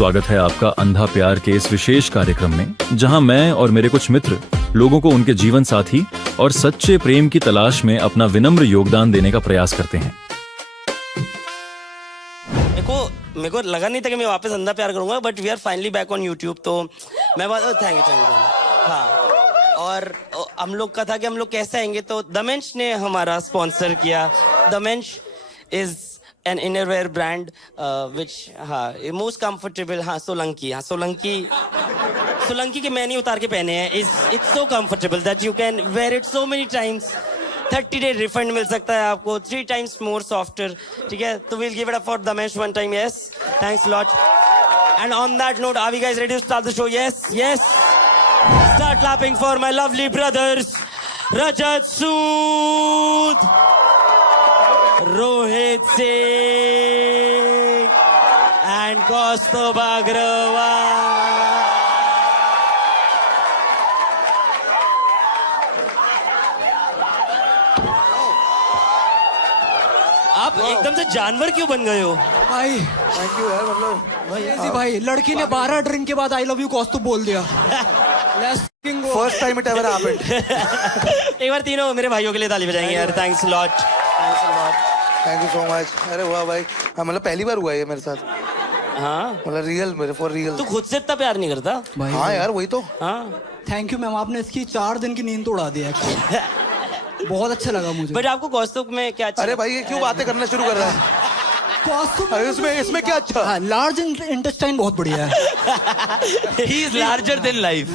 स्वागत है आपका अंधा प्यार के इस विशेष कार्यक्रम में, जहां मैं और मेरे कुछ मित्र लोगों को उनके जीवन साथी और सच्चे प्रेम की तलाश में अपना विनम्र योगदान देने का प्रयास करते हैं। मेरे को लगा नहीं था कि मैं वापस अंधा प्यार करूंगा, but we are finally back on YouTube. तो मैं थैंक यू। हाँ, और हम लोग का था कि हम लोग कैसे आएंगे, तो दमेंश ने हमारा स्पॉन्सर किया। Damensch is an innerwear brand which most comfortable. Solanki के मैंने उतार के पहने हैं। It's so comfortable that you can wear it so many times. 30-day refund मिल सकता है आपको, 3 times more softer। ठीक है, तो we'll give it up for Damesh one time. Yes, thanks a lot. And on that note, are we guys ready to start the show? Yes, yes. Start clapping for my lovely brothers, Rajat Sood, Rohit Singh, and Kaustubh Agrawal. आप एकदम से जानवर क्यों बन गए हो भाई? Thank you यार, मतलब भाई लड़की ने 12 ड्रिंक के बाद आई लव यू कौस्तुभ बोल दिया। First time it ever happened. एक बार तीनों मेरे भाइयों के लिए ताली बजाएंगे यार। Thanks lot, thanks lot, thank you so much. अरे वाह भाई, हाँ मतलब पहली बार हुआ है ये मेरे साथ। हाँ मतलब रियल, मेरे फॉर रियल। तू खुद से इतना प्यार नहीं करता भाई? हाँ यार, वही तो। हाँ, थैंक यू मैम, आपने इसकी 4 दिन की नींद तो उड़ा दी एक्चुअली। बहुत अच्छा लगा मुझे। बट आपको कौस्तुभ में क्या अच्छा? अरे भाई ये क्यों बातें करना शुरू कर रहा है? कौस्तुभ इसमें क्या अच्छा? हाँ, लार्ज इंटेस्टाइन बहुत बढ़िया है। He is larger than life।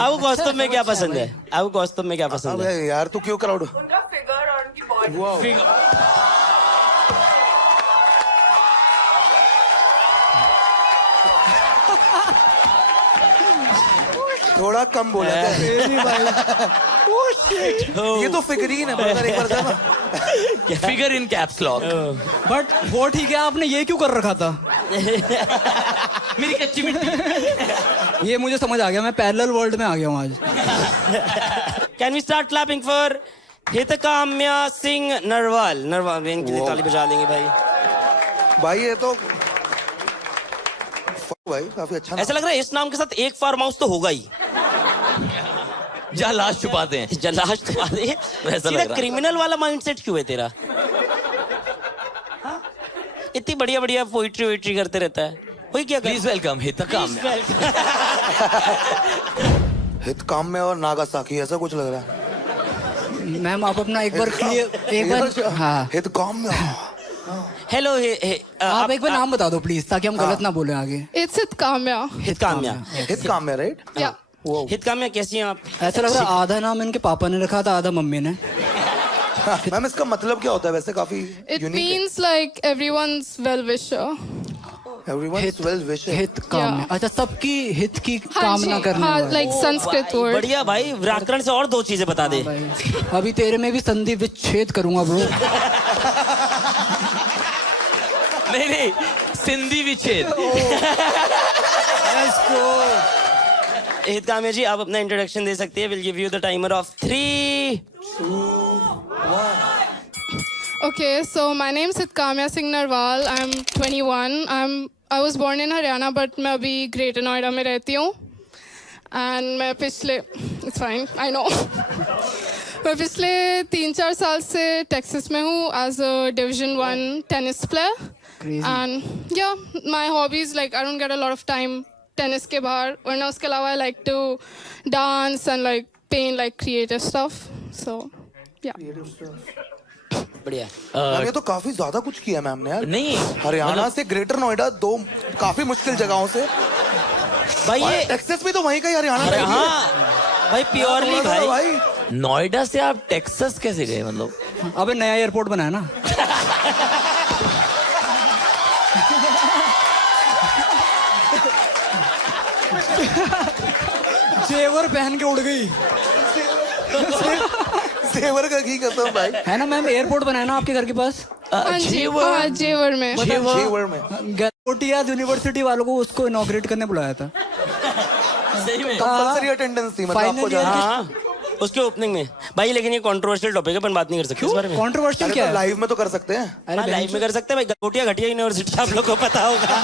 आपको कौस्तुभ में क्या पसंद है? आपको कौस्तुभ में क्या पसंद है? अबे यार तू क्यों क्राउड? उनका फिगर और उनकी बॉडी। थोड़ा कम बोला था। ये तो फिगरीन है ब्रदर, एक बार कहना। Figure in caps lock. But वो ठीक है, आपने ये क्यों कर रखा था? मेरी कच्ची मिट्टी। ये मुझे समझ आ गया, मैं पैरेलल वर्ल्ड में आ गया हूँ आज। Can we start clapping for Hitkamya Singh Narwal? Narwal इनके लिए ताली बजा देंगे भाई। भाई ये तो भाई काफी अच्छा। ऐसा लग रहा है इस नाम के साथ एक फार्म हाउस तो होगा ही। जहाँ लाश छुपाते हैं, जलाश छुपाते हैं। वैसा लग रहा। क्रिमिनल वाला माइंडसेट क्यों है तेरा? हाँ? इतनी बढ़िया बढ़िया पोइट्री वोइट्री करते रहता है, वही क्या? Please welcome हितकाम्या। हितकाम्या और नागासाकी ऐसा कुछ लग रहा है। मैम आप अपना एक बार क्लियर, एक बार हाँ हितकाम्या। हेलो, आप एक बार नाम बता दो प्लीज, ताकि हम गलत ना बोले आगे। It's Hitkamya. हितकाम्या। हितकाम्या राइट? Yeah. हितकाम्या कैसी हैं आप? ऐसा लग रहा है आधा नाम इनके पापा ने रखा था, आधा मम्मी ने। मैम इसका मतलब क्या होता है वैसे? काफी It यूनिक है। means like everyone's well-wisher. Everyone's well wisher। हित कामना, अच्छा सबकी हित की हाँ कामना जी, करने हाँ, वाला। like Sanskrit word. बढ़िया भाई, व्याकरण से और 2 चीजें बता दे। भाई, अभी तेरे में भी संधि विच्छेद करूंगा ब्रो। नहीं, सिंधी विच्छेद। हितकाम्या जी, आप अपना इंट्रोडक्शन दे सकती है। Will give you the timer of 3, 2, 1। Okay, so my name is Hitkamya Singh Narwal. I'm 21. I was born in Haryana, but मैं अभी Greater Noida में रहती हूँ। And मैं पिछले it's fine, I know. मैं पिछले 3-4 साल से टेक्सास में हूँ as a Division 1 tennis player. Crazy. And yeah, my hobbies like I don't get a lot of time tennis के बाहर, वरना उसके अलावा I like to dance and like paint like creative stuff. So yeah. बढ़िया। Ma'am ये तो काफी ज्यादा कुछ किया मैम ने यार। नहीं, हरियाणा से ग्रेटर नोएडा, 2 काफी मुश्किल जगहों से। भाई ये टेक्सास भी तो वहीं का ही, हरियाणा का ही है। हाँ भाई, प्योरली भाई। नोएडा से आप टेक्सास कैसे गए? मतलब अबे नया एयरपोर्ट बनाया ना। जेवर पहन के उड़ गई। जेवर का की कसम भाई। है ना मैम, एयरपोर्ट बनाया ना आपके घर के पास। हाँ जी, हाँ जेवर में। जेवर में गलगोटिया यूनिवर्सिटी वालों को उसको इनॉग्रेट करने बुलाया था। सही में कंपलसरी अटेंडेंस थी, मतलब आपको Final जाना। year हाँ, उसके ओपनिंग में भाई। लेकिन ये कंट्रोवर्शियल टॉपिक है, अपन बात नहीं कर सकते इस बारे में। कंट्रोवर्शियल क्या है? लाइव में तो कर सकते हैं। हाँ, लाइव में कर सकते हैं भाई। गलगोटिया घटिया यूनिवर्सिटी आप लोग को पता होगा।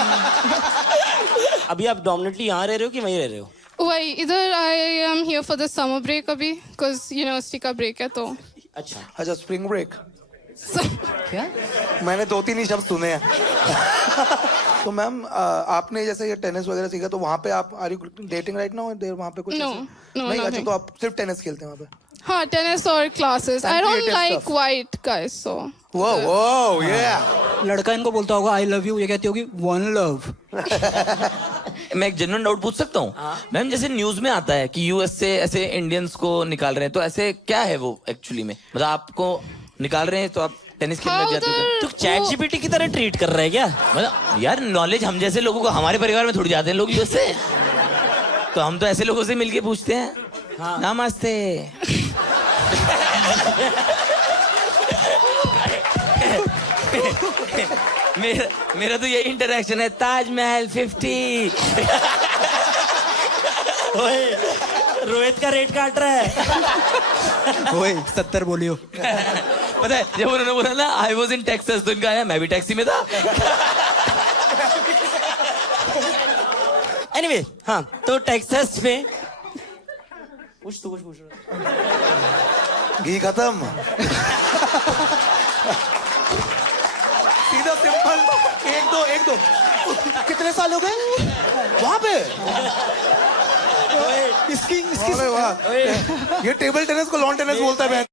अभी आप डोमिनेटली यहाँ रह रहे हो कि वहीं रह रहे हो? वही इधर I am here for the summer break अभी, बिकॉज यूनिवर्सिटी का ब्रेक है तो. अच्छा स्प्रिंग ब्रेक क्या? मैंने 2-3 ही शब्द सुने हैं. तो मैम आपने जैसे ये टेनिस वगैरह सीखा तो वहाँ पे आप are you dating right now there वहाँ पे कुछ No, ऐसे? no, नहीं. अच्छा nothing. तो आप सिर्फ टेनिस खेलते हैं वहाँ पे? हाँ, टेनिस और classes. I And don't creative like stuff. White guys so. वो ये लड़का इनको बोलता होगा आई लव यू, ये कहती होगी वन लव. मैं एक जेन्युइन डाउट पूछ सकता हूँ? मैम जैसे न्यूज में आता है कि यूएस से ऐसे इंडियंस को निकाल रहे हैं, तो ऐसे क्या है वो एक्चुअली में? मतलब आपको निकाल रहे हैं तो आप टेनिस खेलने लग जाते हो? तो चैट जीपीटी की तरह ट्रीट कर रहा है क्या? मतलब यार नॉलेज हम जैसे लोगों को, हमारे परिवार में थोड़ी जाते हैं लोग यूएस से, तो हम तो ऐसे लोगों से मिलके पूछते हैं. नमस्ते. मेरा तो ये इंटरेक्शन है. ताजमहल 50. ओए, रोहित का रेट काट रहा है. ओए 70 बोलियो. पता है जब उन्होंने बोला ना आई वॉज इन टेक्सास, तो इनका आया मैं भी टैक्सी में था. एनीवे, हाँ तो टेक्सास में पूछ घी खत्म. सीधा सिंपल. एक दो कितने साल हो गए वहाँ पे? इसकी अरे वाह, ये टेबल टेनिस को लॉन टेनिस बोलता है.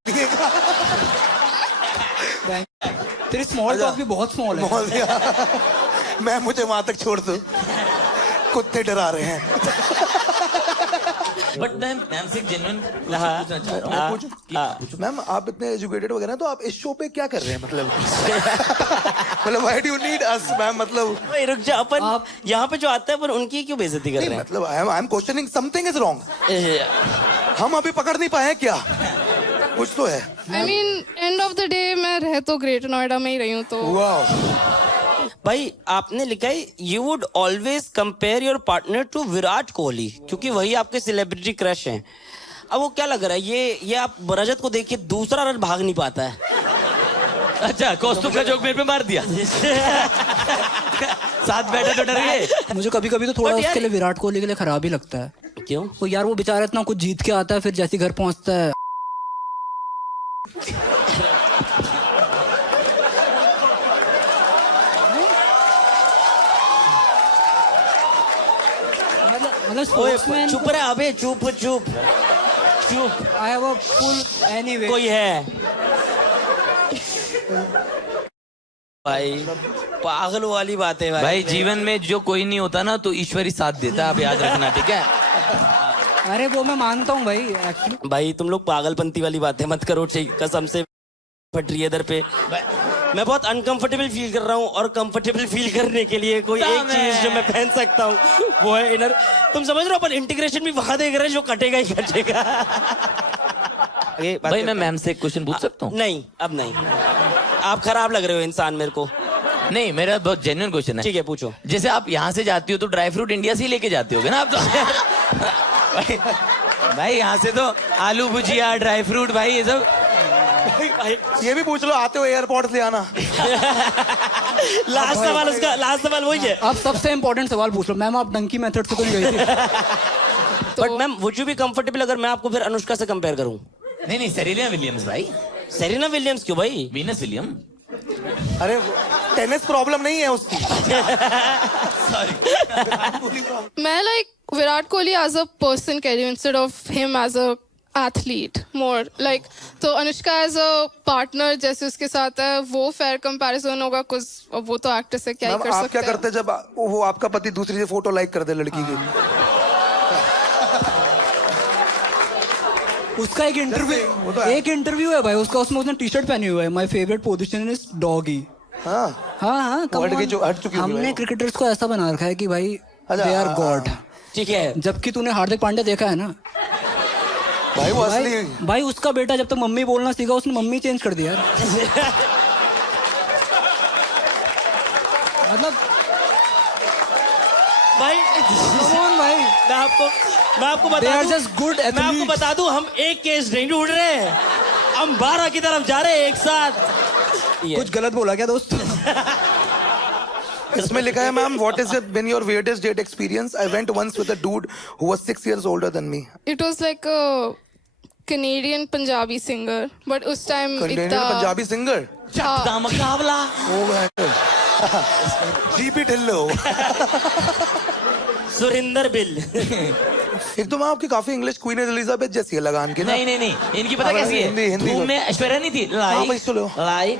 तेरी स्मॉल टॉक भी बहुत स्मॉल है. बोल दिया. मैं मुझे वहां तक छोड़ दूं. कुत्ते डरा रहे हैं. बट मैम से जेन्युइन पूछना चाह रहा हूँ. मैम आप इतने एजुकेटेड वगैरह हैं, तो आप इस शो पे क्या कर रहे हैं? मतलब why do you need us ma'am? मतलब ओए रुक जा, अपन यहाँ पे जो आता है पर उनकी क्यों बेइज्जती कर नहीं, रहे हैं? मतलब I am questioning something is wrong. हम अभी पकड़ नहीं पाए क्या? कुछ तो है. I mean end of the day मैं रह तो ग्रेटर नोएडा में ही रही हूँ तो. वाह. भाई आपने लिखा है you would always compare your partner to Virat Kohli, क्योंकि वही आपके सेलिब्रिटी क्रश हैं. अब वो क्या लग रहा है, ये आप रजत को देख के दूसरा रन भाग नहीं पाता है. अच्छा कौस्तुभ का जोक मेरे पे मार दिया. साथ बैठे तो डर गए. मुझे कभी कभी तो थोड़ा But यार- उसके लिए विराट कोहली के लिए खराब ही लगता है. क्यों? वो यार वो बेचारा इतना कुछ जीत के आता है, फिर जैसे घर पहुंचता है मतलब ओए स्पोर्ट्समैन. चुप रहे. अबे चुप. I have a full anyway. कोई है भाई, पागल वाली बात है भाई जीवन में जो कोई नहीं होता ना तो ईश्वर ही साथ देता है, आप याद रखना. ठीक है? अरे वो मैं मानता हूँ भाई एक्चुअली. भाई तुम लोग पागलपंती वाली बातें मत करो, ठीक? कसम से फट रही है इधर पे. मैं बहुत अनकंफर्टेबल फील कर रहा हूँ, और कंफर्टेबल फील करने के लिए कोई एक चीज जो मैं पहन सकता हूँ वो है इनर. तुम समझ रहे हो, अपन इंटीग्रेशन भी वहां देख रहे हैं जो कटेगा ही कटेगा. भाई मैं मैम से एक क्वेश्चन पूछ सकता हूँ? नहीं, अब नहीं. आप खराब लग रहे हो इंसान मेरे को. नहीं, मेरा बहुत जेन्युइन क्वेश्चन है. ठीक है, पूछो. जैसे आप यहाँ से जाती हो तो ड्राई फ्रूट इंडिया से ही लेके जाते होगे ना आप तो? भाई यहाँ से तो आलू भुजिया, ड्राई फ्रूट, भाई ये सब. ये भी पूछ लो, आते हो एयरपोर्ट से आना. लास्ट सवाल उसका, लास्ट सवाल वही है. अब सबसे इम्पोर्टेंट सवाल पूछ लो. मैम आप डंकी मेथड से तो नहीं गई थी? But ma'am would you be comfortable अगर मैं आपको फिर अनुष्का से कंपेयर करूं? नहीं सेरेना विलियम्स भाई. सेरेना विलियम्स क्यों भाई? Venus William. अरे टेनिस प्रॉब्लम नहीं है उसकी. मैं like Virat Kohli as a person कह रही हूँ instead of him as a athlete more like. तो अनुष्का एज अ पार्टनर जैसे उसके साथ है वो फेयर कंपैरिजन होगा, कुछ वो तो एक्ट्रेस है, क्या ही मैम कर आप सकते क्या हैं. करते जब वो आपका पति दूसरी से फोटो लाइक कर दे लड़की की? उसका एक इंटरव्यू, तो है. एक इंटरव्यू है भाई उसका, उसमें उसने टी शर्ट पहनी हुई है my favourite position is doggy. हाँ हाँ वो हट चुकी होगी हमने भाई. क्रिकेटर्स को ऐसा बना रखा है कि भाई अच्छा, दे आर हाँ, गॉड. ठीक है. जबकि तूने हार्दिक पांड्या देखा है ना भाई वो असली. भाई उसका बेटा जब तक मम्मी बोलना सीखा उसने मम्मी चेंज कर दिया यार. मतलब भाई come on भाई. मैं आपको They बता are दूं, just good मैं आपको athletes. बता दूं, हम एक केस नहीं ढूंढ रहे हैं, हम 12 की तरफ जा रहे हैं एक साथ. कुछ गलत बोला क्या दोस्त? इसमें लिखा है ma'am, what is been your weirdest date experience? I went once with a dude who was 6 years older than me. It was like a Canadian Punjabi singer, but उस time Canadian इतना पंजाबी सिंगर। दा मुकाबला। ओ GP Dhillon. Surinder bill. एक तो मैं आपकी काफी English queen Elizabeth जैसी है लगान की ना। नहीं, इनकी पता हाँ, कैसी हिंदी- है? हिंदी धूम को। में ऐश्वर्या नहीं थी? हाँ, भाई, सुनो। लाइक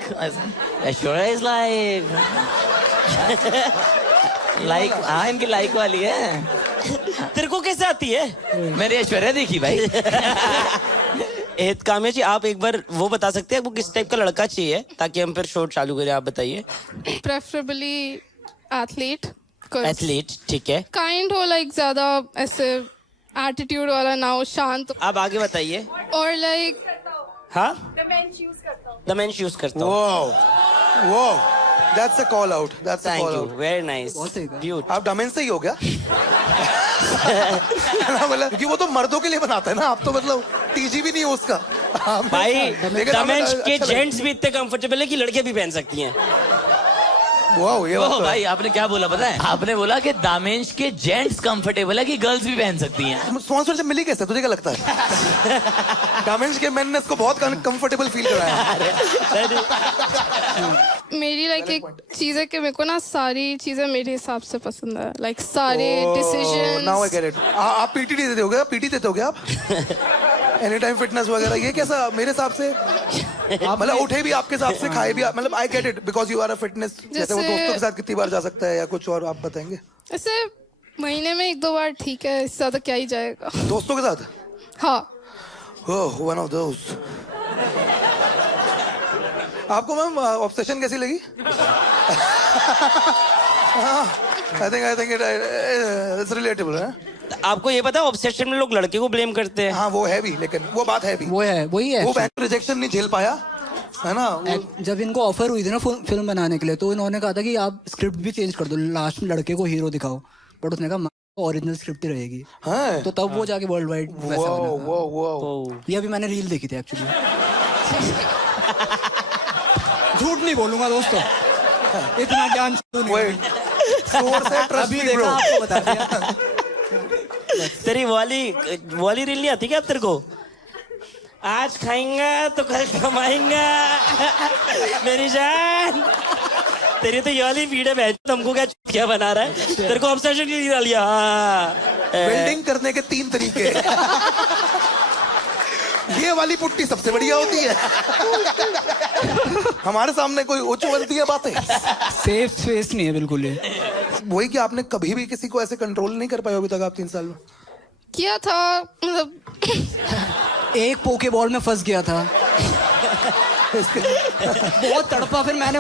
ऐश्वर्या इज लाइक हाँ, इनकी लाइक वाली है। तेरे को कैसे आती है? मैंने ऐश्वर्या देखी भाई। एहत काम्या जी, आप एक बार वो बता सकते हैं आपको किस टाइप का लड़का चाहिए, ताकि हम फिर शो चालू करें? आप बताइए। preferably athlete, एथलीट, ठीक है। काइंड हो, लाइक ज्यादा ऐसे एटीट्यूड वाला ना हो, शांत, आप आगे बताइए। और लाइक हाँ, द मेंस यूज करता हूँ। वो that's a call out, that's a thank call you, out. Very nice, बहुत सही कहा। ब्यूट। आप डमेन से ही हो क्या? मतलब क्योंकि वो तो मर्दों के लिए बनाता है ना, आप तो मतलब टीजी भी नहीं हो उसका। भाई लेकिन हमें दमेंश के अच्छा लगा। जेंट्स भी इतने कंफर्टेबल है कि लड़के भी पहन सकती हैं। वाओ, ये बात ओह तो है। भाई, आपने क्या बोला पता है? आपने बोला कि दामेश के जेंट्स कंफर्टेबल है कि गर्ल्स भी पहन सकती हैं। स्पॉन्सर से मिली कैसे, तुझे क्या लगता है? डामेंज के मैन ने इसको बहुत कंफर्टेबल फील कराया। मेरी लाइक एक चीज है कि मेरे को ना सारी चीजें मेरे हिसाब से पसंद है, लाइक सारे decision. Now I get it. आप पीटी देते हो क्या? पीटी देते हो क्या आप? एनी टाइम फिटनेस वगैरह, ये कैसा? मेरे हिसाब से मतलब उठे भी आपके हिसाब से, खाए भी मतलब I get it because you are a fitness. जैसे वो दोस्तों के साथ कितनी बार जा सकता है या कुछ और, आप बताएंगे? ऐसे महीने में 1-2 बार ठीक है, इससे ज्यादा क्या ही जाएगा। दोस्तों के साथ? हाँ, ओह, वन ऑफ दोस। आपको मैम ऑब्सेशन कैसी लगी? आई थिंक इट्स रिलेटेबल है। आपको ये पता है ऑब्सेशन में लोग लड़के को ब्लेम करते हैं। हाँ, वो है भी, लेकिन वो बात है भी। वो है, वही है वो actually। रिजेक्शन नहीं झेल पाया, है ना? जब इनको ऑफर हुई थी ना फिल्म बनाने के लिए, तो इन्होंने कहा था कि आप स्क्रिप्ट भी चेंज कर दो, लास्ट में लड़के को हीरो दिखाओ, बट उसने कहा ओरिजिनल स्क्रिप्ट ही रहेगी। हाँ। तो तब वो जाके वर्ल्ड वाइड वैसा वो बना। वो वो ये अभी मैंने रील देखी थी एक्चुअली। झूठ नहीं बोलूंगा दोस्तों, इतना ज्ञान तो नहीं है। Wait, source है, trust अभी me, देखा, bro। आपको बता दिया। तेरी वाली रील नहीं आती क्या अब तेरे को? आज खाएंगा तो कल कमाएंगा मेरी जान। तेरी तो ये वाली फीड है, तुमको क्या बना रहा है? तेरे को ऑब्सेशन की डाल लिया। वेल्डिंग करने के 3 तरीके। ये वाली पुट्टी सबसे बढ़िया होती है। हमारे सामने कोई उच्चवंती है बातें। सेफ स्पेस नहीं है बिल्कुल ये। वही कि आपने कभी भी किसी को ऐसे कंट्रोल नहीं कर पाए अभी तक आप 3 साल में? किया था, मतलब एक पोके बॉल में फंस गया था। बहुत तड़पा, फिर मैंने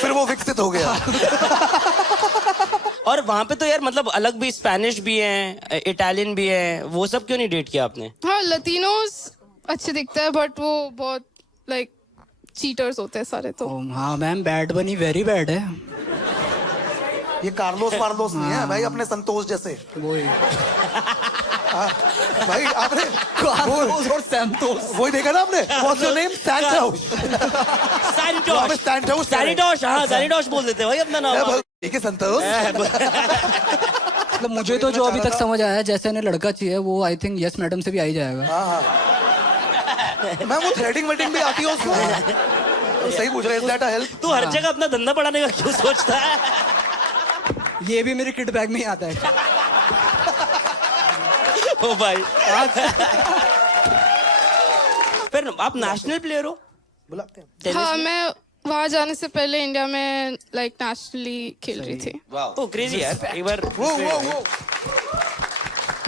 फिर वो विकसित हो गया। और वहां पे तो यार मतलब अलग भी स्पेनिश भी हैं, इटालियन भी हैं, वो सब क्यों नहीं डेट किया आपने? हाँ, लतीनोस अच्छे दिखते हैं, बट वो बहुत लाइक चीटर्स होते हैं सारे। तो हाँ मैम, बैड बनी वेरी बैड है। ये कार्लोस वार्लोस नहीं है भाई, अपने संतोष जैसे। वही भाई आपने कार्लोस और सैंतोस। वही देखा ना आपने? What's your name? Santos। Santosh, Santos Santosh, हाँ सैनिटोश बोल देते हैं भाई अपना नाम। ठीक है, संतोष। मतलब मुझे तो जो अभी तक समझ आया, जैसे इन्हें लड़का चाहिए वो आई थिंक यस मैडम से भी आ ही जाएगा। मैम वो थ्रेडिंग वेडिंग भी आती है उसको? तो सही पूछ रहे हैं, हेल्प। तू हर जगह अपना धंधा बढ़ाने का क्यों सोचता है? ये भी मेरे किट बैग में ही आता है। ओ भाई, फिर आप नेशनल प्लेयर हो? बुलाते हैं। टेनिस हाँ, में? मैं वहाँ जाने से पहले इंडिया में लाइक नेशनली खेल रही थी। ओ क्रेजी यार, एक बार वो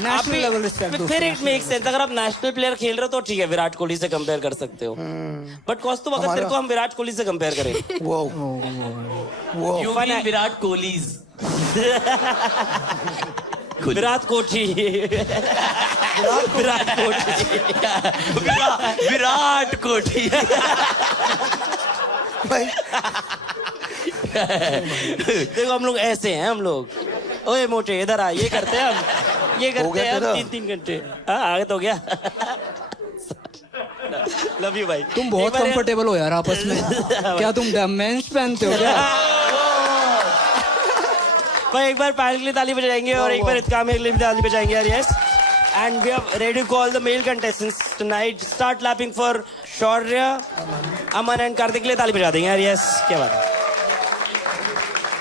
नेशनल लेवल रिस्पेक्ट। फिर इट मेक सेंस। अगर आप नेशनल प्लेयर खेल रहे हो तो ठीक है, विराट कोहली से कंपेयर कर सकते हो। बट कौस्तुभ, अगर तेरे को हम विराट कोहली से कंपेयर करें? वो You mean Virat Kohli's. Virat Kohli. Virat Kohli. Virat Kohli. भाई देखो हम लोग ऐसे हैं, हम लोग ओए मोटे इधर आ, ये करते हैं हम, ये हो करते गया हैं तेरा? हम 3-3 घंटे। हाँ, आगे तो हो गया। लव यू भाई। तुम बहुत एक बार यार- कंफर्टेबल हो यार आपस में। क्या तुम मेंस पहनते हो क्या? भाई एक बार पैनल के लिए ताली बजाएंगे और एक बार इत्काम के लिए भी ताली बजाएंगे यार। Yes and we are ready to call the male contestants tonight. Start clapping for Shaurya, Aman and Kartik के लिए ताली बजा देंगे यार। यस क्या बात है।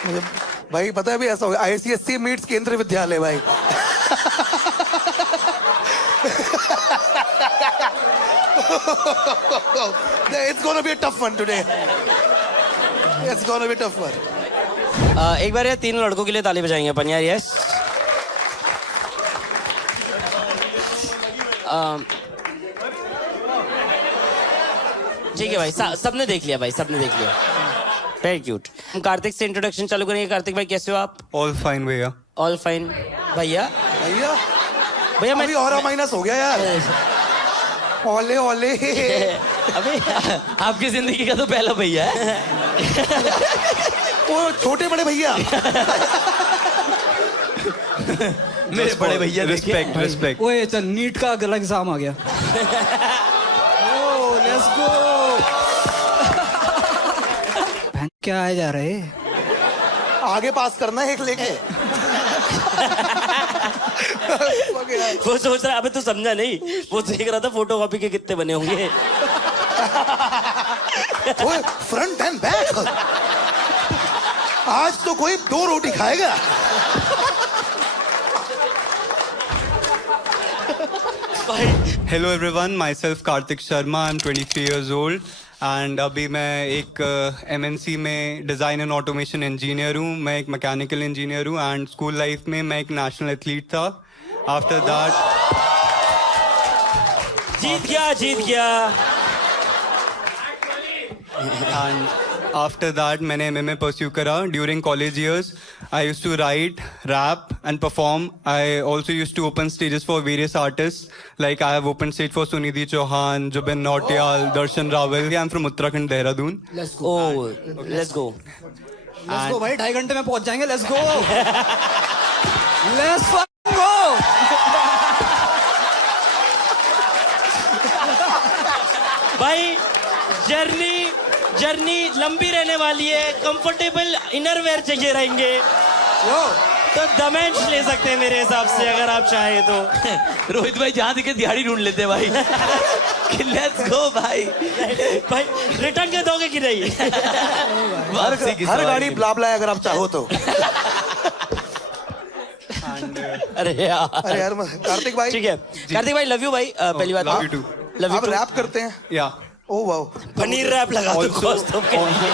मुझे भाई पता है भी ऐसा हो गया, ICSC मीट्स केंद्रीय विद्यालय भाई। It's gonna be a tough one today. It's gonna be a tough one. एक बार यार 3 लड़कों के लिए ताली बजाएंगे अपन यार। यस ठीक है भाई, सबने देख लिया भाई, सबने देख लिया। Very cute. हम कार्तिक से इंट्रोडक्शन चालू करेंगे। कार्तिक भाई कैसे हो आप? ऑल फाइन भैया। ऑल फाइन भैया। भैया भैया मैं अभी और माइनस हो गया यार। ओले ओले। अबे आपकी जिंदगी का तो पहला भैया है। वो छोटे बड़े भैया। मेरे बड़े भैया रिस्पेक्ट रिस्पेक्ट। ओए चल, नीट का अगला एग्जाम आ गया। ओ लेट्स गो। क्या आए जा रहे? आगे पास करना है एक लेके। वो सोच रहा अबे तू समझा नहीं, वो देख रहा था फोटोकॉपी के कितने बने होंगे। ओए फ्रंट एंड बैक। आज तो कोई 2 रोटी खाएगा। Hello everyone, my self Kartik Sharma. I am 23 years old and अभी मैं एक MNC में डिज़ाइन एंड ऑटोमेशन इंजीनियर हूँ। मैं एक मैकेनिकल इंजीनियर हूँ एंड स्कूल लाइफ में मैं एक नेशनल एथलीट था। आफ्टर दैट जीत गया, जीत गया। एंड आफ्टर दैट मैंने MMA परस्यू करा। During college years I used to write, rap and perform. I also used to open stages for various artist like I have open stage for Sunidhi Chauhan, Jubin Nautiyal, Darshan Raval. I am from Uttarakhand, Dehradun. Let's oh let's go. Let's go भाई, 2.5 घंटे में पहुंच जाएंगे। Let's go. Let's go. भाई journey लंबी रहने वाली है। कंफर्टेबल इनरवेयर चाहिए रहेंगे तो दमेंश ले सकते हैं मेरे हिसाब से, अगर आप चाहें तो। रोहित भाई जहाँ दिखे दिहाड़ी ढूंढ लेते हैं भाई। लेट्स गो भाई। भाई रिटर्न के दोगे कि नहीं? हर गाड़ी ब्लाबला है अगर आप चाहो तो। अरे यार, अरे यार कार्तिक भाई। ठीक है कार्तिक भाई, लव यू भाई। पहली बात love you too. Love you आप रैप करते हैं? या ओ वाओ। पनीर रैप लगा दो कौस्तुभ के लिए।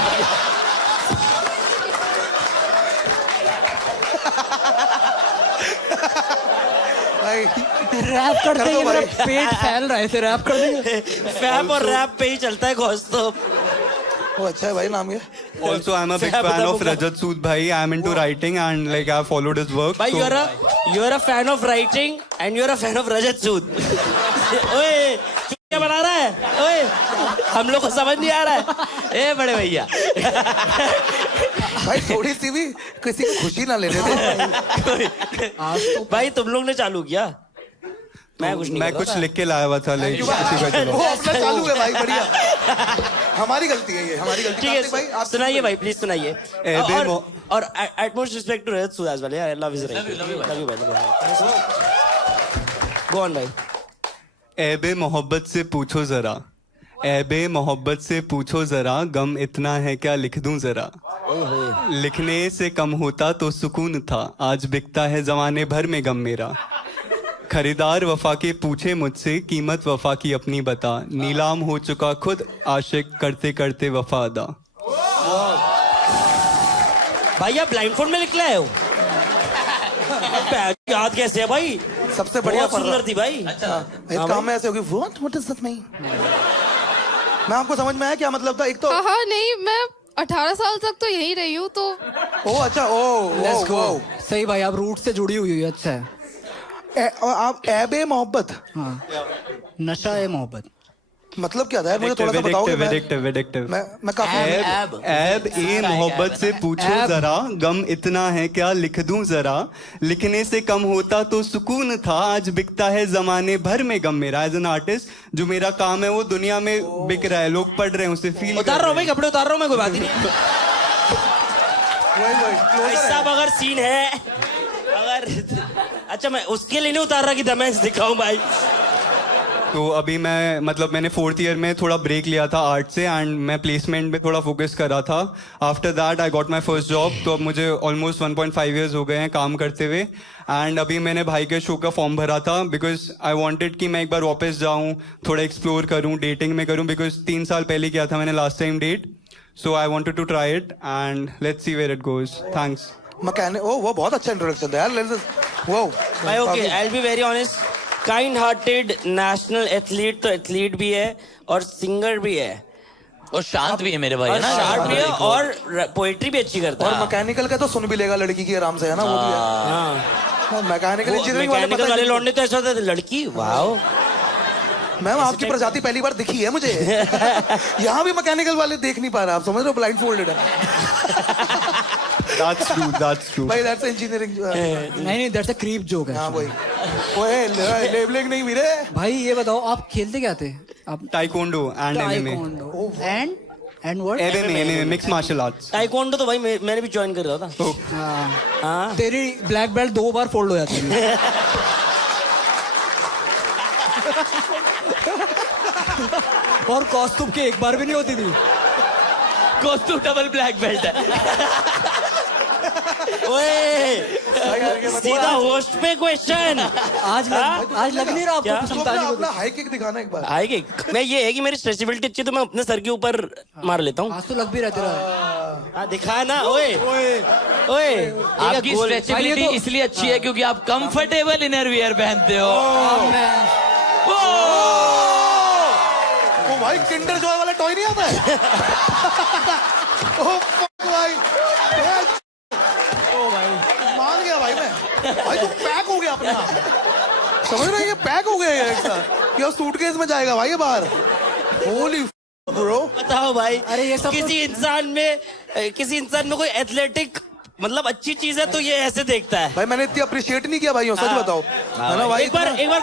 भाई रैप कर कर दो देंगे, मेरा भाई। पेट फैल रहा है। ऐसे रैप कर देंगे। फैप और रैप पे ही चलता है कौस्तुभ। वो अच्छा है भाई, नाम ये। Also, I'm a big Fab fan of Baba. Rajat Sood bhai. I'm into writing and like I've followed his work. भाई so- you're a fan of writing and you're a fan of Rajat Sood। ओए क्या बना रहा है? ओए हम लोग को समझ नहीं आ रहा है। ए बड़े भैया। भाई थोड़ी सी भी किसी को खुशी ना लेने दे। भाई तुम लोग ने चालू किया, मैं कुछ नहीं मैं कर कुछ रहा था। लिख के लाया हुआ था लाइक किसी का चलो। वो अपना चालू है भाई, बढ़िया। हमारी गलती है ये, हमारी गलती। ठीक कार्तिक भाई है आप सुनाइए भाई, प्लीज सुनाइए। एबे और utmost respect to Rajat Sood as well. यार love is right. Love you भाई। गो ऑन भाई। ऐबे मोहब्बत से पूछो जरा, ऐबे मोहब्बत से पूछो जरा, गम इतना है क्या लिख दूं जरा। लिखने से कम होता तो सुकून था, आज बिकता है जमाने भर में गम मेरा। खरीदार वफा के पूछे मुझसे, कीमत वफा की अपनी बता, नीलाम हो चुका खुद आशिक करते करते वफा अदा। भाई आप ब्लाइंडफोल्ड में लिख लाए हो? याद कैसे है भाई? सबसे बढ़िया बहुत सुंदर थी भाई। इस काम में ऐसे होगी। What is that mean? मैं आपको समझ में आया क्या मतलब था? एक तो हाँ नहीं, मैं 18 साल तक तो यही रही हूँ तो। ओ अच्छा, ओ लेट्स गो। ओ सही भाई, आप रूट से जुड़ी हुई है। अच्छा है। और आप ऐबे मोहब्बत। हाँ, नशा है मोहब्बत। मतलब क्या था यार, मुझे थोड़ा सा बताओगे? वेडिक्टिव मैं काफी ऐब ए मोहब्बत से पूछो जरा, गम इतना है क्या लिख दूं जरा, लिखने से कम होता तो सुकून था, आज बिकता है जमाने भर में गम मेरा। एज एन आर्टिस्ट जो मेरा काम है वो दुनिया में बिक रहा है, लोग पढ़ रहे हैं उसे, फील उतार रहा हूँ भाई, कपड़े उतार रहा हूँ मैं, कोई बात ही नहीं। वही ऐसा अगर सीन है, अगर अच्छा मैं उसके लिए नहीं उतार रहा कि दमेश दिखाऊं भाई। तो अभी मैं मतलब मैंने 4th ईयर में थोड़ा ब्रेक लिया था आर्ट से, एंड मैं प्लेसमेंट पे थोड़ा फोकस कर रहा था। After that I got my first job. तो अब मुझे ऑलमोस्ट 1.5 इयर्स हो गए हैं काम करते हुए, एंड अभी मैंने भाई के शो का फॉर्म भरा था बिकॉज आई वांटेड कि मैं एक बार वापस जाऊं, थोड़ा एक्सप्लोर करूं, डेटिंग में करूं, बिकॉज 3 साल पहले किया था मैंने last time date. So I wanted to try it and let's see where it goes. Thanks. Mechanic, ओ वो बहुत अच्छा इंट्रोडक्शन था यार। वो भाई okay, I will be very honest, kind hearted national athlete तो एथलीट भी है और सिंगर भी है और शांत भी है मेरे भाई, है और ना? शार्ट भी है और पोएट्री भी अच्छी करता और है। मैकेनिकल का तो सुन भी लेगा लड़की की आराम से, है ना? वो भी है। हाँ, मैकेनिकल इंजीनियरिंग वाले मैकेनिकल पता वाले है। लौंडे तो ऐसा होता है, लड़की वाओ। मैम आपकी प्रजाति पहली बार दिखी है मुझे। यहाँ भी मैकेनिकल वाले देख नहीं पा रहे, आप समझ रहे हो? ब्लाइंड फोल्डेड है। That's true. भाई दैट्स इंजीनियरिंग। नहीं दैट्स अ क्रीप जोक है। हाँ वही। ओए लेबलिंग नहीं वीरे। भाई ये बताओ आप खेलते क्या थे आप? Taekwondo and MMA. Taekwondo and what? MMA, mixed martial arts. Taekwondo तो भाई मैंने भी ज्वाइन कर रहा था। हाँ। हाँ तेरी ब्लैक बेल्ट 2 बार फोल्ड हो जाती है। और कॉस्ट्यूम के 1 बार भी नहीं होती थी। कॉस्ट्यूम डबल ब्लैक बेल्ट है। ओए सीधा होस्ट पे क्वेश्चन। आज लग नहीं रहा क्या? आपको? तो अपना अपना हाई किक दिखाना एक बार। आएगी मैं, ये है कि मेरी स्ट्रेचेबिलिटी अच्छी है तो मैं अपने सर के ऊपर मार लेता हूँ। आज तो लग भी रहा तेरा। हाँ दिखा ना। ओए ओए आपकी स्ट्रेचेबिलिटी इसलिए अच्छी है क्योंकि आप कंफर्टेबल इनरवियर पहनते हो। वो भाई किंडर जॉय वाला टॉय नहीं आता है? ओ fuck भाई। ओ भाई मान गया भाई मैं। भाई तू पैक हो गया अपने आप, समझ रहे हैं? ये पैक हो गया एक साथ, ये सूटकेस में जाएगा भाई ये बाहर। होली ब्रो। बताओ भाई, अरे ये सब किसी इंसान में कोई एथलेटिक मतलब अच्छी चीज है तो ये ऐसे देखता है। भाई मैंने इतनी अप्रिशिएट नहीं किया भाई, सच बताओ, है ना भाई? एक बार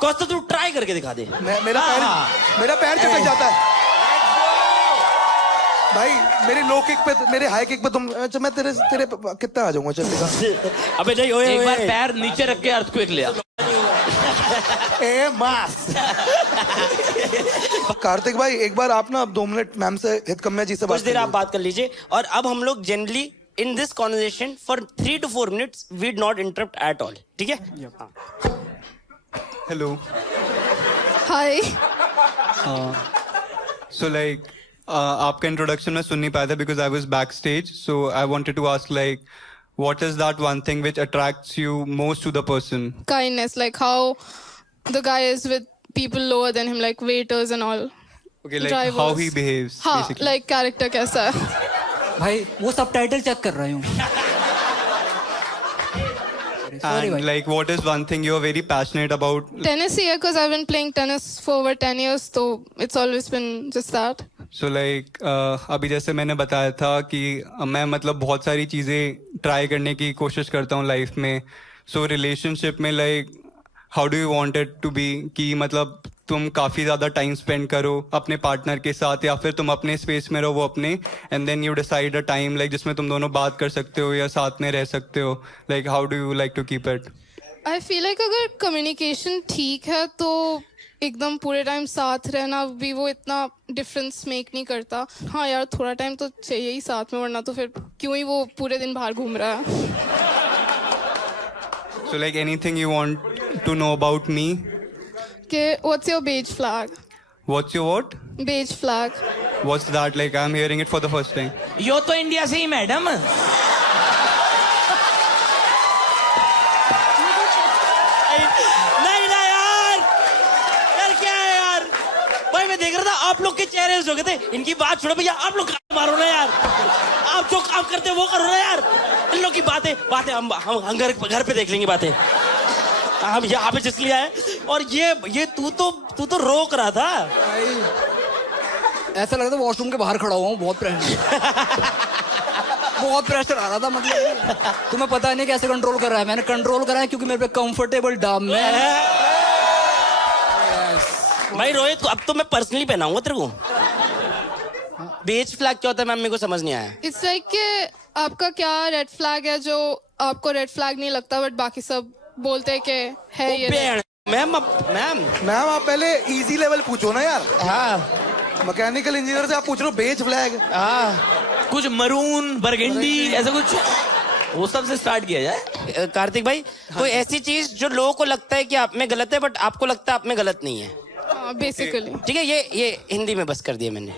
कौस्तु तू ट्राई करके दिखा दे। मेरा पैर चटक जाता है भाई। मेरी लो किक पे, मेरे हाई किक पे तुम, अच्छा मैं तेरे कितना आ जाऊंगा? चल दिखा। अबे नहीं, ओए एक बार ओए पैर नीचे रख के अर्थक्वेक ले आ। ए मास। कार्तिक भाई एक बार आप ना 2 मिनट मैम से, हितकम्या जी से कुछ देर आप बात कर लीजिए। और अब हम लोग generally in this conversation for 3 to 4 minutes we not interrupt at all, ठीक है? Hello. Hi. So like आपका इंट्रोडक्शन मैं सुन नहीं पाया था because I was backstage, so I wanted to ask like what is that one thing which attracts you most to the person? Kindness, like how the guy is with people lower than him, like waiters and all. Okay, like Drivers. how he behaves हाँ, basically. like character कैसा है? भाई वो subtitle check कर रहा हूँ। Sorry And भाई। like what is one thing you are very passionate about? Tennis ही है, because I've been playing tennis for over 10 years, so it's always been just that. So like अभी जैसे मैंने बताया था कि मैं मतलब बहुत सारी चीज़ें ट्राई करने की कोशिश करता हूँ लाइफ में। सो रिलेशनशिप में like how do you want it to be, कि मतलब तुम काफ़ी ज़्यादा टाइम स्पेंड करो अपने पार्टनर के साथ, या फिर तुम अपने स्पेस में रहो वो अपने, and then you decide a time like जिसमें तुम दोनों बात कर सकते हो या साथ में रह सकते हो। Like how do you like to keep it? I feel like अगर कम्युनिकेशन ठीक है तो एकदम पूरे टाइम साथ रहना भी वो इतना डिफरेंस मेक नहीं करता। हाँ यार थोड़ा टाइम तो चाहिए ही साथ में, वरना तो फिर क्यों ही वो पूरे दिन बाहर घूम रहा है। So like anything you want to know about me? कि what's your beige flag? What's your what? Beige flag. What's that? Like I'm hearing it for the first time. यो तो इंडिया से ही मैडम। नहीं ना यार क्या है यार? भाई मैं देख रहा था आप लोग के चेहरे हो गए थे, इनकी बात छोड़ो भैया, आप लोग काम मारो ना यार, आप जो काम करते हो वो करो ना यार। इन लोग की बातें हम घर पे देख लेंगे बातें। हम यहाँ पे जिसलिए आए और ये तू तो रोक रहा था। भाई ऐसा लग रहा था वॉशरूम के बाहर खड़ा हुआ हूँ, बहुत प्रेशर आ रहा था। मतलब तुम्हें पता नहीं कैसे कंट्रोल कर रहा है। मैंने कंट्रोल करा है क्योंकि मेरे पे कंफर्टेबल डाम में। भाई रोहित अब तो मैं पर्सनली पहनाऊंगा तेरे को। बेज फ्लैग क्या होता है मैम, मेरे को समझ नहीं आया। इट्स लाइक कि आपका क्या रेड फ्लैग है जो आपको रेड फ्लैग नहीं लगता बट बाकी सब बोलते हैं कि है ये red। मैम आप पहले इजी लेवल पूछो ना यार। हाँ मैकेनिकल इंजीनियर से आप पूछ रहे हो बेज फ्लैग। हाँ कुछ मरून बरगंडी ऐसा कुछ वो सब से स्टार्ट किया जाए। कार्तिक भाई कोई ऐसी चीज जो लोगों को लगता है कि आप में गलत है बट आपको लगता है आप में गलत नहीं है। बेसिकली ठीक है, ये हिंदी में बस कर दिया मैंने।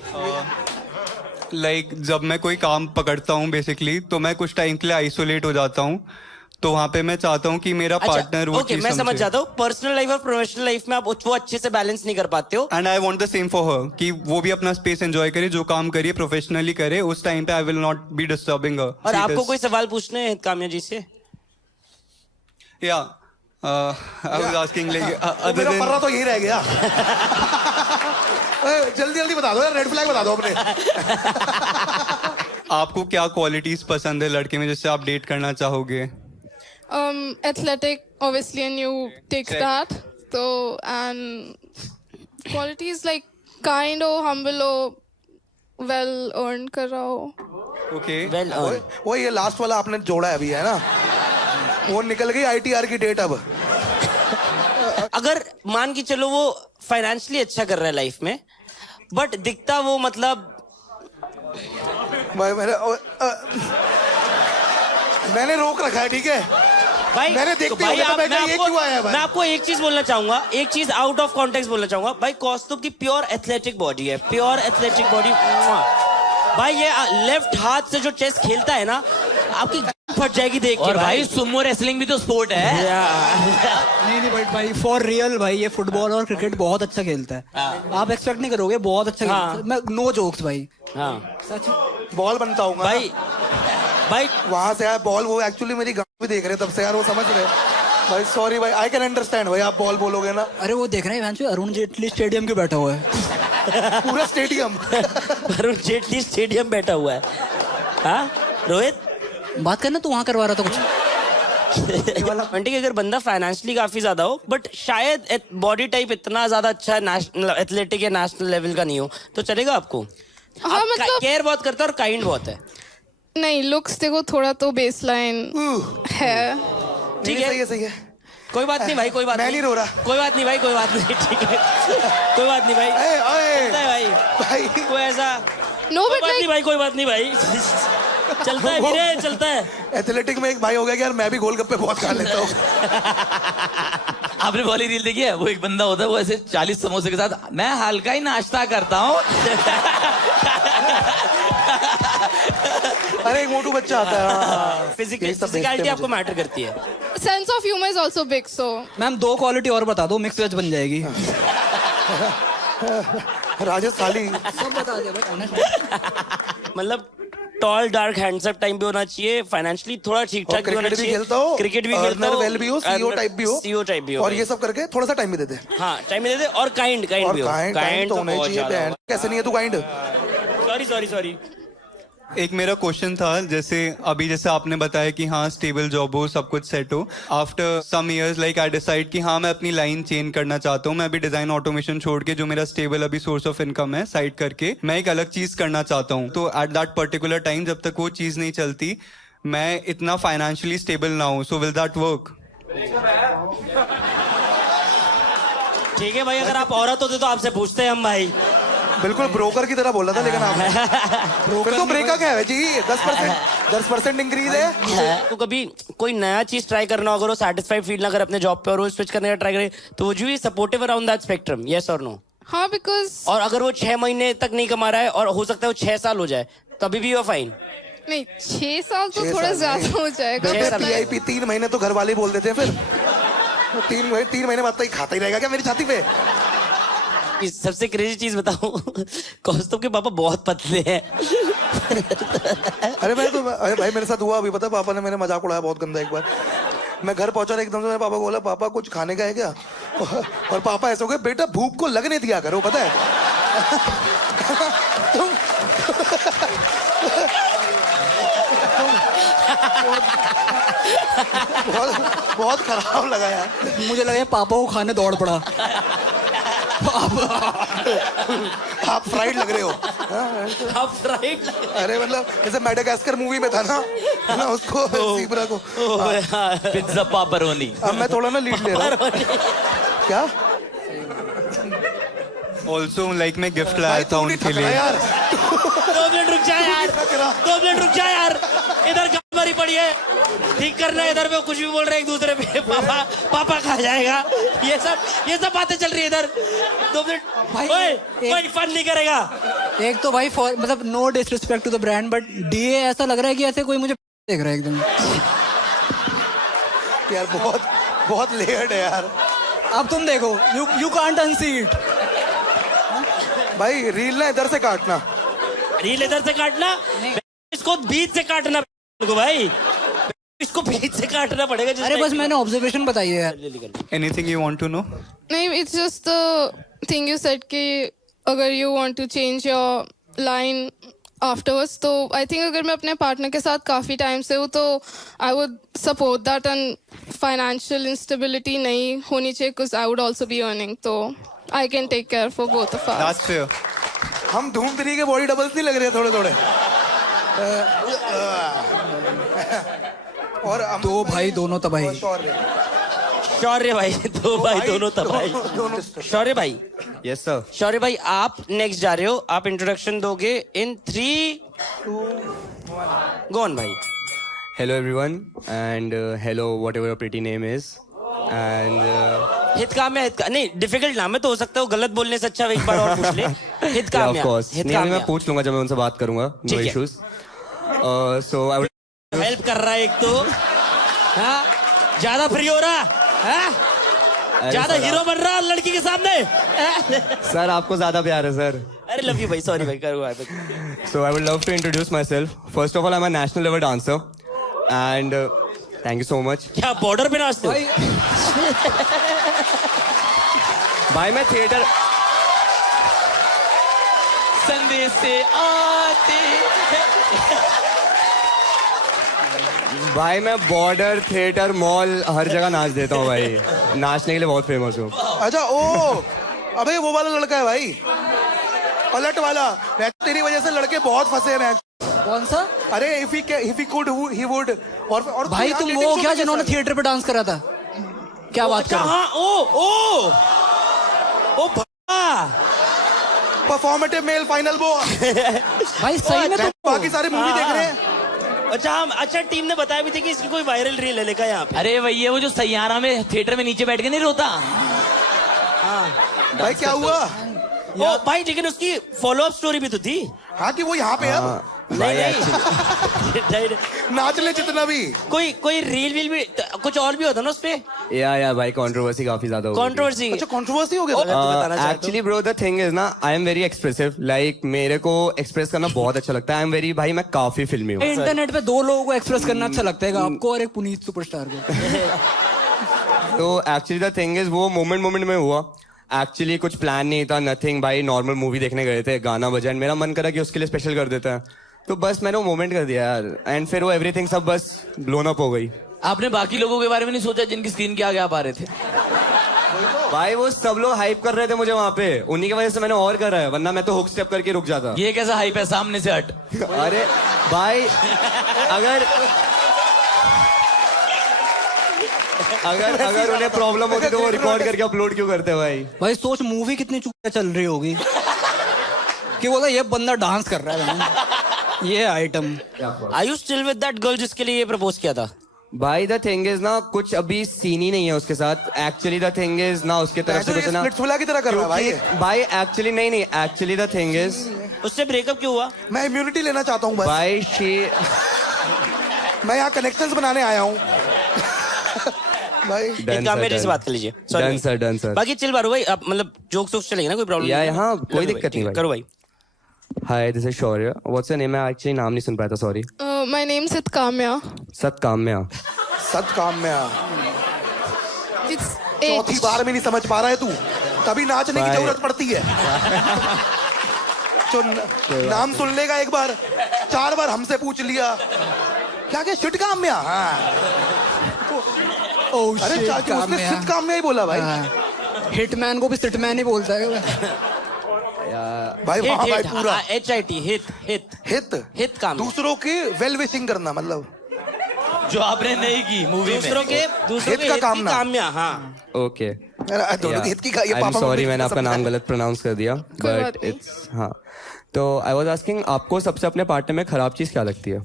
लाइक जब मैं कोई काम पकड़ता हूँ बेसिकली, तो मैं कुछ टाइम के लिए आइसोलेट हो जाता हूँ। तो वहाँ पे मैं चाहता हूँ कि मेरा पार्टनर वो ओके चीज़ मैं समझ समझे। जाता हूँ। पर्सनल लाइफ और प्रोफेशनल लाइफ में आप वो अच्छे से बैलेंस नहीं कर पाते हो। And I want the same for her कि वो भी अपना स्पेस एंजॉय करे, जो काम करिए प्रोफेशनली करे। उस टाइम पे I will not be disturbing her. और आपको कोई सवाल पूछने हैं काम्या जी से? या I was asking like other मेरा देन पर्रा तो यही रह गया। जल्दी जल्दी बता दो यार, रेड फ्लैग बता दो अपने। आपको क्या क्वालिटीज पसंद है लड़के में जिससे आप डेट करना चाहोगे? athletic obviously and you take that so and qualities like kind हो, humble हो, well earned कर रहा हो। ओके वेल वो ये लास्ट वाला आपने जोड़ा है अभी, है ना? वो निकल गई ITR की डेट अब। अगर मान के चलो वो फाइनेंशियली अच्छा कर रहा है लाइफ में बट दिखता वो मतलब भाई मैंने रोक रखा है, ठीक है? भाई मैंने देखते भाई हुए तो आप- मैं ये क्यों आया है भाई? मैं आपको एक चीज बोलना चाहूंगा, एक चीज आउट ऑफ कॉन्टेक्स्ट बोलना चाहूंगा। भाई कौस्तुभ की प्योर एथलेटिक बॉडी है, प्योर एथलेटिक बॉडी। भाई ये लेफ्ट हाथ से जो चेस खेलता है ना, आपकी फट जाएगी देख के। और भाई सुमो रेसलिंग भी तो स्पोर्ट है। नहीं भाई फॉर रियल भाई ये फुटबॉल और क्रिकेट बहुत अच्छा खेलता है। आप एक्सपेक्ट नहीं करोगे, बहुत अच्छा खेलता है। मैं नो जोक्स भाई, हाँ सच। बॉल बनता हूँ भाई भाई वहां से आया बॉल। वो एक्चुअली मेरी गांव भी देख रहे हैं तब से यार, वो समझ रहे हैं। भाई सॉरी भाई, आई कैन अंडरस्टैंड भाई, आप बॉल बोलोगे ना। अरे वो देख रहे हैं अरुण जेटली स्टेडियम क्यों बैठा हुआ है। पूरा स्टेडियम। अरुण जेटली स्टेडियम बैठा हुआ है। हाँ रोहित बात करना तू वहां करवा रहा था कुछ। आंटी अगर बंदा फाइनेंशियली काफी ज्यादा हो बट शायद बॉडी टाइप इतना ज्यादा अच्छा नेशनल एथलेटिक या नेशनल लेवल का नहीं हो तो चलेगा आपको? हाँ, मतलब- केयर बहुत करता है और काइंड बहुत है। नहीं लुक्स देखो थोड़ा तो बेसलाइन है। ठीक सही है, है सही है। कोई बात नहीं भाई, कोई बात मैं नहीं रो रहा। कोई बात नहीं भाई, कोई बात नहीं। ठीक है कोई बात नहीं भाई, ए, ओए, चलता है भाई, भाई कोई ऐसा नो कोई बट बात नहीं लाइक भाई, कोई बात नहीं भाई। चलता है वीरे, चलता है। एथलेटिक में एक भाई हो गया कि यार मैं भी गोलगप्पे बहुत खा लेता हूँ। आपने वाली रील देखी है? वो एक बंदा होता है, वो ऐसे 40 समोसे के साथ, मैं हल्का ही नाश्ता करता हूँ। अरे एक मोटू बच्चा आता है। फिजिकलिटी आपको मैटर करती है। Sense of humour is also big so ma'am 2 quality और बता दो, मिक्स वेज बन जाएगी। राजेश थाली। सब बता दे भाई honest। मतलब टॉल डार्क हैंडसम टाइप भी होना चाहिए, फाइनेंशियली थोड़ा ठीक ठाक भी होना क्रिकेट भी चाहिए, खेलता हो, क्रिकेट भी खेलता अर्नर हो, वेल भी हो, सीईओ टाइप भी हो, सीईओ टाइप भी हो और ये सब करके थोड़ा सा टाइम भी दे दे। हाँ टाइम दे दे और काइंड और भी हो। काइंड तो होना ही चाहिए। बहन कैसे नहीं है तू काइंड? सॉरी एक मेरा क्वेश्चन था, जैसे आपने बताया कि हाँ स्टेबल जॉब हो, सब कुछ सेट हो। After some years like I decide कि हाँ मैं अपनी लाइन चेंज करना चाहता हूँ। मैं अभी डिजाइन ऑटोमेशन छोड़ के, जो मेरा स्टेबल अभी सोर्स ऑफ इनकम है, साइड करके मैं एक अलग चीज करना चाहता हूँ। तो एट दैट पर्टिकुलर टाइम जब तक वो चीज नहीं चलती, मैं इतना फाइनेंशियली स्टेबल ना हूँ, सो विल दैट वर्क? ठीक है भाई, अगर आप औरत होते तो आपसे पूछते हैं हम भाई। बिल्कुल ब्रोकर की तरह बोला था, लेकिन आपने फिर तो ब्रेक का क्या है जी? 10% इंक्रीज है। तो कभी कोई नया चीज ट्राई करना, अगर वो सेटिस्फाइड फील ना करे अपने जॉब पे और वो स्विच करने का ट्राई करे, तो वो भी supportive around that spectrum, yes और नो? हाँ बिकॉज और अगर वो 6 महीने तक नहीं कमा रहा है और हो सकता है वो 6 साल हो जाए, तभी भी वो फाइन। नहीं 6 साल तो 6 थोड़ा साल ज्यादा नहीं। हो जाएगा। छह साल। PIP 3 महीने तो घर वाले ही बोल देते हैं। फिर 3 महीने बाद तो ही खाता ही रहेगा क्या मेरी छाती पे? इस सबसे क्रेजी चीज बताऊं, कौस्तुभ के पापा बहुत पतले हैं। अरे भाई मेरे साथ हुआ अभी, पता है? पापा ने मेरे मजाक उड़ाया बहुत गंदा एक बार। मैं घर पहुंचा और एकदम से मेरे पापा को बोला, पापा कुछ खाने का है क्या? और पापा ऐसे हो गए, बेटा भूख को लगने दिया करो, पता है। तुम बहुत बहुत खराब लगा यार। मुझे लगा ये पापा को खाने दौड़ पड़ा। आप फ्राइड लग रहे हो। आप राइट अरे मतलब जैसे मेडागास्कर मूवी में था ना, है ना, उसको ज़ीब्रा को। पिज्जा पापरोनी। अब मैं थोड़ा ना लीड ले रहा हूँ। क्या? ऑल्सो लाइक मैं गिफ्ट लाया था तू नहीं उनके थक रहा लिए। यार। 2 मिनट रुक जा यार, 2 मिनट रुक जा यार। इधर गाड़ी भरी पड़ी है, ठीक करना है। इधर पे कुछ भी बोल रहे हैं एक दूसरे पे, पापा पापा खा जाएगा, ये सब बातें चल रही है इधर। 2 मिनट भाई, कोई फन नहीं करेगा। एक तो भाई मतलब no disrespect to the brand, but डीए ऐसा लग रहा है कि ऐसे कोई मुझे देख रहा है एकदम। यार बहुत बहुत लेयर्ड है यार। अब तुम देखो, यू कांट अनसी इट। भाई रील ना इधर से काटना। रील इधर से काटना, इसको बीच से काटना को भाई, इसको बीच से काटना पड़ेगा। अरे बस मैंने ऑब्जर्वेशन बताई है यार। Anything you want to know? नहीं, it's just the thing you said कि अगर you want to change your line afterwards, तो I think अगर मैं अपने पार्टनर के साथ काफ़ी टाइम से हूँ तो I would support that, and financial instability नहीं होनी चाहिए because I would also be earning, तो I can take care for both of us. That's fair. हम धूम 3 के बॉडी डबल्स नहीं लग रहे हैं थोड़े थोड़े। और हम दो भाई दोनों तबाही। शौर्य भाई, दो भाई दोनों तबाही। शौर्य भाई, यस सर। शौर्य भाई आप नेक्स्ट जा रहे हो, आप इंट्रोडक्शन दोगे इन 3, 2, 1 गो ऑन भाई। Hello everyone and hello whatever your pretty name is and Hitkamya, नहीं डिफिकल्ट नाम है तो हो सकता है वो गलत बोलने से अच्छा एक बार और पूछ ले। हितकाम्या, ऑफ कोर्स नहीं, अभी मैं पूछ लूंगा जब मैं उनसे बात करूंगा। नो ठीक है। Issues. So I would help कर रहा है एक तो, हाँ ज्यादा फ्री हो रहा है, ज्यादा हीरो बन रहा लड़की के सामने। सर आपको ज्यादा प्यार है सर। अरे लव यू भाई, सॉरी भाई करो। So I would love to introduce myself. First of all, I'm a national level dancer, and thank you so much. क्या बॉर्डर पे नाचते हो? भाई मैं थिएटर संदेश से आते भाई मैं बॉर्डर थिएटर मॉल हर जगह नाच देता हूँ भाई। नाचने के लिए बहुत फेमस हूँ। अच्छा ओ, अबे वो वाला लड़का है भाई, पलट वाला। मैं तेरी वजह से लड़के बहुत फंसे हैं। कौन सा? अरे if he could he would। और भाई तुम वो क्या जिन्होंने थिएटर पे डांस करा था? क्या बात कर रहे हो? हाँ, ओ परफॉर्मेटिव मेल फाइनल वो। भाई सही में तुम बाकी सारे मूवी देख रहे हैं। अच्छा हम, अच्छा टीम ने बताया भी थी कि इसकी कोई वायरल रील है लेका यहाँ पे। अरे भैया वो जो सैयारा में थिएटर में नीचे बैठ के नहीं रोता। भाई क्या हुआ? ओ भाई लेकिन उसकी फॉलो अप स्टोरी भी तो थी। हाँ कि वो यहाँ पे अब नहीं नाच ले जितना भी। कोई रील वील भी कुछ और भी होता ना उसपे, या भाई कंट्रोवर्सी काफी ज्यादा हो गई थी। कंट्रोवर्सी। अच्छा कंट्रोवर्सी हो गया। Actually bro the thing is ना, I am very expressive. Like मेरे को एक्सप्रेस करना बहुत अच्छा लगता है। आई एम वेरी, भाई मैं काफी फिल्मी हूँ। इंटरनेट पे 2 लोगों को एक्सप्रेस करना अच्छा लगता है, आपको और एक पुनीत सुपरस्टार को। तो एक्चुअली द थिंग इज वो मोमेंट में हुआ। एक्चुअली कुछ प्लान नहीं था, नथिंग। भाई नॉर्मल मूवी देखने गए थे, गाना बजा, मेरा मन करा कि उसके लिए स्पेशल कर देता है, तो बस मैंने वो मोमेंट कर दिया यार। एंड फिर वो एवरीथिंग सब बस ब्लोन अप हो गई। आपने बाकी लोगों के बारे में नहीं सोचा जिनकी स्क्रीन के आगे आप आ रहे थे? भाई वो सब लोग हाइप कर रहे थे मुझे वहाँ पे, उन्हीं की वजह से मैंने और करा है, वरना मैं तो हुक स्टेप करके रुक जाता। ये कैसा हाइप है, सामने से हट। अरे भाई अगर उन्हें प्रॉब्लम होती तो वो रिकॉर्ड करके अपलोड क्यों करते भाई? भाई सोच मूवी कितनी चुप चल रही होगी कि बोला ये बंदा डांस कर रहा है, ये item. Are you still with that girl जिसके लिए ये प्रपोज किया था? भाई द थिंग इज ना, कुछ अभी सीन ही नहीं है उसके साथ। एक्चुअली द थिंग इज ना, उसके तरफ से कुछ ना स्प्लिट्सविला की तरह कर रहा है भाई। भाई एक्चुअली नहीं, एक्चुअली द थिंग इज उससे ब्रेकअप क्यों हुआ? मैं इम्यूनिटी लेना चाहता हूँ बस। भाई मैं यहाँ कनेक्शंस बनाने आया हूँ। भाई एक काम मेरे से बात कर लीजिए। Done sir. बाकी चिल बारू भाई, आप मतलब जोक्स वोक्स चलेंगे ना, कोई प्रॉब्लम? या यहाँ कोई दिक्कत नहीं भाई। करो भाई। Hi this is Shaurya. What's your name? मैं एक्चुअली नाम नहीं सुन पाया था, सॉरी। My name's Hitkamya. सतकाम्या। सत काम में आ। It's चौथी H. बार में नहीं समझ पा रहा है तू, तभी नाचने की भाई। जरूरत पड़ती है। जो नाम सुन लेगा एक बार, 4 बार हमसे पूछ लिया क्या क्या शिट काम में आ। हाँ। ओह अरे शिट, चाचू काम उसने में शिट काम में ही बोला भाई। हिटमैन को भी सिटमैन ही बोलता है भाई वहाँ भाई हिट पूरा HIT हित हित हित हित काम है। दूसरों की वेल विशिंग करना, मतलब जो आपने नहीं की मूवी में। दूसरों के हित का हित काम की ना। काम में हाँ। ओके दोनों की हित की ये आई एम पापा सॉरी मम्मी मैंने सब आपका नाम है। गलत प्रोनाउंस कर दिया बात बट नहीं। इट्स हाँ। तो आई वाज आस्किंग आपको सबसे अपने पार्टनर में खराब चीज क्या लगती है?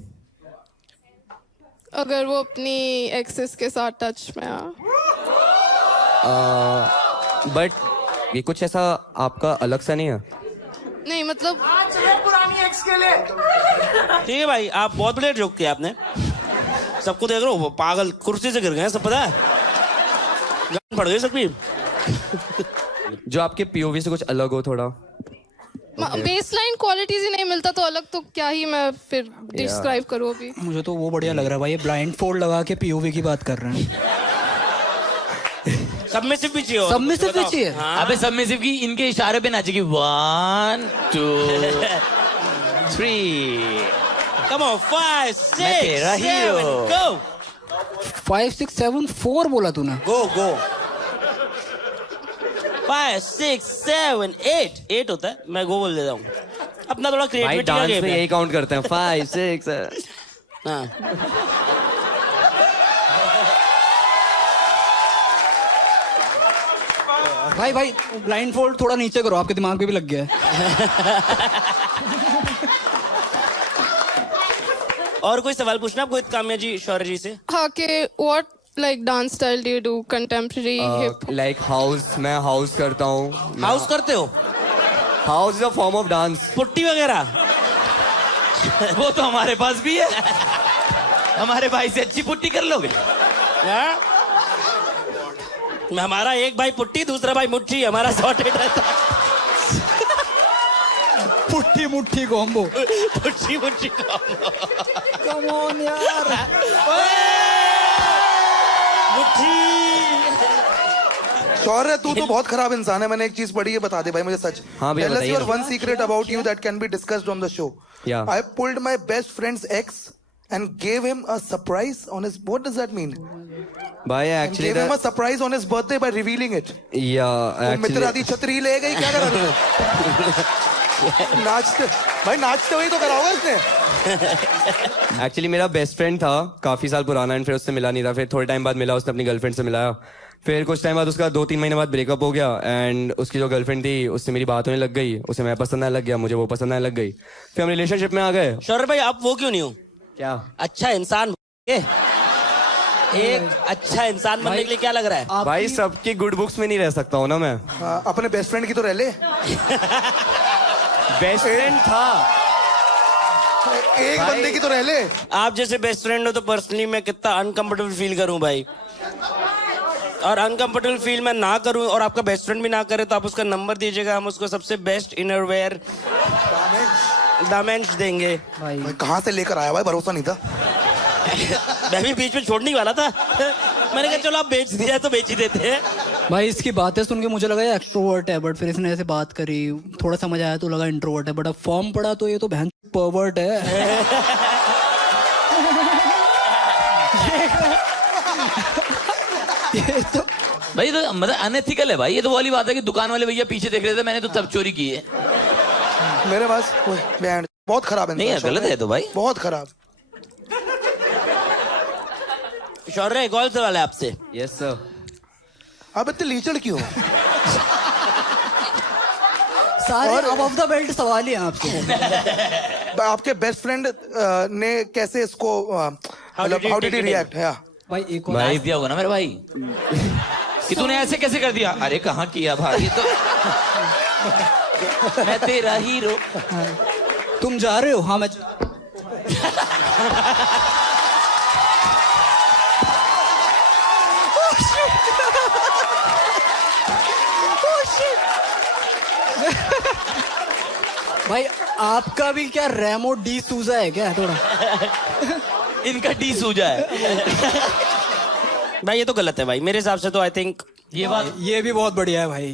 अगर वो अपनी एक्सेस के साथ टच में आ। बट ये कुछ ऐसा आपका अलग सा नहीं है? नहीं मतलब ठीक है भाई, आप बहुत बड़े जोक किया आपने। सबको देख रहे हो, वो पागल कुर्सी से गिर गए हैं, सब पता है, गान पड़ गई सबकी। जो आपके पीओवी से कुछ अलग हो थोड़ा? बेसलाइन क्वालिटीज ही नहीं मिलता तो अलग तो क्या ही मैं फिर डिस्क्राइब करूँ अभी। मुझे तो वो बढ़िया लग रहा है भाई, ये ब्लाइंड फोल्ड लगा के पीओवी की बात कर रहे हैं। सब में सिर्फ भी चाहिए, सबमिसिव भी बताओ। चाहिए? हाँ। अबे सबमिसिव की इनके इशारे पे नाचेगी 1 2 3। Come on, 5 मैं 6 तेरा 7 हीरो। go 5 6 7 4 बोला तूने। go go 5 6 7 8 होता है, मैं गो बोल देता हूँ। अपना थोड़ा भाई क्रिएटिविटी का डांस गेम में है। यही काउंट करते हैं 5 6 हाँ। भाई भाई ब्लाइंड फोल्ड थोड़ा नीचे करो, आपके दिमाग पे भी लग गया है। और कोई सवाल पूछना आपको काम्या जी, शौर्य जी से? हाँ कि what like dance style do you do? Contemporary, hip? Like house, मैं हाउस करता हूँ। हाउस करते हो? House is a form of dance. Putty वगैरह? वो तो हमारे पास भी है। हमारे भाई से अच्छी पुट्टी कर लोगे? हाँ? हमारा एक भाई पुट्टी, दूसरा भाई मुट्ठी, हमारा सॉर्टेड रहता है। पुट्ठी मुट्ठी कॉम्बो। पुट्टी मुट्ठी कम ऑन यार। मुट्ठी। शौर्य तू तो बहुत खराब इंसान है। मैंने एक चीज पढ़ी है, बता दे भाई मुझे सच। हाँ भैया, Tell us बताइए your ना। one secret about you that can be discussed on the show. Yeah. I pulled my best friend's ex and gave him a surprise on his. What does that mean? भाई And actually gave him a surprise on his birthday by revealing it. या वो मित्र आदि छतरी ले गई, क्या करा तूने? नाचते भाई, नाचते हुए तो करा होगा इसने। एक्चुअली मेरा बेस्ट फ्रेंड था काफी साल पुराना, एंड फिर उससे मिला नहीं था। फिर थोड़े टाइम बाद मिला, उसने अपनी गर्लफ्रेंड से मिलाया। फिर कुछ टाइम बाद उसका 2-3 महीने बाद ब्रेकअप हो गया, एंड उसकी जो गर्लफ्रेंड थी उससे मेरी बात होने लग गई। उसे मैं पसंद आने लग गया, मुझे वो पसंद आने लग गई। फिर हम रिलेशनशिप में आ गए। शौर्य भाई, आप वो क्यों नहीं हो? क्या? अच्छा इंसान एक अच्छा इंसान बनने के लिए क्या लग रहा है? भाई सबकी गुड बुक्स में नहीं रह सकता हूँ ना मैं। हाँ, अपने बेस्ट फ्रेंड की तो रह ले। बेस्ट फ्रेंड था। एक बंदे की तो रह ले। आप जैसे बेस्ट फ्रेंड हो तो पर्सनली मैं कितना अनकंफर्टेबल फील करूं भाई। और अनकंफर्टेबल फील मैं ना करूं और आपका बेस्ट फ्रेंड भी ना करे तो आप उसका नंबर दीजिएगा, हम उसको सबसे बेस्ट इनरवेयर दामेंश देंगे। भाई कहाँ से लेकर आया भाई, भरोसा नहीं था। मैं भी बीच में छोड़ने ही वाला था। मैंने कहा चलो आप बेच दिया तो बेच ही देते हैं। भाई इसकी बातें सुन के मुझे लगा ये एक्सट्रोवर्ट है, बट फिर इसने ऐसे बात करी, थोड़ा समझ आया तो लगा इंट्रोवर्ट है, बट अब फॉर्म पड़ा तो ये तो बहन पर्वर्ट है। ये तो भाई तो मतलब अनएथिकल है भाई। ये तो वो वाली बात है कि दुकान वाले भैया पीछे देख रहे थे, मैंने तो तब चोरी की है। मेरे पास बैंड बहुत खराब इंसान। नहीं है, गलत है तो भाई। बहुत खराब। शौर्य एक और सवाल है आपसे। Yes sir. अब इतने लीचड़ क्यों? सारे अब ऑफ द बेल्ट सवाल ही हैं आपसे। आपके बेस्ट फ्रेंड ने कैसे इसको मतलब हाउ डिड ही रिएक्ट है? भाई एक और भाई दिया होगा ना मेरे भाई कि तूने ऐसे कैसे कर दिया। अरे कहाँ किया भाई, तो मैं तेरा हीरो। तुम जा रहे हो? हाँ मैं भाई आपका भी क्या रेमो डी सूजा है क्या थोड़ा? इनका डी सूजा है। भाई ये तो गलत है भाई, मेरे हिसाब से तो आई थिंक ये बात ये भी बहुत बढ़िया है भाई,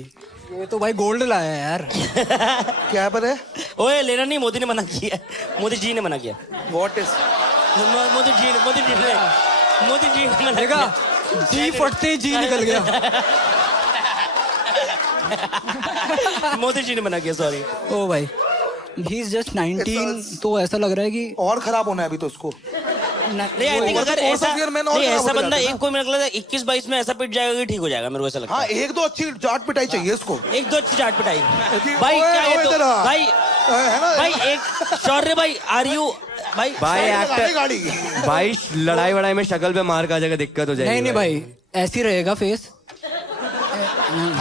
ये तो भाई गोल्ड लाया है यार। क्या पर है? ओए लेना नहीं, मोदी ने मना किया है, मोदी जी ने मना किया, व्हाट इज? मोदी जी ने मना देखा, किया। जी फटते ही जी निकल गया। मोदी जी ने मना किया, सॉरी। ओ भाई, ही इज जस्ट 19, तो ऐसा लग रहा है कि और खराब होना है अभी तो उसको। नहीं आई थिंक और अगर तो ऐसा course of year में और नहीं खराब ऐसा होते बंदा जाते हैं एक को मेरे को लगता है 21-22 में ऐसा पिट जाएगा कि ठीक हो जाएगा, मेरे को ऐसा लगता हाँ, है। एक दो अच्छी जाट पिटाई चाहिए इसको। एक दो अच्छी चाट पिटाई कि भाई, ओए, क्या ये ओए तो इधर आ। भाई है ना? भाई एक शौर्य भाई, आर यू भाई भाई साइड में लगा दे एक्टर गाड़ी। भाई लड़ाई वड़ाई में शक्ल पे मार खा जाएगा, दिक्कत हो जाएगी। नहीं नहीं भाई, ऐसी रहेगा फेस।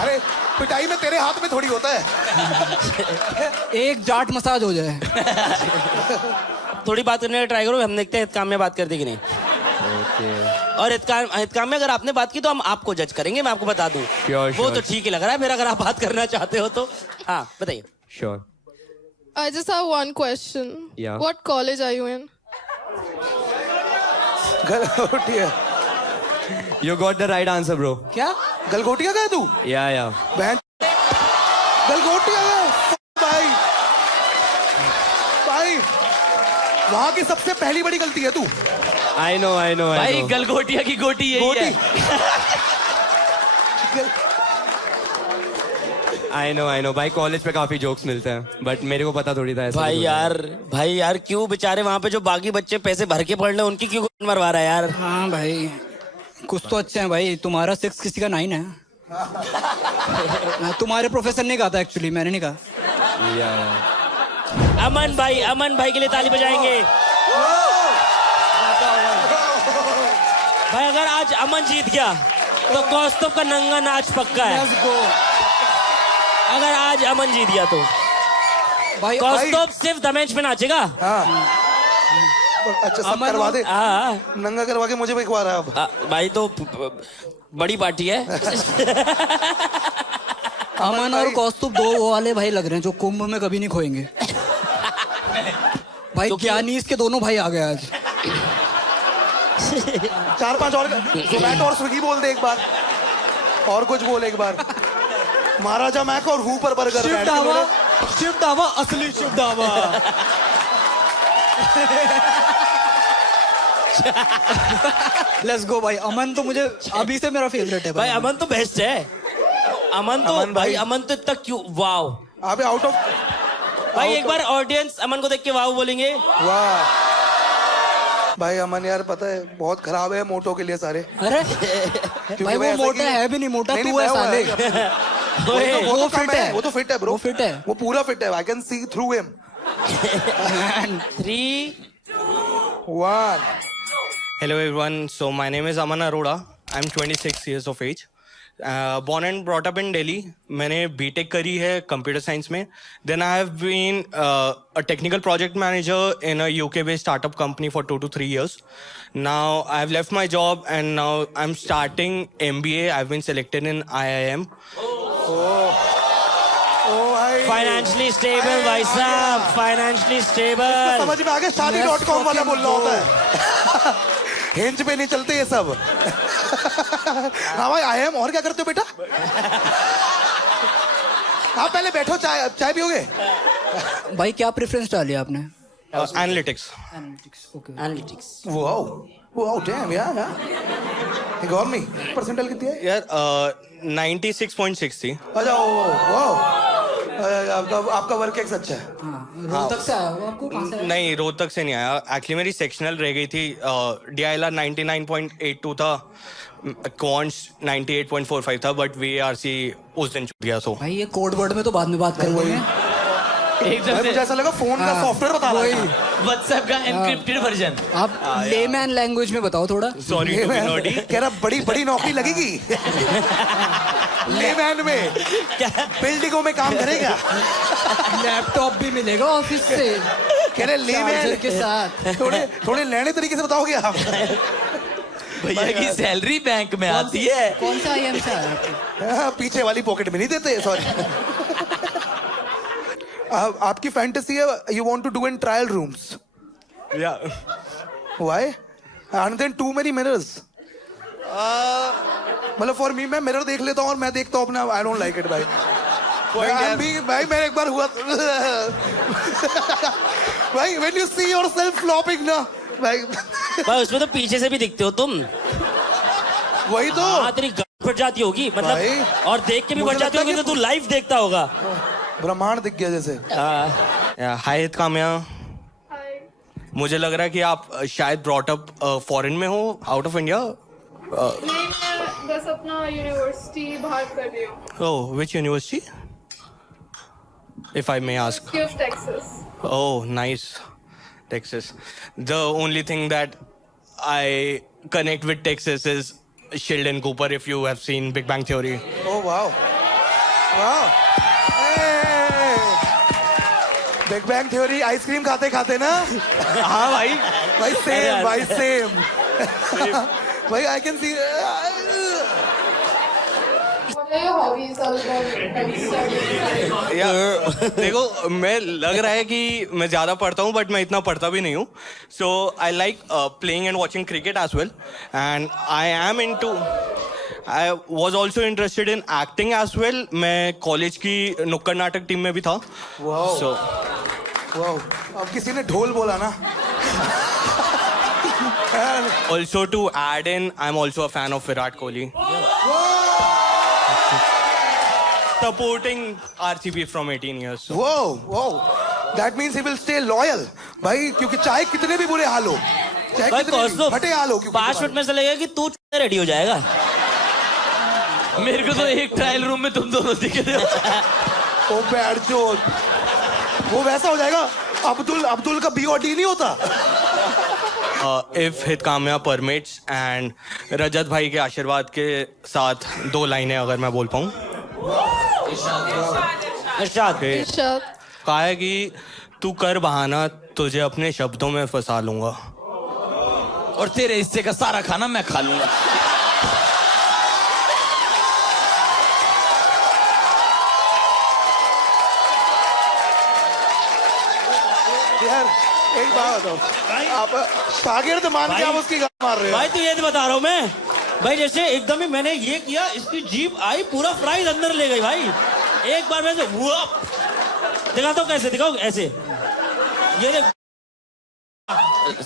अरे पिटाई में तेरे हाथ में थोड़ी होता है। एक जाट मसाज हो जाए। थोड़ी बात करने का ट्राई करो, हम देखते हैं इत्काम में बात करते कि नहीं। और इत्काम में अगर आपने बात की तो हम आपको जज करेंगे, मैं आपको बता दूं। Sure, वो sure. तो ठीक ही लग रहा है, फिर अगर आप बात करना चाहते हो तो हाँ बताइए। Sure. I just have one question. Yeah. What college are you in? Galgotia. You got the right answer bro. क्या? गलगोटिया का है तू? या बहन गलगोटिया का? भाई भाई वहां की सबसे पहली बड़ी गलती है तू। आई नो भाई गलगोटिया की गोटी यही गोटी। है। आई नो भाई, कॉलेज पे काफी जोक्स मिलते हैं, बट मेरे को पता थोड़ी था ऐसा भाई कुछ यार क्यों बेचारे वहां पे जो बाकी बच्चे पैसे भर के पढ़ रहे हैं उनकी क्यों गोली मरवा रहा है यार। हाँ भाई, कुछ तो अच्छे हैं भाई। तुम्हारा 6 किसी का 9 है। तुम्हारे प्रोफेसर ने कहा था, एक्चुअली मैंने नहीं कहा। या अमन भाई के लिए ताली बजाएंगे। भाई अगर आज अमन जीत गया तो कौस्तुभ का नंगा नाच पक्का है। Let's go। अगर आज अमन जीत गया तो भाई कौस्तुभ सिर्फ दमेज पे नाचेगा। हाँ अच्छा, सब अमन करवा दे, हाँ नंगा करवा के मुझे भी एक बार है अब। भाई तो बड़ी पार्टी है। अमन और कौस्तुभ दो वो वाले भाई लग रहे हैं जो कुंभ में कभी नहीं खोएंगे। भाई ज्ञानीस के दोनों भाई आ गए आज। 4-5 और जोमैटो और स्विगी बोल दे एक बार, और कुछ बोल एक बार। महाराजा मैक और हू पर बर्गर। शिव ढाबा, असली शिव ढाबा। लेट्स गो भाई। अमन तो मुझे अभी से मेरा फेवरेट है भाई अमन तो बेस्ट है। अमन तो इतना क्यों वाव। अबे आउट ऑफ भाई एक बार ऑडियंस अमन को देख के वाव बोलेंगे। वाह भाई अमन यार, पता है बहुत खराब है मोटो के लिए सारे। अरे क्योंकि भाई वो ऐसा मोटा कि- है भी नहीं, मोटा नहीं, तू है मैं साले। वो तो fit fit है। है, वो तो फिट है ब्रो, वो fit है। वो पूरा फिट है। I can see through him. 3 1 Hello everyone, so my name is Aman Arora. I'm 26 years of age. Born and brought up in Delhi. मैंने B.Tech करी है computer science में. Then I have been a technical project manager in a UK-based startup company for 2 to 3 years. Now I have left my job and now I'm starting MBA. I've been selected in IIM. ओ भाई financially stable भाई साहब, financially stable. समझ में आ गया, शादी.com वाला बोलना होता है। हिंज पे नहीं चलते ये सब। हाँ भाई आई एम। और क्या करते हो बेटा? आप पहले बैठो, चाय पियोगे? भाई क्या प्रेफरेंस डाली आपने? Analytics. एनालिटिक्स। वाओ डैम यार। Got me. परसेंटाइल कितनी है? यार 96.6 थी. अच्छा वाओ। आपका वर्क एक्स अच्छा है। रोहतक से आया हो? आपको कहाँ से आया? नहीं, रोहतक से नहीं आया. एक्चुअली मेरी सेक्शनल रह गई थी. DILR 99.82 था, क्वांट्स 98.45 था, बट VARC उस दिन छूट गया. सो भाई ये कोड वर्ड में तो बाद में बात कर लेंगे। एकदम भाई, मुझे से ऐसा लगा फोन का सॉफ्टवेयर बता रहा है। व्हाट्सएप का एनक्रिप्टेड वर्जन। आप लेमैन लैंग्वेज में बताओ थोड़ा। Sorry to be naughty. कह रहा बड़ी नौकरी लगेगी लेमैन में, बिल्डिंगों में काम करेगा। लैपटॉप भी मिलेगा ऑफिस से कह रहे लेमैन चार्जर के साथ। थोड़े लेने तरीके से बताओगे आप। भैया की सैलरी बैंक में आती है। कौन सा IIM से आया आपको? हाँ, पीछे वाली पॉकेट में नहीं देते। सॉरी। आपकी फैंटेसी है you want to do in trial rooms. या why? And then too many mirrors. मतलब फॉर मी, मैं मिरर देख लेता हूँ और मैं देखता हूँ अपना, आई डोंट लाइक इट भाई। भाई मैं एक बार हुआ भाई, when you see yourself flopping ना भाई, भाई उसमें तो पीछे से भी दिखते हो तुम। वही तो। हाँ, तेरी गांड फट जाती होगी भाई, मतलब, और देख के भी मुझे फट जाती लगता होगी है तो कि तू लाइव देखता होगा। ब्रह्मांड दिख गया जैसे। हाय काम्या, मुझे लग रहा है कि आप शायद ब्रॉट अप फॉरेन में हो, आउट ऑफ इंडिया। नहीं, मैं बस अपना यूनिवर्सिटी बाहर कर रही हूँ। Oh, which university if I may ask? Of Texas. Oh, nice. Texas. The only thing that I connect with Texas is Sheldon Cooper, if you have seen Big Bang Theory. Oh wow, wow. Big bang theory ice cream खाते खाते ना। हाँ भाई, भाई same, भाई same. भाई I can see. देखो मैं लग रहा है कि मैं ज्यादा पढ़ता हूँ, बट मैं इतना पढ़ता भी नहीं हूँ। So I like playing and watching cricket as well, and I am into, I was also interested in acting as well. मैं कॉलेज की नुक्कड़ नाटक टीम में भी था। Wow. सो वाओ, अब किसी ने ढोल बोला ना। Also to add in, I am also a fan of Virat Kohli, supporting RCB from 18 years. So. Whoa, that means he will stay loyal, भाई, क्योंकि चाहे कितने भी बुरे हाल हो, चाहे भाई कितने भी कौस्तुभ, फटे हाल हो, 5 मिनट में से लगेगा कि तू रेडी हो जाएगा। मेरे को तो एक ट्रायल रूम में तुम दोनों दिख रहे हो। ओ बैड जोत, वो वैसा हो जाएगा। अब्दुल का BOD नहीं होता। If Hitkamya permits and रजत भाई के आशीर्वाद के साथ 2 लाइनें अगर मैं बोल पाऊँ। इरशाद। इरशाद। कहा है कि तू कर बहाना, तुझे अपने शब्दों में फंसा लूंगा, और तेरे हिस्से का सारा खाना मैं खा लूंगा। यार एक बात बताओ, आप शागिर्द मान के आप उसकी गाल मार रहे हो। भाई तू ये तो बता रहा हूँ मैं, भाई जैसे एकदम ही मैंने ये किया, इसकी जीभ आई, पूरा फ्राइज अंदर ले गई भाई। एक बार में से दिखाता हूँ कैसे, दिखाओ ऐसे, ये देख।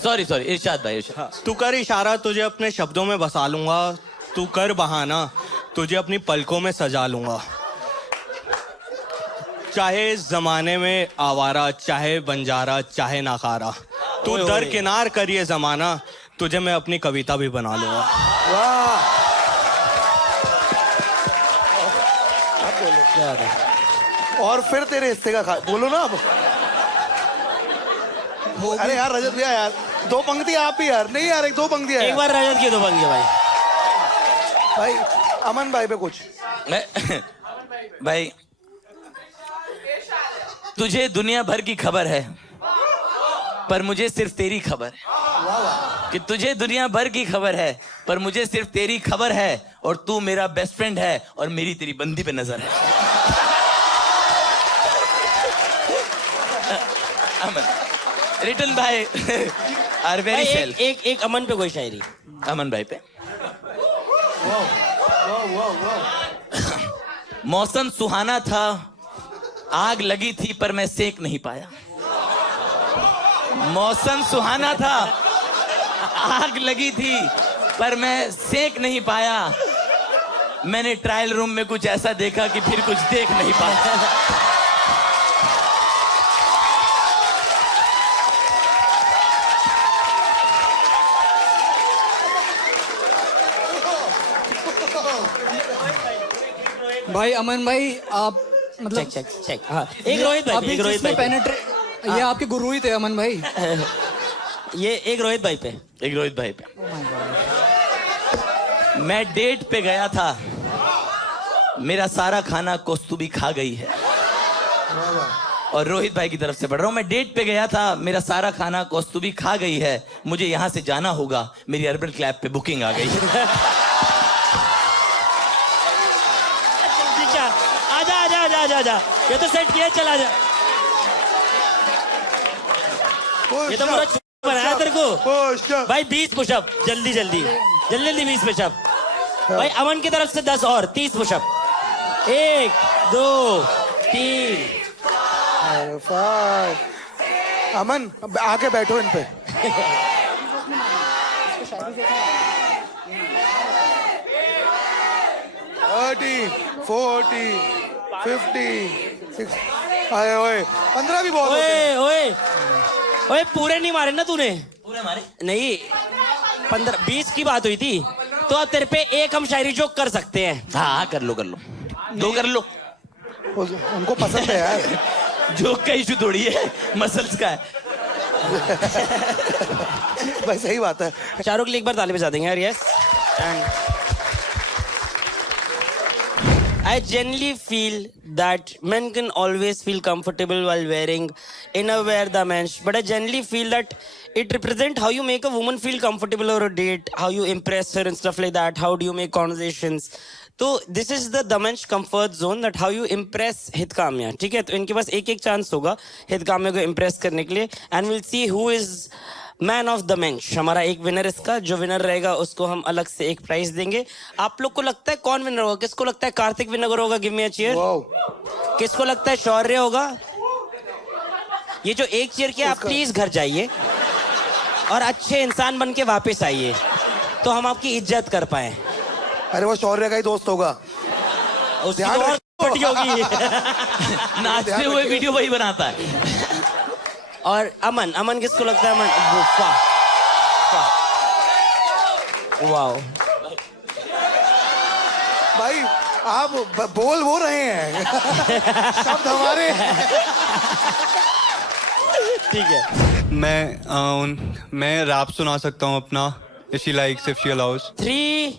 सॉरी इरशाद भाई, इरशाद। तू कर इशारा, तुझे अपने शब्दों में बसा लूंगा, तू कर बहाना, तुझे अपनी पलकों में सजा लूंगा। चाहे इस जमाने में आवारा, चाहे बंजारा, चाहे नाकारा, तू दरकिनार कर ये जमाना, तुझे मैं अपनी कविता भी बना लूंगा। वाह, और फिर तेरे हिस्से का खा, बोलो ना अब। अरे यार रजत भैया यार, 2 पंक्ति आप भी यार, नहीं यार, 2 पंक्ति एक बार रजत की 2 पंक्ति भाई। भाई अमन भाई पे कुछ। भाई तुझे दुनिया भर की खबर है, पर मुझे सिर्फ तेरी खबर है। कि तुझे दुनिया भर की खबर है, पर मुझे सिर्फ तेरी खबर है, और तू मेरा बेस्ट फ्रेंड है, और मेरी तेरी बंदी पे नजर है। Aman, written by our very self. एक अमन पे कोई शायरी, अमन भाई पे। मौसम सुहाना था, आग लगी थी, पर मैं सेक नहीं पाया। मौसम सुहाना था, आग लगी थी, पर मैं सेक नहीं पाया। मैंने ट्रायल रूम में कुछ ऐसा देखा कि फिर कुछ देख नहीं पाया। भाई अमन भाई, आप मतलब चेक। हाँ, एक रोहित भाई पे, एक रोहित भाई पे। ये आपके गुरु ही थे अमन भाई। ये एक रोहित भाई पे, एक रोहित भाई पे। मैं डेट पे गया था, मेरा सारा खाना कौस्तुभी खा गई है। और रोहित भाई की तरफ से पढ़ रहा हूं। मैं डेट पे गया था, मेरा सारा खाना कौस्तुभी खा गई है, मुझे यहां से जाना होगा, मेरी अर्बन क्लैब पे बुकिंग आ गई है। आजा, ये तो सेट किया, चला जा। ये तो पूरा बनाया तेरे को भाई। 20 पुशअप, जल्दी 20 पुशअप। भाई अमन की तरफ से 10 और 30 पुशअप 1 2 3 5 अमन आके बैठो इन पे 30 40 50 60 आए ओए 15 भी बहुत होते हैं। ओए ओए ओए पूरे नहीं मारे ना तूने? पूरे हमारे नहीं 15 20 की बात हुई थी तो अब तेरे पे एक हम शायरी जोक कर सकते हैं। हाँ कर लो 2 कर लो। उनको पसंद है यार। जोक का इशू थोड़ी है, मसल्स का है। भाई सही बात है। शाहरुख लिए एक बार ताली बजा देंगे यार। Yes and I generally feel that men can always feel comfortable while wearing innerwear the men's, but I generally feel that it represents how you make a woman feel comfortable or a date, how you impress her and stuff like that, how do you make conversations. तो this is the men's comfort zone, that how you impress हितकाम्या। ठीक है, तो इनके पास एक chance होगा हितकाम्या को impress करने के लिए, and we'll see who is man of the match. हमारा एक विनर इसका, जो विनर रहेगा उसको हम अलग से एक प्राइज देंगे। आप लोग को लगता है कौन विनर होगा? किसको लगता है कार्तिक विनर होगा? गिव मी अ चीयर। किसको लगता है शौर्य होगा? ये जो एक चीयर किया, आप प्लीज घर जाइए और अच्छे इंसान बन के वापस आइए तो हम आपकी इज्जत कर पाए। अरे वो शौर्य का ही दोस्त होगा, उसकी तो और पटी होगी। नाचते हुए वीडियो वही बनाता है। और अमन किसको लगता है? अमन वाओ भाई आप बोल वो रहे हैं शब्द हमारे। ठीक है, मैं रैप सुना सकता हूँ अपना, if she likes, if she allows. 3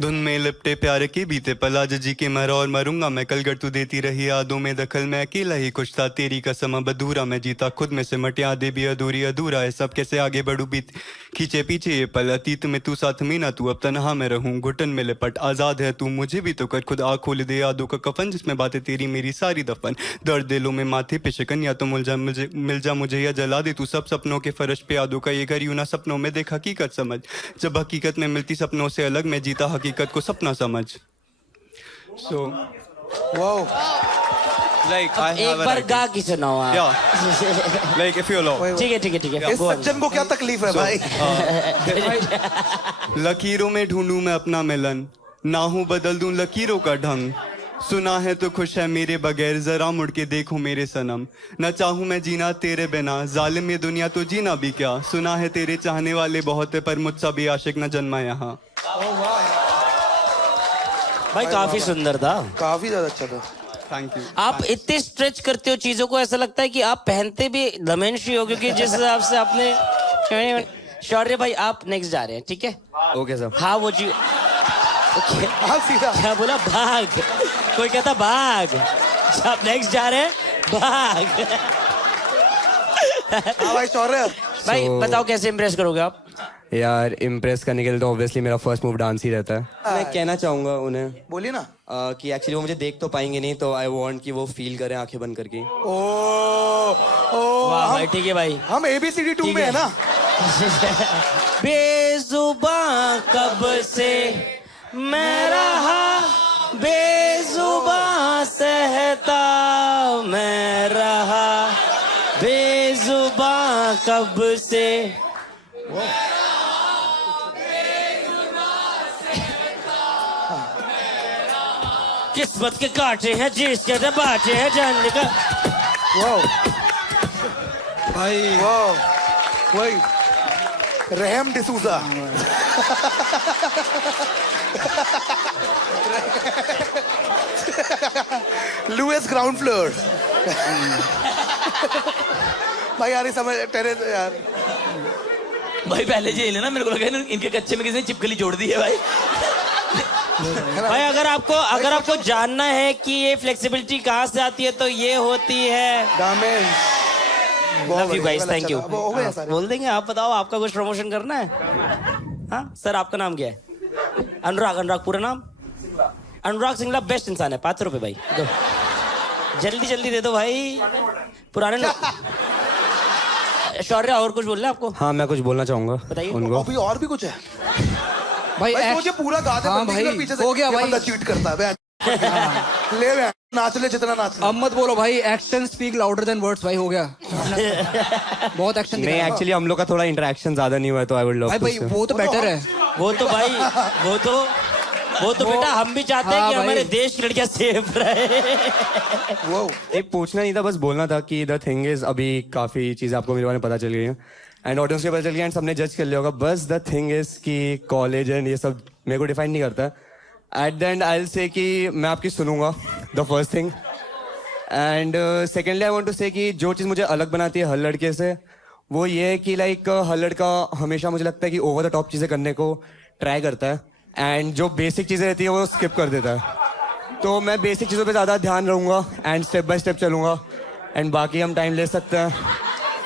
धुन में लिपटे प्यार के बीते पल, आज जी के मरा और मरूंगा मैं, कल कर तू देती रही यादों में दखल, मैं अकेला ही कुछ था, तेरी कसम अब अधूरा मैं जीता, खुद में से मटे आधे भी अधूरी अधूरा है सब, कैसे आगे बढ़ू बीत खींचे पीछे ये पल, अतीत में तू साथ में ना तू, अब तन्हा मैं रहूं घुटन में लिपट, आजाद है तू मुझे भी तो कर, खुद आँख खोल दे यादों का कफन, जिसमें बातें तेरी मेरी सारी दफन, दर्द दिलों में माथे पे शिकन, या तो मिल जा मुझे या जला दे तू, सब सपनों के फर्श पे यादों का ये घर, यूं ना सपनों में देख हकीकत समझ, जब हकीकत में मिलती सपनों से अलग, मैं जीता हकीकत को सपना समझ। So, wow. like I एक have बार गा की सुनाओ आप। yeah, like if you allow. ठीक है। इस सज्जन को क्या तकलीफ है भाई? लकीरों में ढूंढूं मैं अपना मिलन, ना हूं बदल दूं लकीरों का ढंग, सुना है तो खुश है मेरे बगैर, जरा मुड़ के देखो मेरे सनम, न चाहूं मैं जीना तेरे बिना, जालिम ये दुनिया तो जीना भी क्या, सुना है तेरे चाहने वाले बहुत है, पर मुझसा भी आशिक न जन्मा यहाँ। भाई काफी सुंदर था, काफी ज्यादा अच्छा था। Thank you. आप इतने स्ट्रेच करते हो चीजों को, ऐसा लगता है कि आप पहनते भी दमेंशी हो, क्योंकि जिस हिसाब से आपने। शौर्य भाई आप नेक्स्ट जा रहे हैं, ठीक है? Okay sir. हाँ वो जी ओके। आप सीधा क्या बोला? भाग, कोई कहता भाग। आप नेक्स्ट जा रहे हैं, भाग। हाँ भाई शौर्य, भाई बताओ कैसे इम्प्रेस करोगे आप? यार इम्प्रेस करने के लिए तो ऑब्वियसली मेरा फर्स्ट मूव डांस ही रहता है। मैं कहना चाहूंगा उन्हें बोलिए ना। कि एक्चुअली वो मुझे देख तो पाएंगे नहीं, तो आई वांट कि वो फील करें आंखें बंद करके। वाह भाई, ठीक है भाई। हम ABCD 2 में है ना। बेजुबां कब से मैं रहा, बेजुबां सहता मैं रहा, बेजुबां कब से। किस्मत के कांटे हैं, जिसके बाटे हैं, जानने का। वाह भाई, वाह वही रहम डिसूजा। Louis ground floor. भाई यार ये समझ तेरे यार। भाई पहले जेल है ना, मेरे को लगा इनके कच्चे में किसी ने चिपकली जोड़ दी है भाई। भाई अगर आपको जानना है कि ये फ्लेक्सिबिलिटी कहाँ से आती है, तो ये होती है love you guys, thank you. बोल देंगे, आप बताओ आपका कुछ प्रमोशन करना है? हाँ सर, आपका नाम क्या है? अनुराग, पूरा नाम? अनुराग सिंगला बेस्ट इंसान है। 500 रुपए भाई, दो जल्दी दे दो भाई। पुराने लोग। शौर्य और कुछ बोलना है आपको? हाँ मैं कुछ बोलना चाहूंगा बताइए। उनको। अभी और भी कुछ है? भाई भाई act- सोचे पूरा गा दे हाँ बंदी भाई, के पीछे से हो गया ये भाई। बंदा चीट करता है बे। ले बे, नाच ले जितना नाच ले। अब मत बोलो भाई, action speak louder than words भाई, हो गया। बहुत एक्शन नहीं दिखाया। एक्चुअली हम लोग का थोड़ा इंटरेक्शन ज्यादा नहीं हुआ है, तो आई वुड लव भाई भाई वो तो बेटर है। वो तो भाई वो तो बेटा हम भी चाहते हैं हाँ कि भाई। हमारे देश की लड़कियां सेफ रहे। वो ये पूछना नहीं था, बस बोलना था कि द थिंग इज अभी काफी चीजें आपको मेरे बारे में पता चल गई हैं एंड ऑडियंस के पता चल गया एंड सबने जज कर लिया होगा। बस द थिंग इज कि कॉलेज एंड ये सब मेरे को डिफाइन नहीं करता। At the end I will say कि मैं आपकी सुनूंगा, the first thing. And secondly I want to say कि जो चीज़ मुझे अलग बनाती है हर लड़के से वो ये है कि लाइक हर लड़का हमेशा मुझे लगता है कि ओवर द टॉप चीज़ें करने को ट्राई करता है एंड जो बेसिक चीज़ें रहती है वो स्किप कर देता है। तो मैं बेसिक चीज़ों पे ज़्यादा ध्यान रहूँगा एंड स्टेप बाय स्टेप चलूँगा एंड बाकी हम टाइम ले सकते हैं।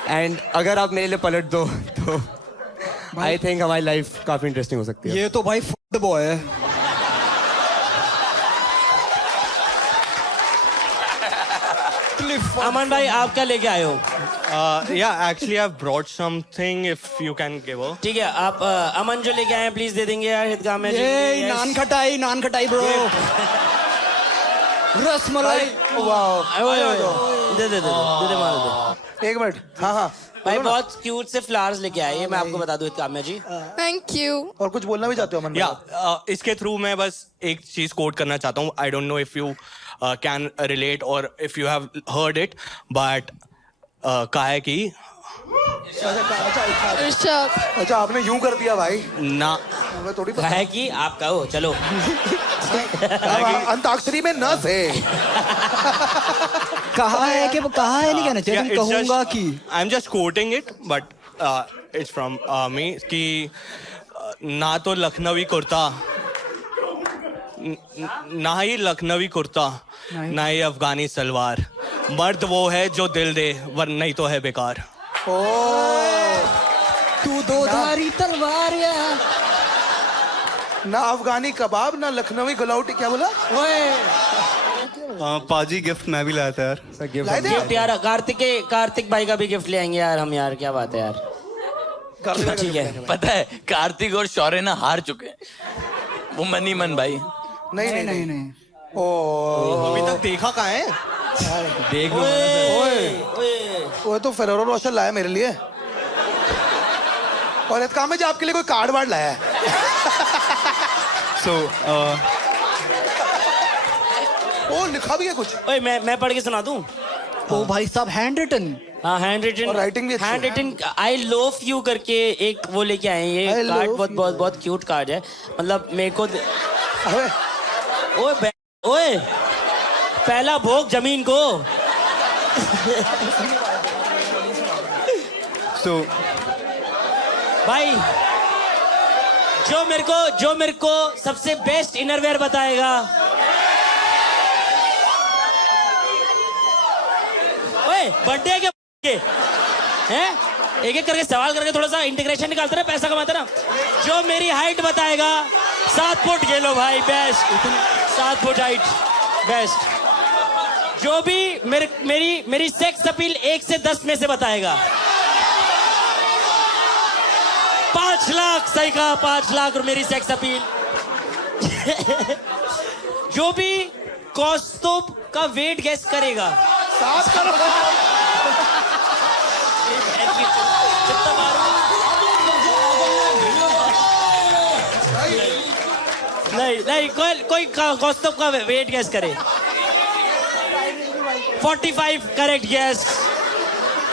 एंड अगर आप मेरे लिए पलट दो तो आई थिंक हमारी लाइफ काफ़ी इंटरेस्टिंग हो सकती है। ये तो भाई फुट बॉय है। अमन भाई आप क्या लेके आए हो? Yeah, actually, I've brought something. If you can give her. ठीक है आप अमन जो लेके आए हैं प्लीज दे देंगे यार हितगाम में। ये नान खटाई ब्रो, रसमलाई। दे दे मार दे। एक मिनट, हाँ हाँ भाई बहुत क्यूट से फ्लावर्स लेके आए हैं, मैं आपको बता दूं हितगाम जी। Thank you. और कुछ बोलना भी चाहते हो अमन? इसके थ्रू मैं बस एक चीज कोट करना चाहता हूँ। I don't know if you can relate और if you have heard it, but कहा है कि Rishabh. अच्छा आपने यूं कर दिया भाई, ना मैं थोड़ी पता है कि आप कहो चलो। अब अंताक्षरी में न थे। कहा है कि वो कहा है नहीं कहना चाहिए, Yeah, तुम it's कहूंगा just- कि I'm just quoting it, but it's from me कि ना तो लखनवी कुर्ता, ना ही लखनवी कुर्ता, ना ही अफगानी सलवार, मर्द वो है जो दिल दे वर नहीं तो है बेकार। तू दो धारी तलवार या ना अफगानी कबाब ना लखनवी गुलाउटी, क्या बोला? पाजी गिफ्ट मैं भी लाया था यार। लाए थे गिफ्ट यार कार्तिक भाई का भी गिफ्ट ले आएंगे यार हम यार, क्या बात है यार। ठीक है पता है कार्तिक और शौर्य ना हार चुके हैं, वो मनी मन भाई। नहीं नहीं नहीं नहीं नहीं। ओ अभी तक देखा कहाँ है? देख लो वो तो फेरोरो रोशर लाया मेरे लिए, और इतकाम में जो आपके लिए कोई कार्ड वार्ड लाया है। सो ओ लिखा भी है कुछ। ओए मैं पढ़ के सुना दूं? ओ भाई साहब हैंड रिटन। हाँ हैंड रिटन, और writing भी अच्छी है। Handwritten I love you करके एक वो लेके आए हैं। ये I कार्ड love बहुत you। बहुत बहुत क्यूट कार्ड है, मतलब मेरे को अबे ओए पहला भोग जमीन को। सो भाई जो मेरे को सबसे बेस्ट इनरवेयर बताएगा, ओए बर्थडे के हैं एक एक करके सवाल करके थोड़ा सा इंटीग्रेशन निकालते ना, पैसा कमाते ना। जो मेरी हाइट बताएगा 7 फुट गेलो भाई, बेस्ट 7 फुट हाइट बेस्ट। जो भी मेरी सेक्स अपील 1 से 10 में से बताएगा 5 लाख, सही कहा 5 लाख मेरी सेक्स अपील। जो भी कौस्तुभ का वेट गेस करेगा 7 करोड़। नहीं कोई कौस्तुभ का वेट गेस करे। 45 करेक्ट गेस।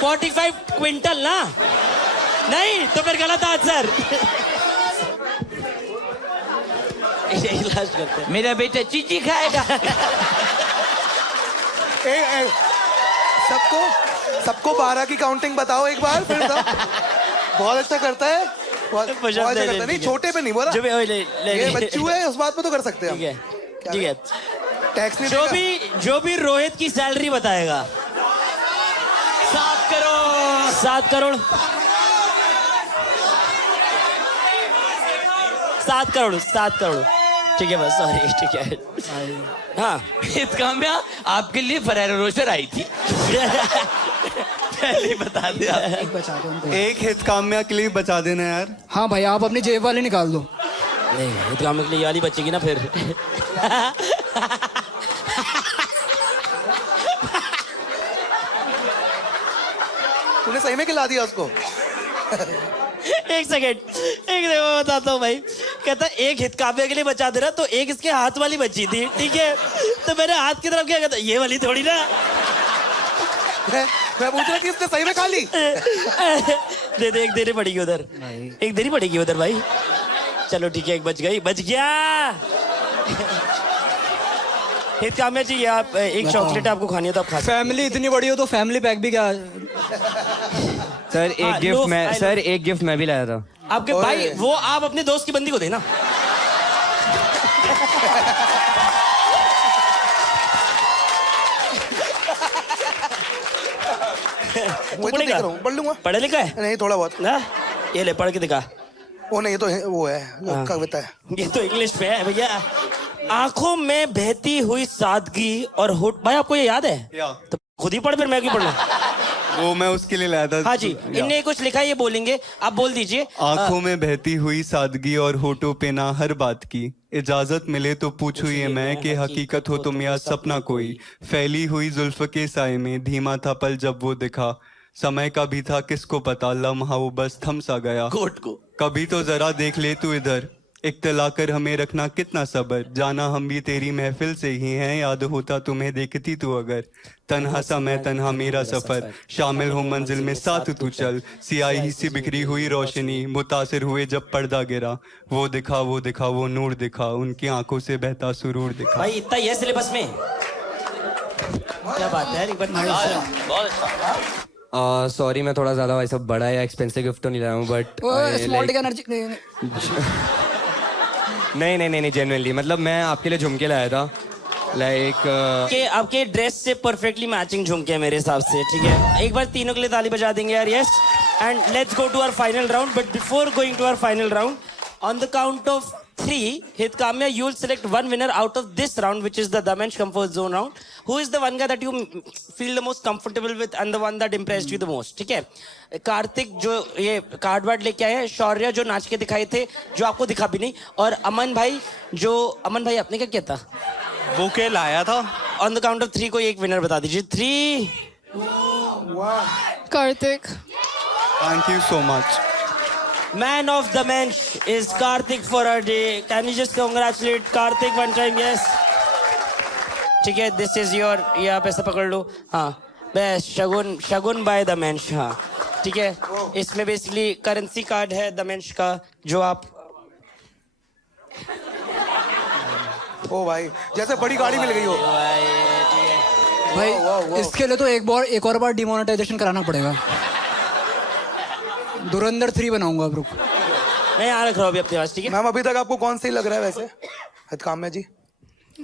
45 क्विंटल ना? नहीं तो फिर गलत आंसर। लास्ट करते हैं। मेरा बेटा चीची खाएगा। सबको 12 की काउंटिंग बताओ एक बार फिर तो। बहुत अच्छा करता है, बहुत अच्छा करता है। नहीं छोटे पे नहीं बोला, जो भी ये बच्चू है उस बात पे तो कर सकते हैं ठीक है ठीक है। टैक्स नहीं देगा। जो भी रोहित की सैलरी बताएगा 7 करोड़। 7 करोड़ 7 करोड़ ठीक है बस, सॉरी ठीक है। हाँ इसका में आपके लिए फरेरो रोशर आई थी। पहले बता दिया। एक बचा दो उनको। एक हित काम्या के लिए बचा देना यार। हाँ भाई आप अपनी जेब वाले निकाल दो। नहीं ईदगाह में के लिए ये वाली बचेगी ना फिर। तूने सही में खिला दिया उसको? एक सेकेंड मैं बताता हूँ भाई। कहता एक हित काव्य के लिए बचा दे रहा, तो एक इसके हाथ वाली बची थी, ठीक है, तो मैंने हाथ की तरफ क्या कहता, ये वाली थोड़ी ना। मैं पूछ रहा थी इसने सही में खा ली? दे दे, एक देनी पड़ेगी उधर, एक देनी पड़ेगी उधर भाई। चलो ठीक है, एक बच गई, बच गया। हित काव्य जी, आप एक चॉकलेट आपको खानी है तो आप खा सकते फैमिली इतनी बड़ी हो तो फैमिली पैक भी क्या? सर हाँ, एक गिफ्ट मैं लो, सर एक गिफ्ट मैं भी लाया था। हैं। आपके भाई वो आप अपने दोस्त की बंदी को देना। मैं तो देख रहा हूँ, पढ़ लूंगा। पढ़े लिखा है नहीं थोड़ा बहुत। ना, ये ले पढ़ के दिखा। वो नहीं, ये तो वो है कविता है। ये तो इंग्लिश में है भैया। आंखों में बहती हुई सादगी और होठ, भाई आपको ये याद है? तो खुद ही पढ़, फिर मैं क्यों पढ़ना? वो मैं उसके लिए लाया था। हाँ जी, इनने कुछ लिखा है, ये बोलेंगे, आप बोल दीजिए। आंखों में बहती हुई सादगी और होठों पे ना हर बात की, इजाजत मिले तो पूछूं ये मैं कि हकीकत हो तुम या सपना कोई, फैली हुई जुल्फ के साए में धीमा था पल जब वो दिखा, समय का भी था किसको पता, लम्हा वो बस थम सा गया, कोट को कभी तो जरा देख ले तू इधर, इख्तला कर हमें रखना कितना सबर, जाना हम भी तेरी महफिल से ही हैं, याद होता तुम्हें देखती तू अगर, तन्हा सा मैं तन्हा मेरा सफर, शामिल हो मंजिल में साथ तू चल, सियाही सी बिखरी हुई रोशनी, मुतासिर हुए जब पर्दा गिरा, वो दिखा वो नूर दिखा, उनकी आंखों से बहता सुरूर दिखा। भाई इतना ही है सिलेबस में, क्या बात है, एक बार सॉरी मैं थोड़ा ज्यादा वैसा बड़ा या एक्सपेंसिव गिफ्ट तो नहीं लाया हूँ, बट स्मॉल टिक एनर्जी नहीं जेन्युइनली, मतलब मैं आपके लिए झुमके लाया था, लाइक के आपके ड्रेस से परफेक्टली मैचिंग झुमके हैं मेरे हिसाब से, ठीक है। एक बार तीनों के लिए ताली बजा देंगे यार, yes. And let's go to our final round, but before going to our final round, on the count of 3, Hit Kamya, you will select one winner out of this round, which is the Damensh Comfort Zone round. Who is the one guy that you feel the most comfortable with and the one that impressed you the most? ठीक है। कार्तिक जो ये card ward लेके आए हैं, शौर्य जो नाच के दिखाए थे, जो आपको दिखा भी नहीं, और अमन भाई अमन भाई आपने क्या किया था? वो क्या लाया था? ऑन द काउंट ऑफ 3 कोई एक विनर बता दीजिए। 3, 2, 1। Karthik. Thank you so much. Man of the Mensch is Karthik for our day. Can you just congratulate Karthik one time? Yes. ठीक है, this is your, ये आप ऐसा पकड़ लो, हाँ, बस शगुन बाय द मेंश, हाँ, ठीक है। इसमें बेसिकली करेंसी कार्ड है द मेंश का, जो आप, ओ भाई जैसे बड़ी गाड़ी मिल गई हो भाई। इसके लिए तो एक और बार डिमोनेटाइजेशन कराना पड़ेगा। धुरंधर 3 बनाऊंगा अब, रुक। मैं यहाँ रख रहा हूँ अभी अपने पास, ठीक है। मैम अभी तक आपको कौन सही लग रहा है वैसे? हित काम्या जी।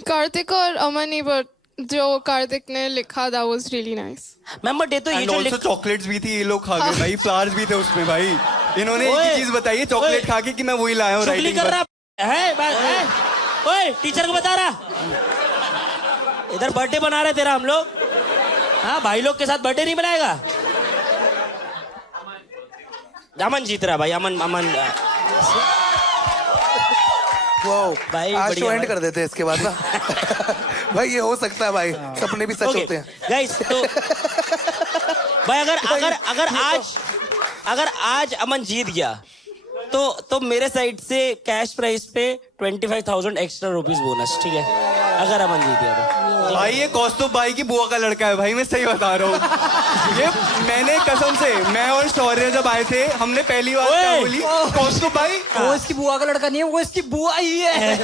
Karthik और अमन ही, बट जो कार्तिक ने लिखा था was really nice. Ma'am but ये तो ये एंड जो ऑल्सो चॉकलेट्स भी थी, ये लोग खा गए भाई, फ्लावर्स भी थे उसमें भाई। इन्होंने एक ही चीज बताई है चॉकलेट खा के कि मैं वही लाया हूँ चुगली राइटिंग कर पर। रहा है? ओए टीचर को बता रहा, इधर बर्थडे बना रहे तेरा हम लोग, हाँ, भाई लोग के साथ बर्थडे नहीं बनाएगा। अमन जीत रहा भाई, अमन वाओ भाई, आज बढ़िया तो एंड भाई। कर देते हैं इसके बाद ना। भाई ये हो सकता है भाई, सपने भी सच होते हैं। गाइस, तो भाई अगर आज अमन जीत गया तो मेरे साइड से कैश प्राइस पे 25,000 एक्स्ट्रा रुपीस बोनस, ठीक है, अगर अमन जीत गया तो। भाई ये कौस्तुभ भाई की बुआ का लड़का है भाई, मैं सही बता रहा हूँ। ये मैंने कसम से, मैं और शौर्य जब आए थे, हमने पहली बार क्या बोली, कौस्तुभ भाई वो इसकी बुआ का लड़का नहीं है, वो इसकी बुआ ही है। ये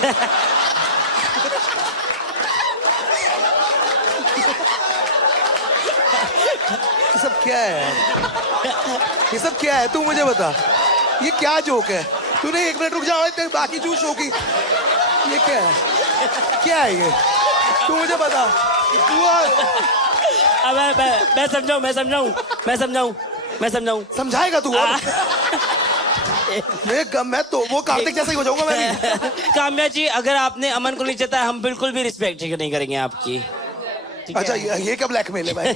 सब क्या है? ये सब क्या है? तू मुझे बता, ये क्या जोक है? तूने 1 मिनट रुक जाओ, बाकी जूस शो की। ये क्या है? क्या है ये? तू मुझे बता। अब मैं समझाऊं। समझाएगा तू? मैं तो वो कार्तिक जैसा ही हो जाऊंगा मैं भी। काम्या जी, अगर आपने अमन को नहीं चेताया, हम बिल्कुल भी रिस्पेक्ट नहीं करेंगे आपकी। अच्छा ये क्या ब्लैकमेल है भाई?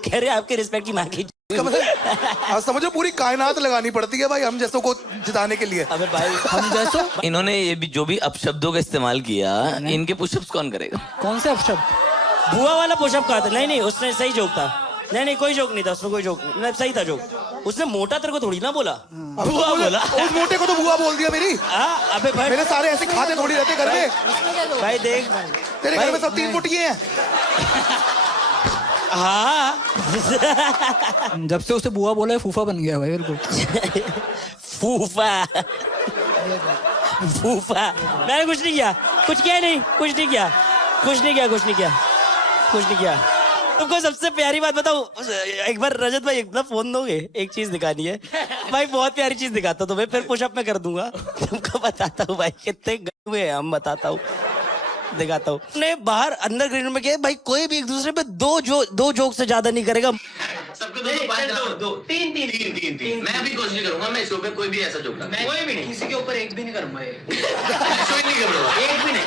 कह रहे आपकी रिस्पेक्ट की मांगी। इसका मतलब आप समझो पूरी कायनात लगानी पड़ती है भाई हम जैसों को जिताने के लिए। अबे भाई हम जैसो इन्होंने ये भी जो भी अपशब्दों का इस्तेमाल किया, इनके पुशअप्स कौन करेगा? कौन से अपशब्द? बुआ वाला पुशअप कहा था। नहीं उसने सही जोक था। नहीं कोई जोक नहीं था उसमें, कोई जोक नहीं, सही था जोक। उसने मोटा तेरे को थोड़ी ना बोला। बुआ बोला। उस मोटे को तो बुआ बोल दिया मेरी। अबे भाई मेरे सारे ऐसे खाते थोड़ी रहते घर में। भाई देख तेरे घर में सब 3 फुटिए हैं। हाँ जब से उसे बुआ बोला है फूफा बन गया भाई बिल्कुल। फूफा मैंने कुछ नहीं किया, कुछ नहीं किया। तुमको सबसे प्यारी बात बताऊं, एक बार रजत भाई एक फोन दोगे, एक चीज दिखानी है भाई, बहुत प्यारी चीज दिखाता हूं तुम्हें, फिर पुशअप में कर दूंगा। तुमको बताता हूँ भाई कितने गए हुए हैं हम, बताता हूँ दिखाता हूँ। ने बाहर अंदर ग्रीन रूम में किया भाई, कोई भी एक दूसरे पे दो जोक से ज्यादा नहीं करेगा। सबको दो तीन मैं भी कोशिश करूंगा, मैं शो पे कोई भी ऐसा जोक ना, कोई भी नहीं, किसी के ऊपर एक भी नहीं करूंगा, कोई नहीं करूंगा, एक भी नहीं।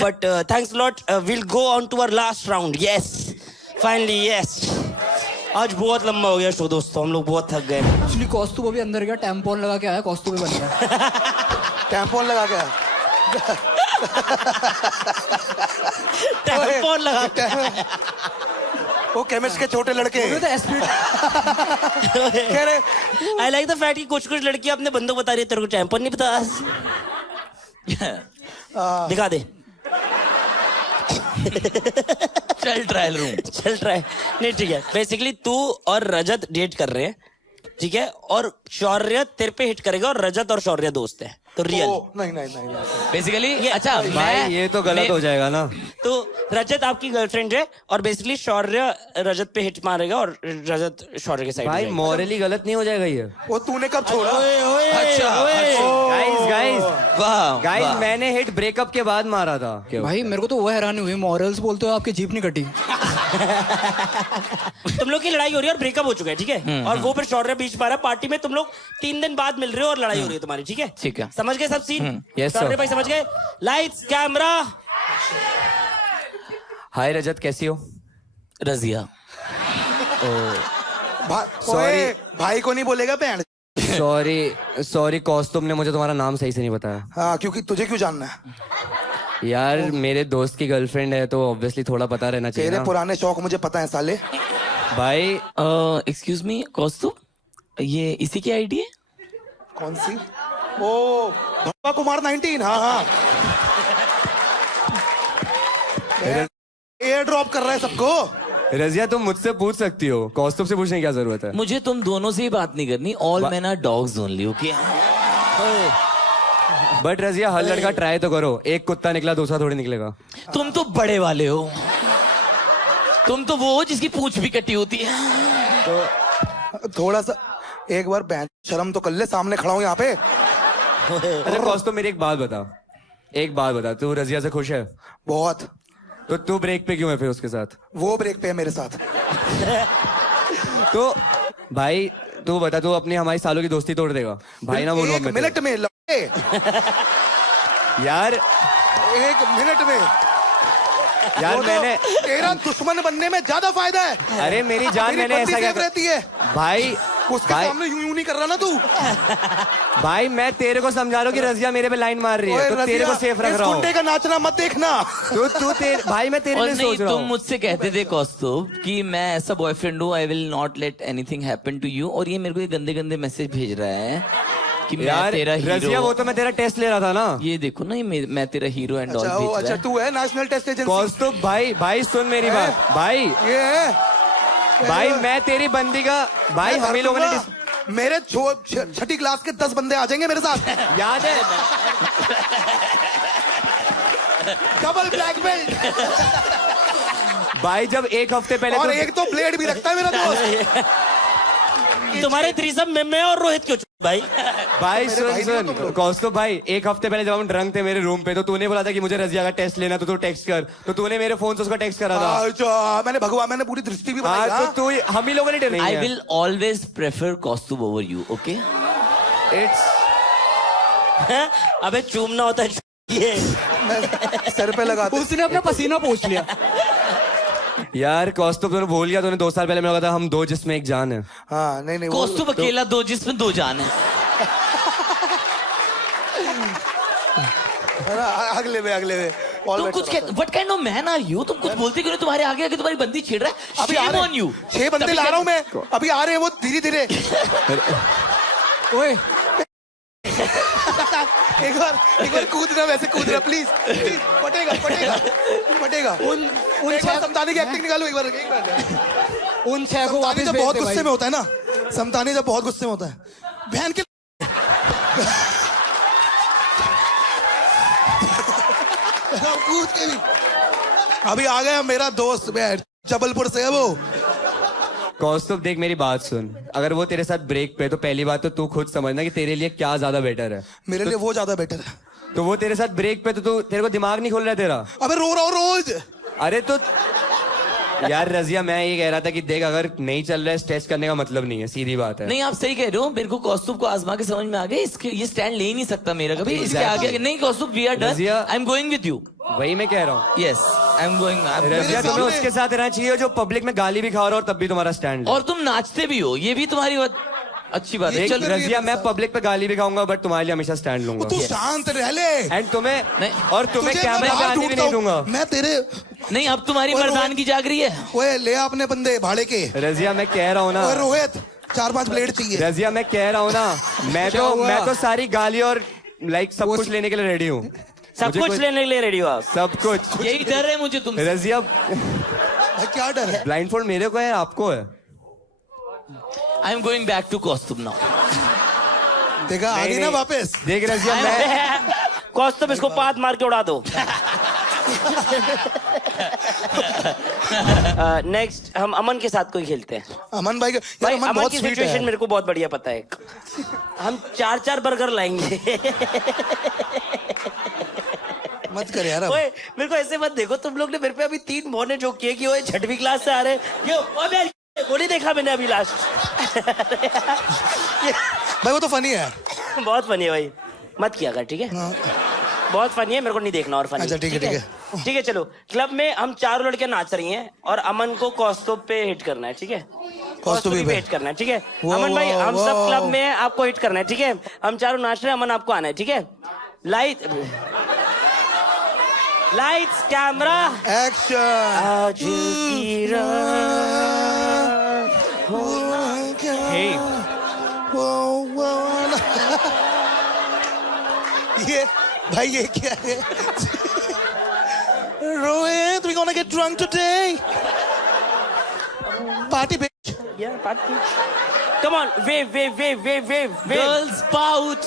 But thanks a lot. We'll go on to our last round. Yes, finally yes. आज बहुत लंबा हो गया शो दोस्तों, हम लोग बहुत थक गए। एक्चुअली कॉस्ट्यूम अभी अंदर गया, टैम्पोन लगा के आया, कॉस्ट्यूम बन गया। टैम्पोन लगा के टैम्पोन लगा के वो केमिस्ट के छोटे लड़के कह रहे आई लाइक द फैक्ट कि कुछ लड़कियां अपने बंदों बता रही है, तेरे को टैम्पोन नहीं पता। दिखा दे। चल ट्रायल रूम। नहीं ठीक है, बेसिकली तू और रजत डेट कर रहे हैं, ठीक है, और शौर्य तेरे पे हिट करेगा और रजत और शौर्य दोस्त है, तो रियल नहीं बेसिकली। अच्छा भाई ये तो गलत हो जाएगा ना। तो रजत आपकी गर्लफ्रेंड है और बेसिकली शौर्य रजत पे हिट मारेगा और रजत शौर्य के साइड भाई मॉरली गलत नहीं हो जाएगा ये? वो तूने कब छोड़ा? गाइस मैंने हिट ब्रेकअप के बाद मारा था। भाई मेरे को तो वो हैरानी हुई, मॉरल्स बोलते हो आपकी जीप नहीं कटी। तुम लोग की लड़ाई हो रही है और ब्रेकअप हो चुका है, ठीक है, और वो फिर शौर्य बीच मारा पार्टी में, तुम लोग 3 दिन बाद मिल रहे हो और लड़ाई हो रही है तुम्हारी, ठीक है? ठीक है। समझ गए सब सीन? Yes, sir. शौर्य भाई समझ गए? Lights camera. हाय रजत, कैसी हो? रजिया सॉरी भाई को नहीं बोलेगा बहन। सॉरी कॉस, तुमने मुझे तुम्हारा नाम सही से नहीं बताया। हाँ क्योंकि तुझे क्यों जानना है यार? मेरे दोस्त की गर्लफ्रेंड है तो ऑब्वियसली थोड़ा पता रहना चाहिए तेरे ना। पुराने शौक मुझे पता है साले। भाई एक्सक्यूज मी कौस्तुभ, ये इसी की आईडी है? कौन सी? ओ धब्बा कुमार 19। हाँ एयर ड्रॉप कर रहा है सबको। रजिया तुम मुझसे पूछ सकती हो, कौस्तुभ से पूछने की क्या जरूरत है? मुझे तुम दोनों से ही बात नहीं करनी, all man are dogs only, okay? But Razia हर लड़का ट्राई तो करो, एक कुत्ता निकला दूसरा थोड़ी निकलेगा। तुम तो बड़े वाले हो, तुम तो वो हो जिसकी पूंछ भी कटी होती है। तो थोड़ा सा एक बार बहन शर्म तो कर ले, सामने खड़ा हूँ यहाँ पे। अच्छा कौस्तुभ मेरी एक बात बता, तू रजिया से खुश है? बहुत। तो तू ब्रेक पे क्यों है फिर उसके साथ? वो ब्रेक पे है मेरे साथ। तो भाई तू बता, तू अपनी हमारी सालों की दोस्ती तोड़ देगा? भाई ना बोल एक मिनट में लड़के। यार 1 मिनट में यार मैंने तेरा दुश्मन बनने में ज्यादा फायदा है। अरे मेरी जान, मैंने ऐसा क्या रहती है भाई? उसके सामने यूं नहीं कर रहा ना तू। भाई मैं तेरे को समझा रहा हूँ कि रजिया मेरे पे लाइन मार रही है, तो तेरे को सेफ रख रहा हूँ। गुंडे का नाचना मत देखना। भाई मैं तेरे लिए सोच रहा हूँ। तुम मुझसे कहते थे कौस्तुभ कि मैं ऐसा बॉयफ्रेंड हूँ, I will not let anything happen to you, और ये मेरे को ये गंदे गंदे मैसेज भेज रहा है कि मैं तेरा हीरो। रजिया वो तो मैं तेरा टेस्ट ले रहा था ना। ये देखो ना, ये मैं तेरा हीरो एंड ऑल भेज रहा है। अच्छा तू है नेशनल टेस्ट एजेंसी। कौस्तुभ भाई सुन मेरी बात भाई। ये है भाई मैं तेरी बंदी का भाई, हम ही लोगों ने मेरे 6ठी क्लास के 10 बंदे आ जाएंगे मेरे साथ। याद है? Double black belt. भाई जब एक हफ्ते पहले और एक तो ब्लेड भी रखता है मेरा दोस्त। तुम्हारे थ्रीसम में मैं और रोहित क्यों भाई? भाई सुन कौस्तुभ भाई, एक हफ्ते पहले जब हम ड्रंक थे मेरे रूम पे, तो तूने बोला था कि मुझे रजिया का टेस्ट लेना, तो तू टेक्स्ट कर, तो तूने मेरे फोन से उसका टेक्स्ट करा था। अच्छा मैंने पूरी दृष्टि भी बनाई। तो तू हम ही लोगों ने I will always prefer Kaustubh over you, okay? It's अबे चूमना होता है ये सर पे लगा। उसने अपना पसीना पोंछ लिया। यार कौस्तुभ तूने भूल गया, तूने 2 साल पहले मेरे को कहा था हम 2 जिसमें एक जान है। हाँ नहीं नहीं कौस्तुभ अकेला 2 जिसमें 2 जान है। अगले में तुम कुछ what kind of man are you? तुम कुछ बोलते क्यों नहीं? तुम्हारे आगे आगे तुम्हारी बंदी छेड़ रहा है। अभी Shame on you। 6 बंदे ला रहा हूँ मैं, अभी आ रहे हैं वो धीरे धीरे। ओए एक बार कूदना, वैसे कूदना प्लीज। फटेगा। उन एक बार समतानी की एक्टिंग निकालो एक बार। उन 6 को समतानी वापस जब भेज बहुत दे गुस्से भाई। में होता है ना, समतानी जब बहुत गुस्से में होता है, बहन के कूद के भी। अभी आ गया मेरा दोस्त, जबलपुर से है वो। कौस्तुभ देख मेरी बात सुन, अगर वो तेरे साथ ब्रेक पे तो पहली बात तो तू खुद समझना कि तेरे लिए क्या ज्यादा बेटर है। मेरे लिए वो ज्यादा बेटर है। तो वो तेरे साथ ब्रेक पे तो तू, तेरे को दिमाग नहीं खोल रहा है तेरा। अबे रो रहा हूँ रोज। अरे तो यार रजिया, मैं ये कह रहा था कि देख अगर नहीं चल रहा है स्ट्रेच करने का मतलब नहीं है, सीधी बात है। नहीं आप सही कह रहे हो। मेरे को कौस्तुभ को आजमा के समझ में आ गया, इसके ये स्टैंड ले ही नहीं सकता मेरा कभी। इसके आगे नहीं Kaustubh, we are done. Razia- I am going with you. वही मैं कह रहा हूँ। Yes I am going. Razia तुम्हें सामने- उसके साथ रहना चाहिए जो पब्लिक में गाली भी खा रहा हो और तब भी तुम्हारा स्टैंड। और तुम नाचते भी हो, ये भी तुम्हारी अच्छी बात है। ये चल चल- रजिया मैं पब्लिक पे गाली भी खाऊंगा बट तुम्हारे लिए हमेशा स्टैंड लूंगा। तू शांत रह ले। एंड तुम्हें नहीं, और तुम्हें तुझे कैमरे मैं पे बाहर आने भी ढूंढता नहीं हूँ। दूंगा। मैं तेरे नहीं अब तुम्हारी ओए, मर्दानगी जाग रही है। ओए ले अपने बंदे भाड़े के। रजिया मैं कह रहा हूँ ना, ओए रोहित 4-5 ब्लेड चाहिए। रजिया मैं कह रहा हूँ ना, क्या हुआ? मैं तो सारी गाली और लाइक सब कुछ लेने के लिए रेडी हूँ। सब मुझे कुछ कुछ- लेने के लिए रेडी हो आप? सब कुछ। यही डर है मुझे तुमसे। रजिया भाई क्या डर है? ब्लाइंड फोल्ड मेरे को है, आपको है। I am going back to costume now. देखा आ गई ना वापस। देख रजिया मैं कौस्तुभ इसको पाद मार के उड़ा दो। नेक्स्ट हम अमन के साथ कोई खेलते हैं। अमन भाई यार भाई अमन अमन बहुत की स्वीट सिचुएशन है। मेरे को बहुत बढ़िया पता है। हम 4-4 बर्गर लाएंगे। मत कर यार अब। ओए मेरे को ऐसे मत देखो, तुम लोग ने मेरे पे अभी 3 महीने जोक किए कि वो 6वीं क्लास से आ रहे हैं। ये अबे वो नहीं देखा मैंने अभी लास्ट। भाई वो तो फनी है। बहुत फनी है भाई, मत किया कर ठीक है। हाँ। बहुत फनी है, मेरे को नहीं देखना और फनी। अच्छा, ठीक है, ठीक है। ठीक है चलो, क्लब में हम 4 लड़के नाच रही हैं और अमन को कौस्तुभ पे हिट करना है ठीक है। कौस्तुभ पे पे हिट करना है ठीक है। वाह, अमन भाई वाह, हम सब वाह। क्लब में हैं, आपको हिट करना है ठीक है। हम चारों नाच रहे हैं, अमन आपको आना है ठीक है। Lights camera action. आज की रात Hey. ये भाई ये क्या है? Rohit, we gonna get drunk today. Party bitch. Yeah, party. Come on, wave. Girls pout.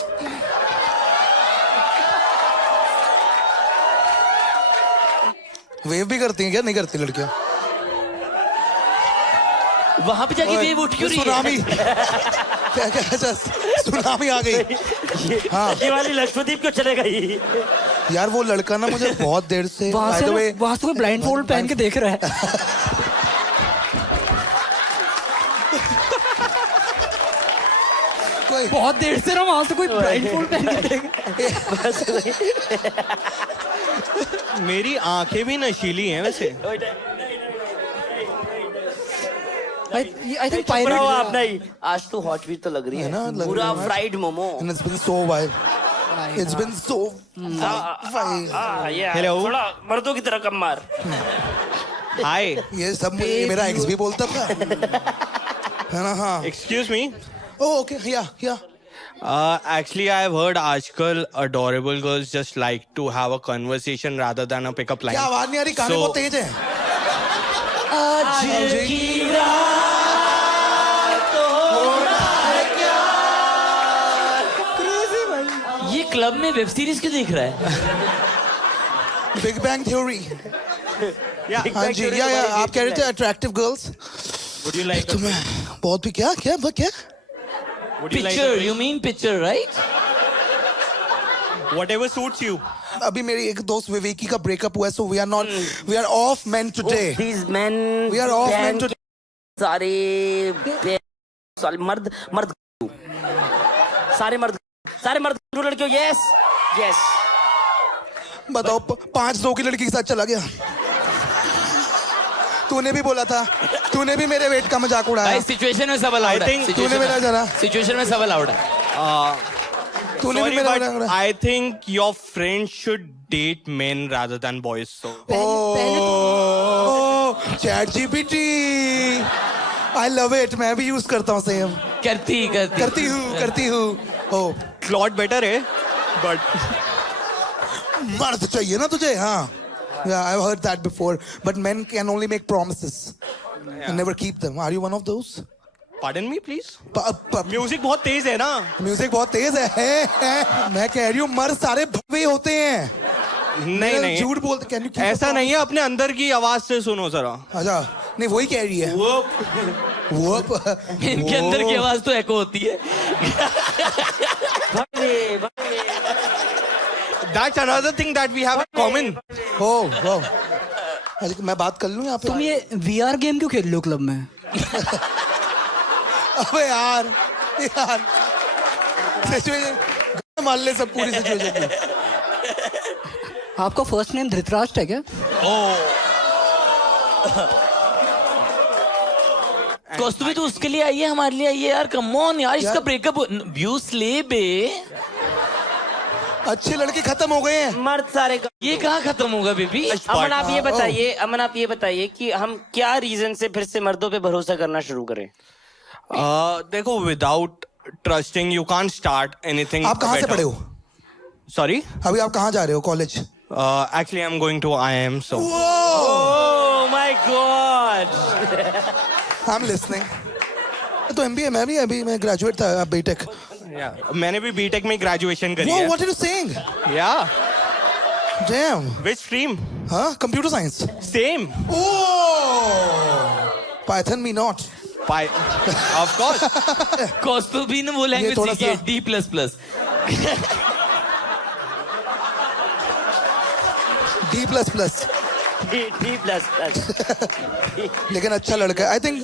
Wave भी करती हैं क्या? नहीं करती लड़कियां। वहां पे जाके वेव उठ क्यों रही है? सुनामी। क्या क्या सुनामी आ गई। हाँ ये वाली लक्ष्मणदीप क्यों चले गई? यार वो लड़का ना मुझे बहुत देर से वहां by से the way, वहां से कोई ब्लाइंड फोल्ड पहन के देख रहा है। कोई बहुत देर से ना वहां से कोई ब्लाइंड फोल्ड पहन के देख। मेरी आंखें भी नशीली हैं वैसे। आई थिंक चुप रहो आप पायरेट। नहीं। आज तो हॉट भी तो लग रही है ना, है, लग पूरा रही है। Fried momo. and it's been so wild. It's been so wild. Hello. थोड़ा मर्दों की तरह कम मार। हाय, ये सब मेरा एक्स भी बोलता था है ना। हाँ एक्सक्यूज मी। ओके या Actually, I've heard आजकल adorable girls just like to have a conversation rather than a pickup line. क्या आवाज नहीं आ रही? गाने So- बहुत तेज है। ये क्लब में वेब सीरीज क्यों देख रहा है? Big bang theory. Yeah. हाँ जी या आप कह रहे थे attractive girls. Would you like? तुम्हें बहुत भी क्या क्या क्या Would you like? Picture, you mean picture right? Whatever suits you. अभी मेरी एक दोस्त विवेकी का ब्रेकअप हुआ है, so we are of men today. These men, We are off men bang, सारे मर्द सारे मर्द लड़कियों। Yes yes. बताओ 5-2 की लड़की के साथ चला गया। तूने भी बोला था, तूने भी मेरे वेट का मजाक उड़ाया। भाई सिचुएशन में सब अलाउड है। think तूने मेरा जरा, सिचुएशन में सब अलाउड है। तूने भी Sorry, मेरा but मजाक उड़ाया। I think your friends should date men rather than boys. So oh, ChatGPT, I love it, मैं भी यूज करता हूँ सेम। करती हूँ। ओह, Claude better है, but मर्द चाहिए ना तुझे, हाँ। Yeah, I've heard that before, but men can only make promises and never keep them. Are you one of those? pardon me, please. Music बहुत तेज है ना. म्यूजिक बहुत तेज है। मैं कह रही हूँ मर्द सारे भवे होते हैं। नहीं झूठ बोलते। Can you keep ऐसा नहीं है, अपने अंदर की आवाज से सुनो जरा. अच्छा, नहीं वही कह रही है। वो इनके अंदर की आवाज तो एको होती है। That's another thing that we have in common. ओह, मैं बात कर लूँ यहाँ पे? तुम ये VR गेम क्यों खेल रहे हो क्लब में? अबे यार सिचुएशन मान ले सब पूरी सिचुएशन में। आपका फर्स्ट नेम धृतराष्ट्र है क्या? कौस्तुभी तो उसके लिए आई है, हमारे लिए आई है यार। कम ऑन यार, इसका ब्रेकअप व्यूज ले बे। अच्छे लड़के खत्म हो गए हैं। मर्द सारे ये कहाँ खत्म होगा बेबी? अमन आप ये बताइए कि हम क्या रीजन से फिर से मर्दों पे भरोसा करना शुरू करें? देखो, without trusting you can't start anything. आप कहाँ से better. पढ़े हो? Sorry? अभी आप कहाँ जा रहे हो? College? Actually, I'm going to IIM. So. Oh my God! I'm listening. तो MBA मैं भी अभी मैं ग्रेजुएट था, बीटेक। Yeah. मैंने भी बीटेक में ग्रेजुएशन करी Whoa, है. what are you saying? Yeah. Damn. Which stream? हाँ, computer science. Same. Oh. Python me not. Of course. कौस्तुभी ने वो लैंग्वेज थोड़ा सीखी है, सा- D++। D++। लेकिन अच्छा लड़का है। I think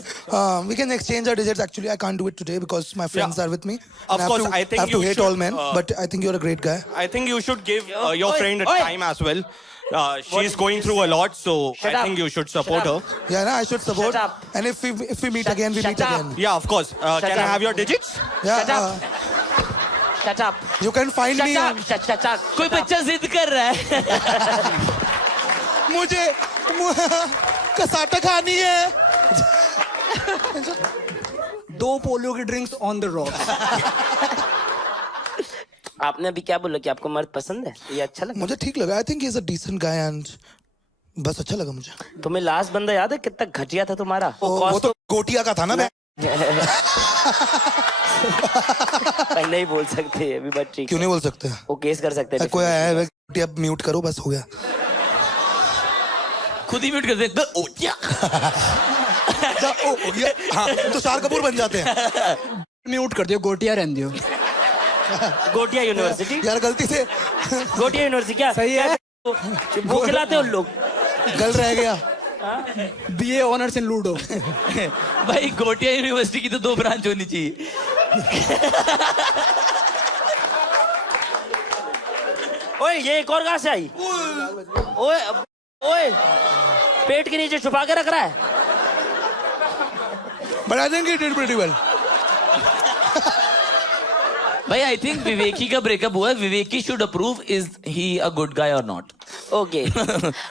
we can exchange our digits. Actually, I can't do it today because my friends are with me. Of And course, I think I have to you hate should, all men. But I think you're a great guy. I think you should give your Oi, friend a oi. time as well. She's going through a lot, so Shut I up. think you should support her. Yeah, no, I should support. Shut up. And if we meet again, we shut meet up. again. Yeah, of course. Can I up. have your digits? Yeah, Shut up. Shut up. you can find me. Shut up. कोई बच्चा जिद कर रहा है। मुझे cassata खानी है। 2 पोलो की ड्रिंक्स ऑन द रॉक। आपने अभी क्या बोला कि आपको मर्द पसंद है? ये अच्छा लगा? मुझे ठीक लगा। I think he's a decent guy and बस अच्छा लगा मुझे। तुम्हें लास्ट बंदा याद है कितना घटिया था तुम्हारा? वो तो गोटिया का था ना मैं। पहले ही बोल सकते हैं अभी, बट ठीक क्यों नहीं बोल सकते? वो केस कर सकते हैं। कोई आया है गोटिया, म्यूट करो बस हो गया। खुद ही म्यूट कर देते। ओ क्या? हाँ, तुषार कपूर बन जाते हैं। म्यूट कर दियो, गोटिया रहने दियो। गोटिया यूनिवर्सिटी यार गलती से गोटिया यूनिवर्सिटी क्या सही है। वो खिलाते हो लोग। गल रह गया। BA honours in ludo. भाई गोटिया यूनिवर्सिटी की तो 2 ब्रांच होनी चाहिए। ओए ये एक और कहाँ से आई? ओए ओए पेट के नीचे छुपा के रख रहा है। But I think he did pretty well. भाई आई थिंक विवेकी का ब्रेकअप हुआ है। विवेकी should approve, is he a good guy और not? Okay.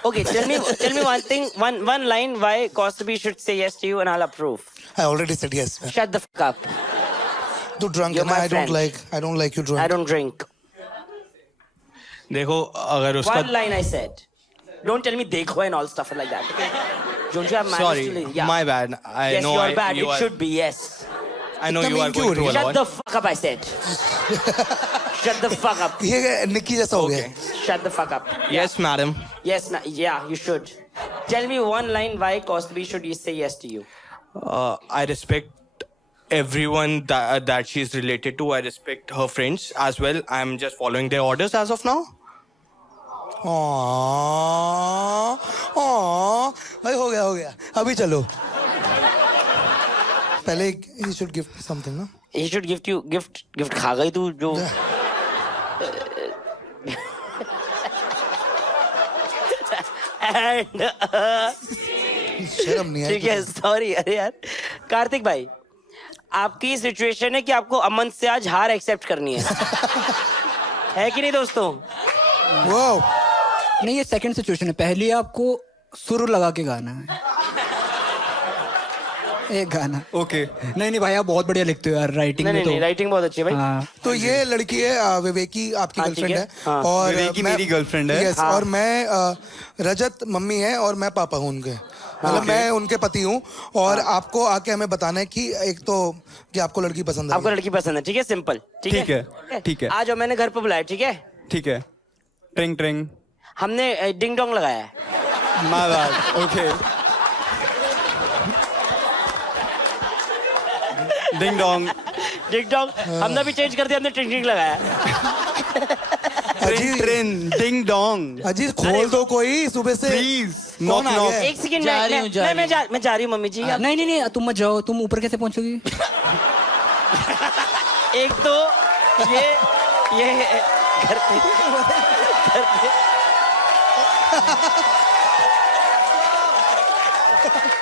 Okay, tell me one thing, one line why Kostubi should say yes to you and I'll approve. I already said yes, man. Shut the fuck up. Too drunk You're and my I don't friend. like you drunk. I don't drink. देखो, अगर उसका One line I said. Don't tell me dekho and all stuff like that. Okay? Don't you have manners Sorry, to live? Yeah. my bad. I Yes, know you're bad. you It are, should be yes. I know इतना you are mean क्यों going through a Shut lot. the fuck up, I said. Shut the fuck up. ये निक्की जैसा हो गया। Shut the fuck up. Yes, madam. Yes, yeah, you should. Tell me one line why Kostubi should you say yes to you. I respect everyone that she's related to. I respect her friends as well. I'm just following their orders as of now. भाई हो गया। अभी चलो। पहले he should give something ना। He should gift you gift खा गई तू जो and शर्म नहीं ठीक है, सॉरी। अरे यार कार्तिक भाई, आपकी सिचुएशन है कि आपको अमन से आज हार एक्सेप्ट करनी है कि नहीं दोस्तों? वाओ। नहीं, ये सेकंड सिचुएशन है। पहली आपको सुर लगा के गाना है एक गाना। ओके। नहीं भाई, आप बहुत बढ़िया लिखते हो यार, राइटिंग में तो। नहीं, राइटिंग बहुत अच्छी है भाई। हाँ। तो ये लड़की है विवेकी, आपकी हाँ, गर्लफ्रेंड ठीक है। है। हाँ। और विवेकी मेरी गर्लफ्रेंड है। यस, और मैं रजत मम्मी है और मैं पापा हूँ उनके। मतलब मैं उनके पति हूँ। और आपको आके हमें बताना है कि एक तो कि आपको लड़की पसंद है। आपको लड़की पसंद है, ठीक है, सिंपल। ठीक है, ठीक है। आज मैंने घर पे बुलाया, ठीक है? ठीक है। ट्रिंग ट्रिंग। हमने डिंग डोंग लगाया है। My bad. Okay. Ding dong. Ding dong हमने भी चेंज कर दिया, हमने टिंग टिंग लगाया। ट्रिन ट्रिन डिंग डोंग। अजीत खोल दो कोई, सुबह से प्लीज कौन नॉक आ नॉक। गया? एक सेकंड, जा रही हूँ, जा रही मैं जा रही हूँ मम्मी जी। नहीं, तुम मत जाओ। तुम ऊपर कैसे पहुंचोगी? एक तो ये घर पे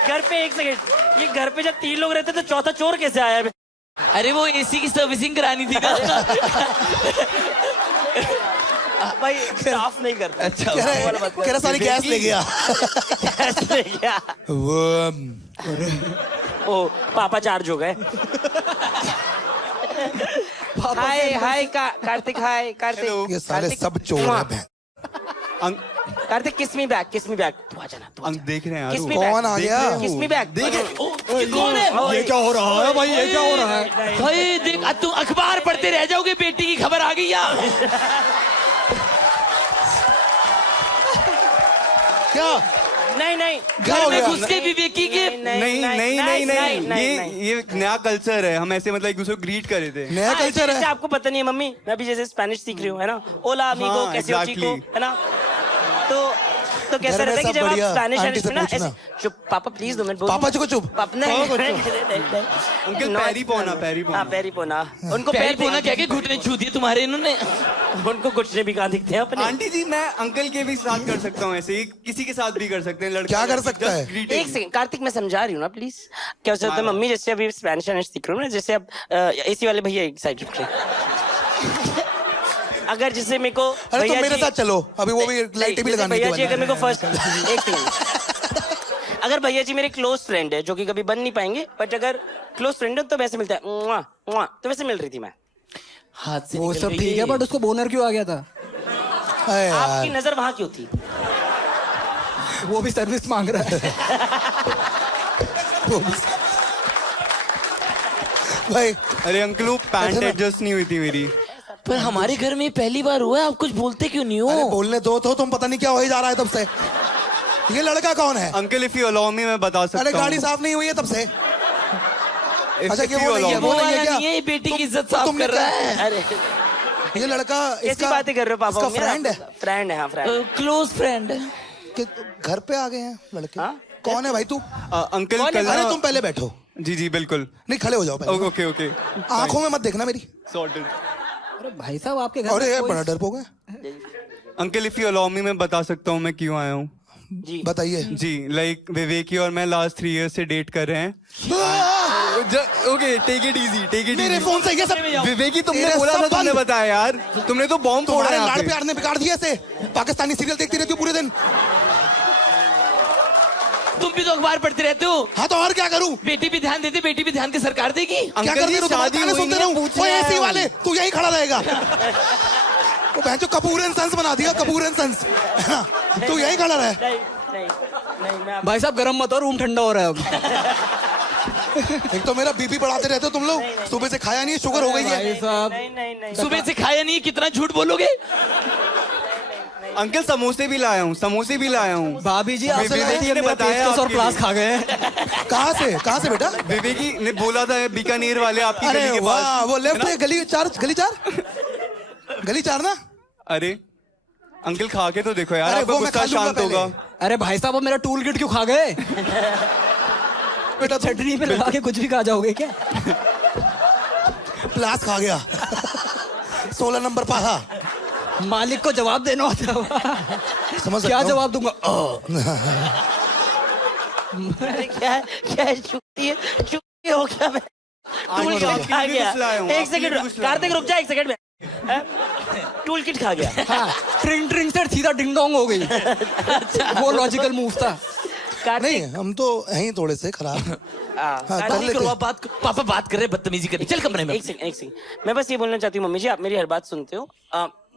घर पे एक सेकंड, ये घर पे जब 3 लोग रहते तो चौथा चोर कैसे आया? अरे वो एसी की सर्विसिंग करानी थी ना। भाई साफ नहीं करता। अच्छा। कह रहा सारी गैस ले गया। कैसे क्या? ओ पापा चार्ज हो गए। हाय कार्तिक, हाय कार्तिक। ये साले सब चोर हैं बहन। कार्तिक किस मी बैक तू आ जाना, तू अंक देख रहे हैं किस मी कौन आ गया? किस मी बैक कौन है? ये क्या हो रहा है भाई? ये क्या हो रहा है? भाई देख, तुम अखबार पढ़ते रह जाओगे, बेटी की खबर आ गई यार। क्या नहीं क्या हो घर में गया? घुस के विवेकी के नहीं। ये नया कल्चर है। हम ऐसे मतलब एक दूसरे को ग्रीट कर रहे थे। नया कल्चर जैसे है। आपको पता नहीं है मम्मी, मैं भी जैसे स्पेनिश सीख रही हूँ, है ना? ओला अमीगो, हाँ, कैसे हो चिको, exactly. है ना? तो कैसा घर में रहता है कि सब जब आप बढ़िया, स्पेनिश आंटी से में ना पूछना। ऐसे चुप पापा प्लीज 2 मिनट बोलो। पापा को चुप। अंकल पैरी पोना, पैरी पोना। हाँ पैरी पोना। उनको पैर पैर पोना क्या के घुटने छू दिए तुम्हारे इन्होंने। उनको घुटने भी कहाँ दिखते हैं अपने? आंटी जी, मैं अंकल के भी साथ कर सकता हूँ ऐसे ही, किसी के साथ भी कर सकते हैं। लड़का क्या कर सकता है? एक सेकंड कार्तिक, मैं समझा रही हूँ ना प्लीज। क्या होता है मम्मी, जैसे अभी स्पेनिश सीख रही हूँ ना, जैसे अब एसी वाले भैया एक साइड रखे। अगर जैसे मेरे को अरे तुम मेरे साथ चलो, अभी वो भी लाइटें भी लगाने भैया जी, अगर मेरे को फर्स्ट एक सेकंड, अगर भैया जी मेरे क्लोज फ्रेंड है जो कि कभी बन नहीं पाएंगे, बट अगर क्लोज फ्रेंड है तो वैसे मिलता है, मुआ, मुआ, तो वैसे मिल रही थी मैं। हाथ से वो निकल सब गई ठीक है, ये। बट उसको बोनर क्यों आ गया था? अरे यार, आपकी नजर वहां क्यों थी? वो भी सर्विस मांग रहा है। भाई अरे अंकल, वो पैंट एडजस्ट नहीं हुई थी मेरी। पर हमारे घर में पहली बार हुआ है, आप कुछ बोलते क्यों नहीं अरे हो? बोलने दो तो, तुम पता नहीं क्या हो ही जा रहा है तब से। ये लड़का कौन है? Uncle if you allow me, मैं बता सकता हूँ। अरे गाड़ी साफ नहीं हुई है तब से। अच्छा, If ये you वो नहीं है, allow वो वो नहीं है वाला क्या? नहीं है, ये बेटी की इज्जत तो साफ तुमने कर रहा क्या- है। अरे ये लड़का कैसी बातें कर रहे हो पापा? इसका फ्रेंड है फ्रेंड है, हाँ फ्रेंड। Close friend. कि घर पे आ गए हैं लड़के। हाँ? कौन है भाई तू? अंकल कौन है? कल अरे ना- तुम पहले बैठो। जी जी बिल्कुल। नहीं, खड़े हो जाओ पहले। Okay okay. आंखों में मत देखना मेरी। सॉर्टेड। अरे भाई साहब, आपके घर अरे में यार, कोई- बड़ा डरपोक है। Uncle if you allow me, मैं बता सकता हूँ मैं क्यों आया हूँ। जी बताइए। जी, लाइक विवेकी और मैं लास्ट 3 years से डेट कर रहे हैं। Okay, take it easy, take it मेरे इजी। फोन से ये सब विवेकी, तुमने तेरे बोला था, सब तुमने बंद। बताया यार। तुमने तो बॉम्ब फोड़ा तुम्हारे यहाँ लाड़ पे। प्यार ने बिगाड़ दिया ऐसे। पाकिस्तानी सीरियल देखती रहती हो पूरे दिन। तुम भी तो अखबार पढ़ते रहते हो। हाँ तो और क्या करूं? बेटी भी ध्यान देती, बेटी भी ध्यान के सरकार देगी। क्या अंकल करते जी, रहो? तुम्हारे शादी गाने हुई सुनते नहीं है, रहूं? पूछने ओए आया एसी हूँ। वाले, तू यहीं खड़ा रहेगा। वो बहन जो कपूर एंड सन्स बना दिया, कपूर एंड सन्स। तू यहीं खड़ा रहे। नहीं मैं भाई साहब गरम मत हो, रूम ठंडा हो रहा है अब। एक तो मेरा बीपी बढ़ाते रहते हो तुम लोग। सुबह से खाया नहीं है, शुगर हो गई भाई है। साहब, नहीं सुबह से खाया नहीं, कितना झूठ बोलोगे? अंकल समोसे भी लाया हूँ, समोसे भी लाया हूँ। भाभी जी आपसे विवेकी लड़ाई है, ने मेरा बताया पेचकस और आपके प्लास लिए। खा गए हैं। कहाँ से बेटा? विवेकी ने बोला था बीकानेर वाले आपकी अरे गली के वाह, पास। वो लेफ्ट है, गली 4 गली 4 ना। अरे अंकल, खा के तो देखो यार, अरे आपका वो मैं गुस्सा खा लूंगा शांत पहले। होगा। अरे भाई साहब, अब मेरा टूल किट क्यों खा गए? बेटा तुम चटनी पे लगा के कुछ भी खा जाओगे क्या? प्लास खा गया। 16 नंबर पाहा। मालिक को जवाब देना होता है। समझ सकता क्या हूँ। जवाब दूंगा? अरे क्या चुपती है हो गया मैं टूल किट खा गया। एक सेकंड कार्तिक रुक जा, एक सेकंड में टूल किट खा गया। हाँ, ट्रिंग ट्रिंग से सीधा डिंग डोंग हो गई। वो लॉजिकल मूव था। नहीं हम तो हैं थोड़े से खराब। हाँ, कर लेते हैं। पापा बात कर रहे, बदतमीजी कर रहे, चल कमरे में। एक सेकंड मैं बस ये बोलना चाहती हूँ मम्मी जी, आप मेरी हर बात सुनते हो।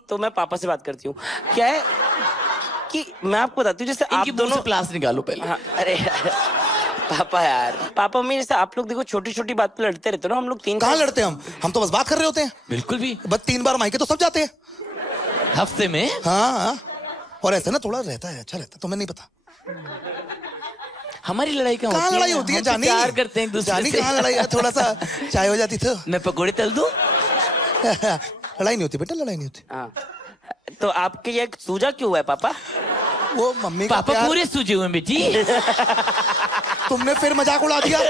तो मैं पापा से बात करती हूँ। क्या है कि मैं आपको बताती हूँ, जैसे आप दोनों क्लास निकालो पहले। हाँ, अरे पापा यार, पापा मम्मी जैसे आप लोग देखो छोटी छोटी बात पे लड़ते रहते हो ना, हम लोग कहाँ लड़ते हैं हम तो बस बात कर रहे होते हैं। बिल्कुल भी। बस 3 बार मायके तो सब जाते हैं हफ्ते में। हाँ, और ऐसे ना थोड़ा रहता है, अच्छा रहता है। तुम्हें नहीं पता हमारी लड़ाई कहाँ लड़ाई होती है? जानी प्यार करते हैं एक दूसरे जानी से। कहाँ लड़ाई है? थोड़ा सा चाय हो जाती तो मैं पकोड़े तल दूं। लड़ाई नहीं होती बेटा, लड़ाई नहीं होती। हाँ, तो आपके ये सूजा क्यों हुआ है पापा? वो मम्मी का पापा प्यार। पूरे सूजे हुए हैं बेटी। तुमने फिर मजाक उड़ा दिया है?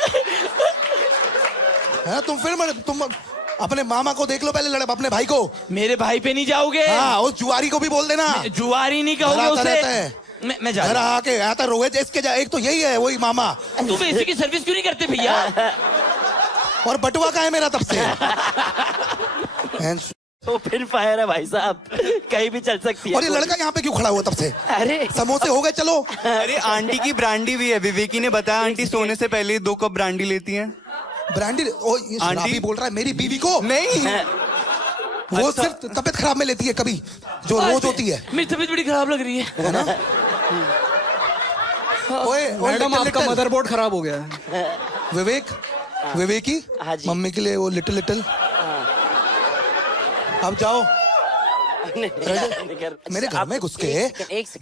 तुम अपने मामा को देख लो पहले, लड़े अपने भाई को। मेरे भाई पे नहीं जाओगे? हाँ, उस जुआरी को भी बोल देना। जुआरी नहीं कहोगे उसे। मैं जा घर रहा हूं। आके आता रोए इसके एक तो यही है वही मामा। तुम इसी की सर्विस क्यों नहीं करते भैया? और बटुआ का है मेरा तब से। तो फिर फायर है भाई साहब, कहीं भी चल सकती है। और ये लड़का यहाँ पे क्यों खड़ा हुआ तब से? अरे समोसे हो गए चलो। अरे आंटी की ब्रांडी भी है, विवेकी ने बताया आंटी सोने से पहले 2 कप ब्रांडी लेती हैं। ब्रांडी? ओ ये शराबी बोल रहा है मेरी बीवी को। नहीं वो सिर्फ तबीयत खराब में लेती है कभी, जो रोज होती है। मेरी तबीयत बड़ी खराब लग रही है ना? ओए मैडम आपका मदरबोर्ड खराब हो गया है। विवेकी हाँ जी। मम्मी के लिए वो लिटिल अब जाओ मेरे घर में घुस के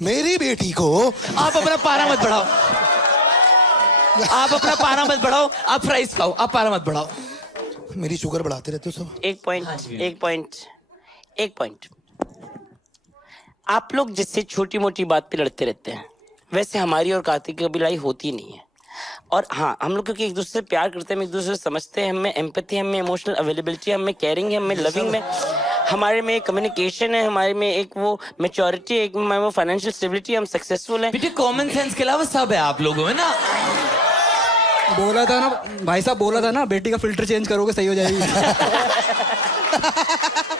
मेरी बेटी को। आप अपना पारा मत बढ़ाओ, आप अपना पारा मत बढ़ाओ, आप फ्राइज खाओ, आप पारा मत बढ़ाओ। मेरी शुगर बढ़ाते रहते हो सब। एक पॉइंट आप लोग जिससे छोटी मोटी बात पे लड़ते रहते हैं, वैसे हमारी और कार्तिक की कभी लड़ाई होती नहीं है। और हाँ, हम लोग क्योंकि एक दूसरे से प्यार करते हैं, हम एक दूसरे से समझते हैं, हमें एम्पैथी, हमें इमोशनल अवेलेबिलिटी, हमें केयरिंग है, हमें लविंग में, हमारे में कम्युनिकेशन है, हमारे में एक वो मैच्योरिटी, एक में वो फाइनेंशियल स्टेबिलिटी, हम सक्सेसफुल हैं। बेटे कॉमन सेंस के अलावा सब है आप लोगों में ना। बोला था ना भाई साहब, बोला था ना बेटी का फिल्टर चेंज करोगे सही हो जाएगी।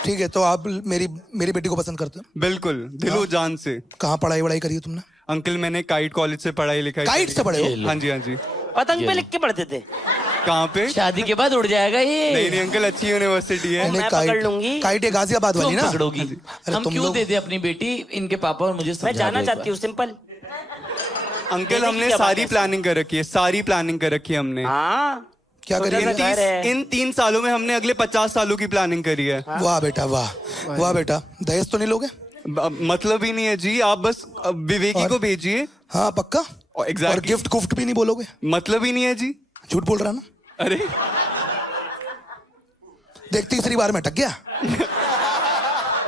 ठीक है, तो आप मेरी बेटी को पसंद करते हो? बिल्कुल दिलो जान से। कहाँ पढ़ाई वढ़ाई करी है तुमने? अंकल मैंने काइट कॉलेज से पढ़ाई लिखाई। काइट से पढ़े हो? हाँ जी हाँ जी। पतंग पे लिख के पढ़ते थे। कहाँ पे? शादी के बाद उड़ जाएगा ये। नहीं अंकल, अच्छी यूनिवर्सिटी है। मैं पकड़ लूंगी। काइट ये गाजियाबाद वाली ना? पकड़ोगी। हम तुम क्यों लोग- दे दे अपनी बेटी इनके पापा और मुझे? मैं जाना चाहती हूँ, सिंपल। अंकल हमने सारी प्लानिंग कर रखी है, सारी प्लानिंग कर रखी है हमने। हाँ, क्या करी है? इन 3 सालों में हमने अगले 50 सालों की प्लानिंग करी है। वाह बेटा वाह, वाह बेटा। दहेज तो नहीं लोगे? मतलब ही नहीं है जी, आप बस विवेकी को भेजिए। हाँ पक्का? Exactly. और गिफ्ट गुफ्ट भी नहीं बोलोगे? मतलब ही नहीं है जी। झूठ बोल रहा ना? अरे देख तीसरी बार में अटक गया।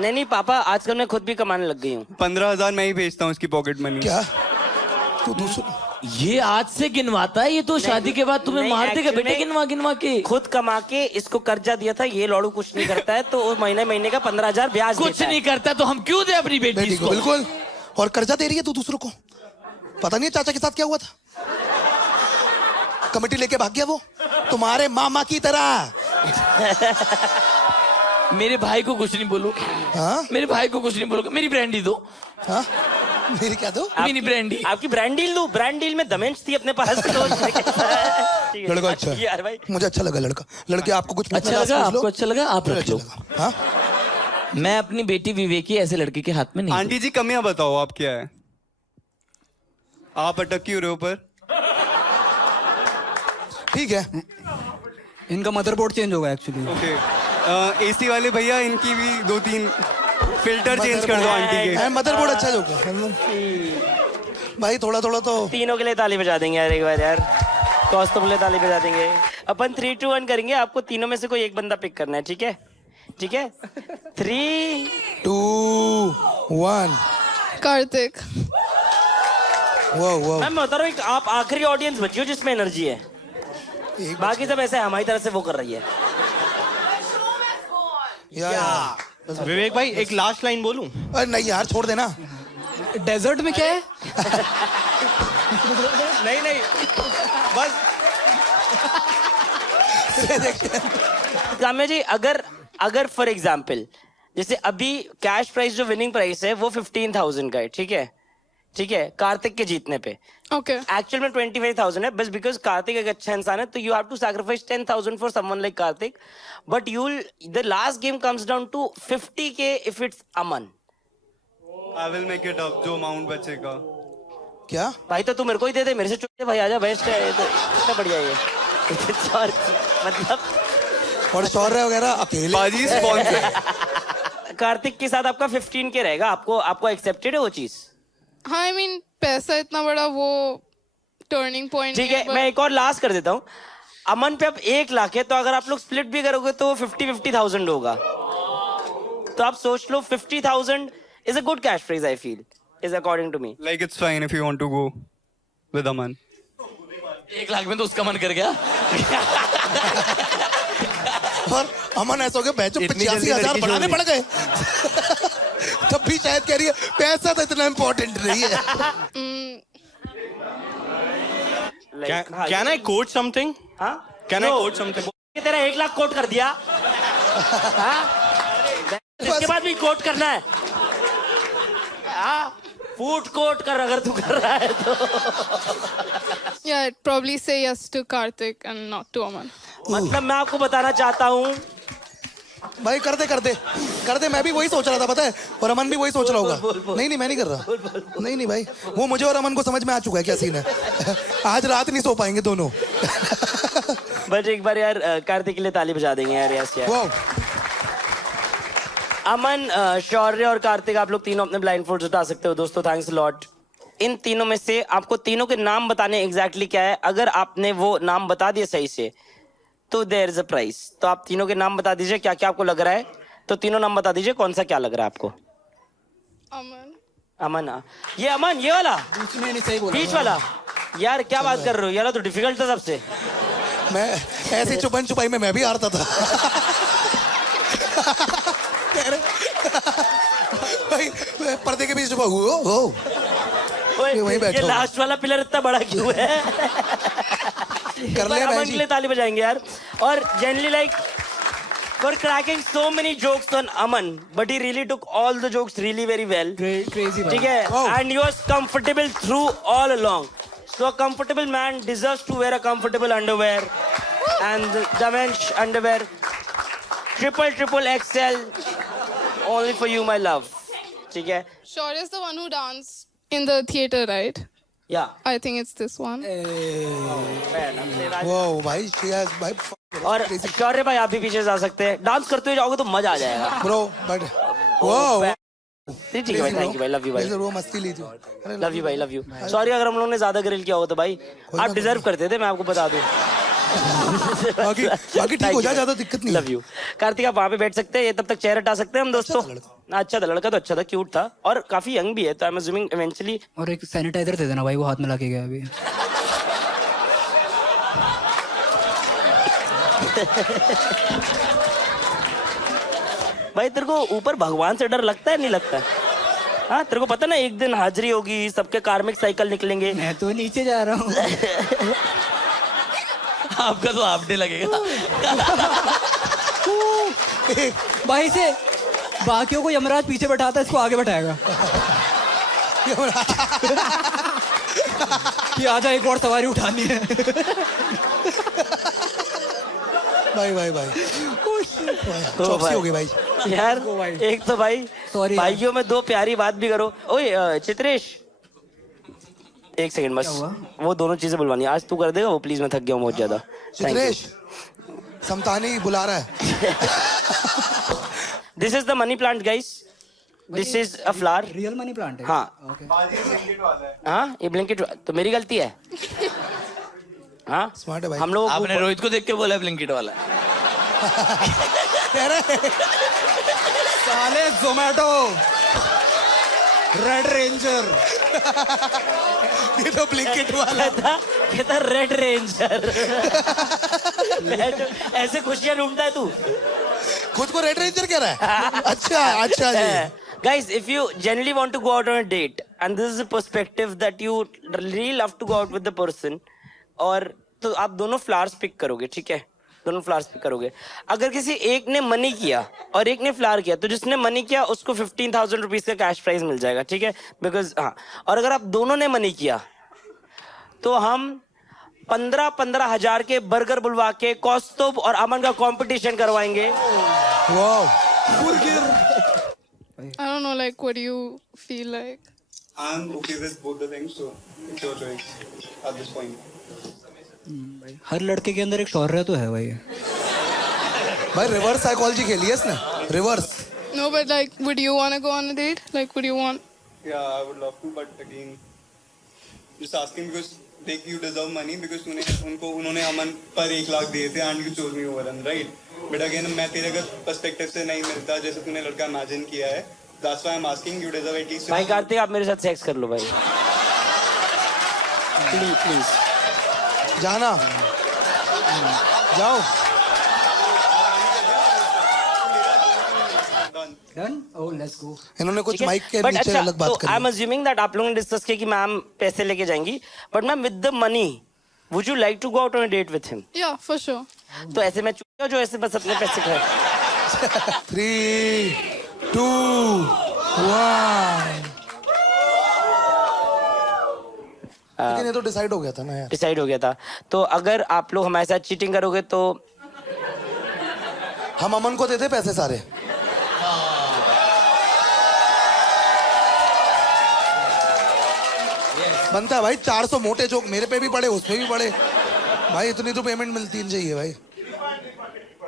नहीं पापा, आजकल मैं खुद भी कमाने लग गई हूँ। 15,000 मैं ही भेजता हूँ इसकी पॉकेट मनी। क्या तू दूसरा? ये आज से गिनवाता है, ये तो शादी के बाद तुम्हें नहीं, मार देगा actually बेटे गिनवा के। खुद कमा के इसको कर्जा दिया था, ये लॉडू कुछ नहीं करता है, तो महीने का 15,000 ब्याज कुछ देता है। नहीं करता तो हम क्यों दे अपनी बेटी बेटी को? को? बिल्कुल। और कर्जा दे रही है तू दूसरों को। पता नहीं चाचा के साथ क्या हुआ था, कमेटी लेके भाग गया वो तुम्हारे मामा की तरह। मेरे भाई को कुछ नहीं बोलो। हाँ? मेरे भाई को कुछ नहीं बोलो, मेरी ब्रांडी दो। हाँ? मेरी क्या दो? Mini brandy. आपकी ब्रांड डील दो। ब्रांड डील में दमेंश थी अपने पास। लड़का अच्छा है यार भाई, मुझे अच्छा लगा लड़का। लड़के आपको कुछ अच्छा लगा? आपको अच्छा लगा? आप रख अच्छा लो। लगा। हाँ? मैं अपनी बेटी विवेकी ऐसे लड़के के हाथ में नहीं आंटी जी कमियां बताओ आप क्या है? आप अटक क्यों रहे हो पर? ठीक है, इनका मदरबोर्ड चेंज होगा एक्चुअली। ओके, एसी वाले भैया इनकी भी 2-3 फिल्टर चेंज कर दो आंटी के। मदरबोर्ड अच्छा जो भाई, थोड़ा थोड़ा तो। तीनों के लिए ताली बजा देंगे यार एक बार यार। कौस्तुभ के लिए ताली बजा देंगे। अपन 3, 2, 1 करेंगे। आपको तीनों में से कोई एक बंदा पिक करना है, ठीक है? ठीक है, 3, 2, 1। कार्तिक। वाह मैं बता रहा हूँ, आप आखिरी ऑडियंस बची हो जिसमें एनर्जी है। बाकी सब ऐसे हमारी तरफ से वो कर रही है। या विवेक भाई एक लास्ट लाइन बोलूं? अरे नहीं यार, छोड़ देना। डेजर्ट में क्या है? नहीं नहीं बस काम्या जी, अगर फॉर एग्जाम्पल जैसे अभी कैश प्राइस जो विनिंग प्राइस है वो 15,000 का है, ठीक है कार्तिक के जीतने पे। Okay. एक्चुअल में 25,000 है, बस बिकॉज कार्तिक एक अच्छा इंसान है तो you have to sacrifice 10,000 for someone like Kartik, but the last game comes down to 50K if it's Aman. I will make it up जो अमाउंट बचेगा। क्या भाई तो तू मेरे को ही दे दे, मेरे से चुप भाई, आजा बेस्ट है तो कितना बढ़िया ये Sorry, मतलब और शौर्य वगैरह अकेले बाजी स्पॉन्सर। कार्तिक के साथ आपका 15K रहेगा, आपको एक्सेप्टेड है वो चीज? हाँ, I mean, पैसा इतना बड़ा वो टर्निंग पॉइंट ठीक है, मैं एक और लास्ट कर देता हूँ। अमन पे अब 1 लाख है, तो अगर आप लोग स्प्लिट भी करोगे तो 50,000 होगा। तो आप सोच लो 50,000 is a good cash prize, I feel, is according to me. Like it's fine if you want to go with Aman. 1 lakh में तो उसका मन कर गया। और अमन ऐसा हो गया बैचो इतनी जल्दी 85,000 लड़की बढ़ाने छोड़ पड़ गए। तब भी शायद कह रही है पैसा तो इतना इम्पोर्टेंट नहीं है। Can I quote something? हाँ, कैन आई कोट समथिंग? तेरा 1 लाख कोट कर दिया। हाँ? इसके बाद भी कोट करना है। हाँ, फूड कोट कर अगर तू कर रहा है तो। Yeah, I'd probably say yes to Karthik and not to Aman. मतलब मैं आपको बताना चाहता हूँ, भाई कर दे मैं भी वही सोच रहा था पता है, और अमन भी वही सोच रहा होगा। नहीं मैं नहीं कर रहा। नहीं भाई, वो मुझे और अमन को समझ में आ चुका है क्या सीन है। आज रात नहीं सो पाएंगे दोनों। बट एक बार यार कार्तिक के लिए ताली बजा देंगे यार। यस यार। वाह अमन, शौर्य और कार्तिक, आप लोग तीनों अपने ब्लाइंड फोल्ड उठा सकते हो दोस्तों, थैंक्स लॉट। इन तीनों में से आपको तीनों के नाम बताने एग्जैक्टली क्या है। अगर आपने वो नाम बता दिए सही से तो देयर इज अ प्राइस। तो आप तीनों के नाम बता दीजिए क्या क्या आपको लग रहा है। तो तीनों नाम बता दीजिए कौन सा क्या लग रहा है आपको। Aman. अमन, ये अमन, ये वाला बीच में नहीं, सही बोला। बीच वाला। यार क्या बात कर रहे हो यार, तो डिफिकल्ट था सबसे। मैं ऐसी छुपन छुपाई में मैं भी हारता था। कह रहे भाई पर्दे के बीच छुपा हुआ हो। ओए, वहीं बैठा ये हूँ। लास्ट वाला पिलर इतना बड़ा क्यों है? कर ले अमन भाई के जी। लिए ताली बजाएंगे यार। और generally like for cracking so many jokes on Aman, but he really took all the jokes really very well. Crazy ठीक है, and he was comfortable through all along. So a comfortable man deserves to wear a comfortable underwear, and the men's underwear triple XL only for you my love। ठीक है, Shaurya is the one who danced in the theater, right? या I think it's this one. वाह भाई भाई और शौर्य भाई आप भी पीछे जा सकते हैं, डांस करते हुए जाओगे तो मजा आ जाएगा। ब्रो बट वाह ठीक है भाई, थैंक यू भाई, लव यू भाई, वो मस्ती ली थी। लव यू भाई, लव यू। सॉरी अगर हम लोगों ने ज्यादा ग्रिल किया हो तो भाई, आप डिजर्व करते थे, मैं आपको बता दूं। बाकी ठीक हो जाए, ज्यादा दिक्कत नहीं। Love you. कार्तिक आप वहाँ पे बैठ सकते हैं, ये तब तक चेयर हटा सकते हैं हम दोस्तों। अच्छा था लड़का, तो अच्छा था, क्यूट था और काफी यंग भी है, तो आई एम अज्यूमिंग इवेंचुअली। और एक सैनिटाइजर दे देना भाई, वो हाथ में लाके गया अभी। भाई तेरे को ऊपर भगवान से डर लगता है नहीं लगता है? हाँ, तेरे को पता ना एक दिन हाजिरी होगी, सबके कार्मिक साइकिल निकलेंगे। मैं तो नीचे जा रहा हूँ। आपका तो हाफ डे लगेगा। भाई से बाकियों को यमराज पीछे बैठाता है, इसको आगे बैठाएगा कि आजा एक और सवारी उठानी है। भाई तो चौकसी हो गई भाई। यार एक तो भाई Sorry भाइयों में दो प्यारी बात भी करो। ओए चित्रेश, एक सेकंड बस, वो दोनों चीजें बुलवानी आज तू कर देगा वो, प्लीज, मैं थक गया हूँ बहुत ज्यादा। चित्रेश समतानी बुला रहा है। This is the money plant guys, this is a flower. Real money plant है। हाँ हाँ, ये ब्लिंकिट तो मेरी गलती है। हाँ स्मार्ट है भाई। हम लोग आपने रोहित को देख के बोला ब्लिंकिट वाला। कह रहे साले जोमेटो रेड रेंजर। ये तो ब्लिंकिट वाला कहता रेड रेंजर। ऐसे खुशियां ढूंढता है तू। खुद को रेड रेंजर कह रहा है। अच्छा जी। Guys, if you genuinely want to go out on a date, and this is a perspective that you really love to go out with the person, और तो आप दोनों फ्लावर्स पिक करोगे, ठीक है, दोनों फ्लावर्स पिक करोगे. अगर किसी एक ने मनी किया और एक ने फ्लावर किया, तो जिसने मनी किया उसको 15,000 रुपीज का कैश प्राइज मिल जाएगा, ठीक है, बिकॉज हाँ. और अगर आप दोनों ने मनी किया तो हम 15 हजार के बर्गर बुलवा के कौस्तुभ और अमन का कंपटीशन करवाएंगे. I don't know, like, what do you feel like? I'm okay with both the things, so it's your choice at this point. भाई हर लड़के के अंदर एक शौर्य तो है भाई. भाई रिवर्स साइकोलॉजी खेली है इसने, reverse. No, but like, would you want to go on a date? Like, would you want? Yeah, I would love to, but again, just asking because you deserve money because उन्होंने अमन पर 1 लाख दिए थे and you chose me over them, right? But again, मैं तेरे अगर perspective से नहीं मिलता जैसे तूने लड़का इमेजिन किया है. That's why I'm asking. You deserve at least. भाई कार्तिक, आप मेरे साथ सेक्स कर लो भाई, प्लीज प्लीज. जाना, जाओ. Done? Oh, let's go. इन्होंने कुछ माइक के बट नीचे अच्छा, अलग बात तो करी. आई एम अज्यूमिंग दैट आप लोगों ने डिस्कस किया कि मैम पैसे लेके जाएंगी, but ma'am with the money would you like to go out on a date with him? Yeah, for sure. तो ऐसे मैं चूतिया जो ऐसे बस अपने पैसे खाए. 3, 2, 1. लेकिन ये तो डिसाइड हो गया था ना यार. डिसाइड हो गया था. तो अगर आप लोग हमारे साथ चीटिंग करोगे तो हम अमन को देते पैसे सारे. बनता है भाई. 400 मोटे जोक मेरे पे भी पड़े, उसपे भी पड़े भाई. इतनी तो पेमेंट मिलती चाहिए भाई.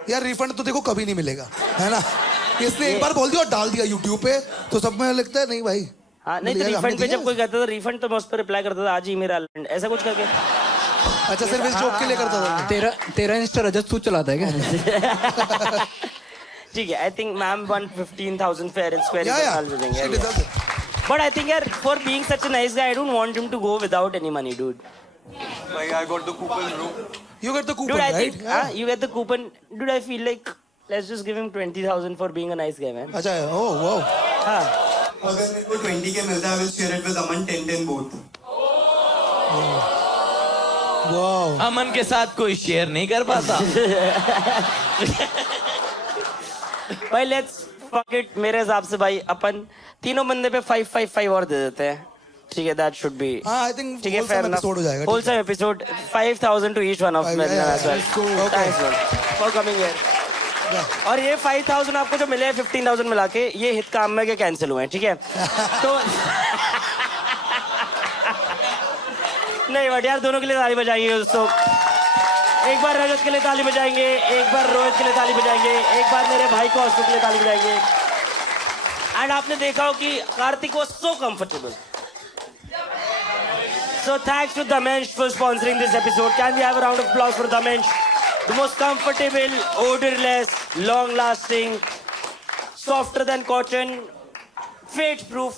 यार रिफंड तो देखो कभी नहीं मिलेगा, है ना. इसने एक बार बोल दिया और डाल दिया यूट्यूब पे, तो सब में लगता है नहीं भाई. हाँ, नहीं तो मिलेगा, रिफंड हमने पे दिया. जब कोई कहता था रिफंड, तो मैं उस पर रिप्लाई करता था आज ही मेरा ऐसा कुछ करके. अच्छा, सिर्फ इस जोक के लिए करता था. तेरा इंस्टा रजत तू चलाता है क्या? ठीक है, I think ma'am 15,000 fair and square Yeah, yeah. दे देंगे. She deserves it. But I think, यार, for being such a nice guy, I don't want him to go without any money, dude. Like I got the coupon, bro. You get the coupon, Dude, I right? think, you get the coupon. Dude, I feel like let's just give him 20,000 for being a nice guy, man. अच्छा, oh wow. हाँ. अगर मेरे को 20 के मिलता है, I will share it with Aman 10 both. Wow. अमन के साथ कोई शेयर नहीं कर पाता. भाई let's fuck it. मेरे हिसाब से भाई अपन तीनों बंदे पे 5 और दे देते हैं, ठीक है. That should be. हाँ, I think ठीक है, wholesome fair enough. episode हो जाएगा. ठीक है. Wholesome episode. 5,000 to each one of them as well. Let's go. Okay. Thanks man for coming here. और ये 5,000 आपको जो मिले हैं 15,000 मिला के, ये हित काम में के कैंसिल हुए हैं, ठीक है. तो नहीं बट यार, दोनों के लिए ताली बजाएंगे दोस्तों. एक बार रजत के लिए ताली बजाएंगे, एक बार रोहित के लिए ताली बजाएंगे, एक बार मेरे भाई को के लिए ताली बजाएंगे. एंड आपने देखा हो कि Kartik was so comfortable. So thanks to Damensh for sponsoring this episode. Can we have a round of applause for Damensh? The most comfortable, odorless, long-lasting, softer than cotton, fate-proof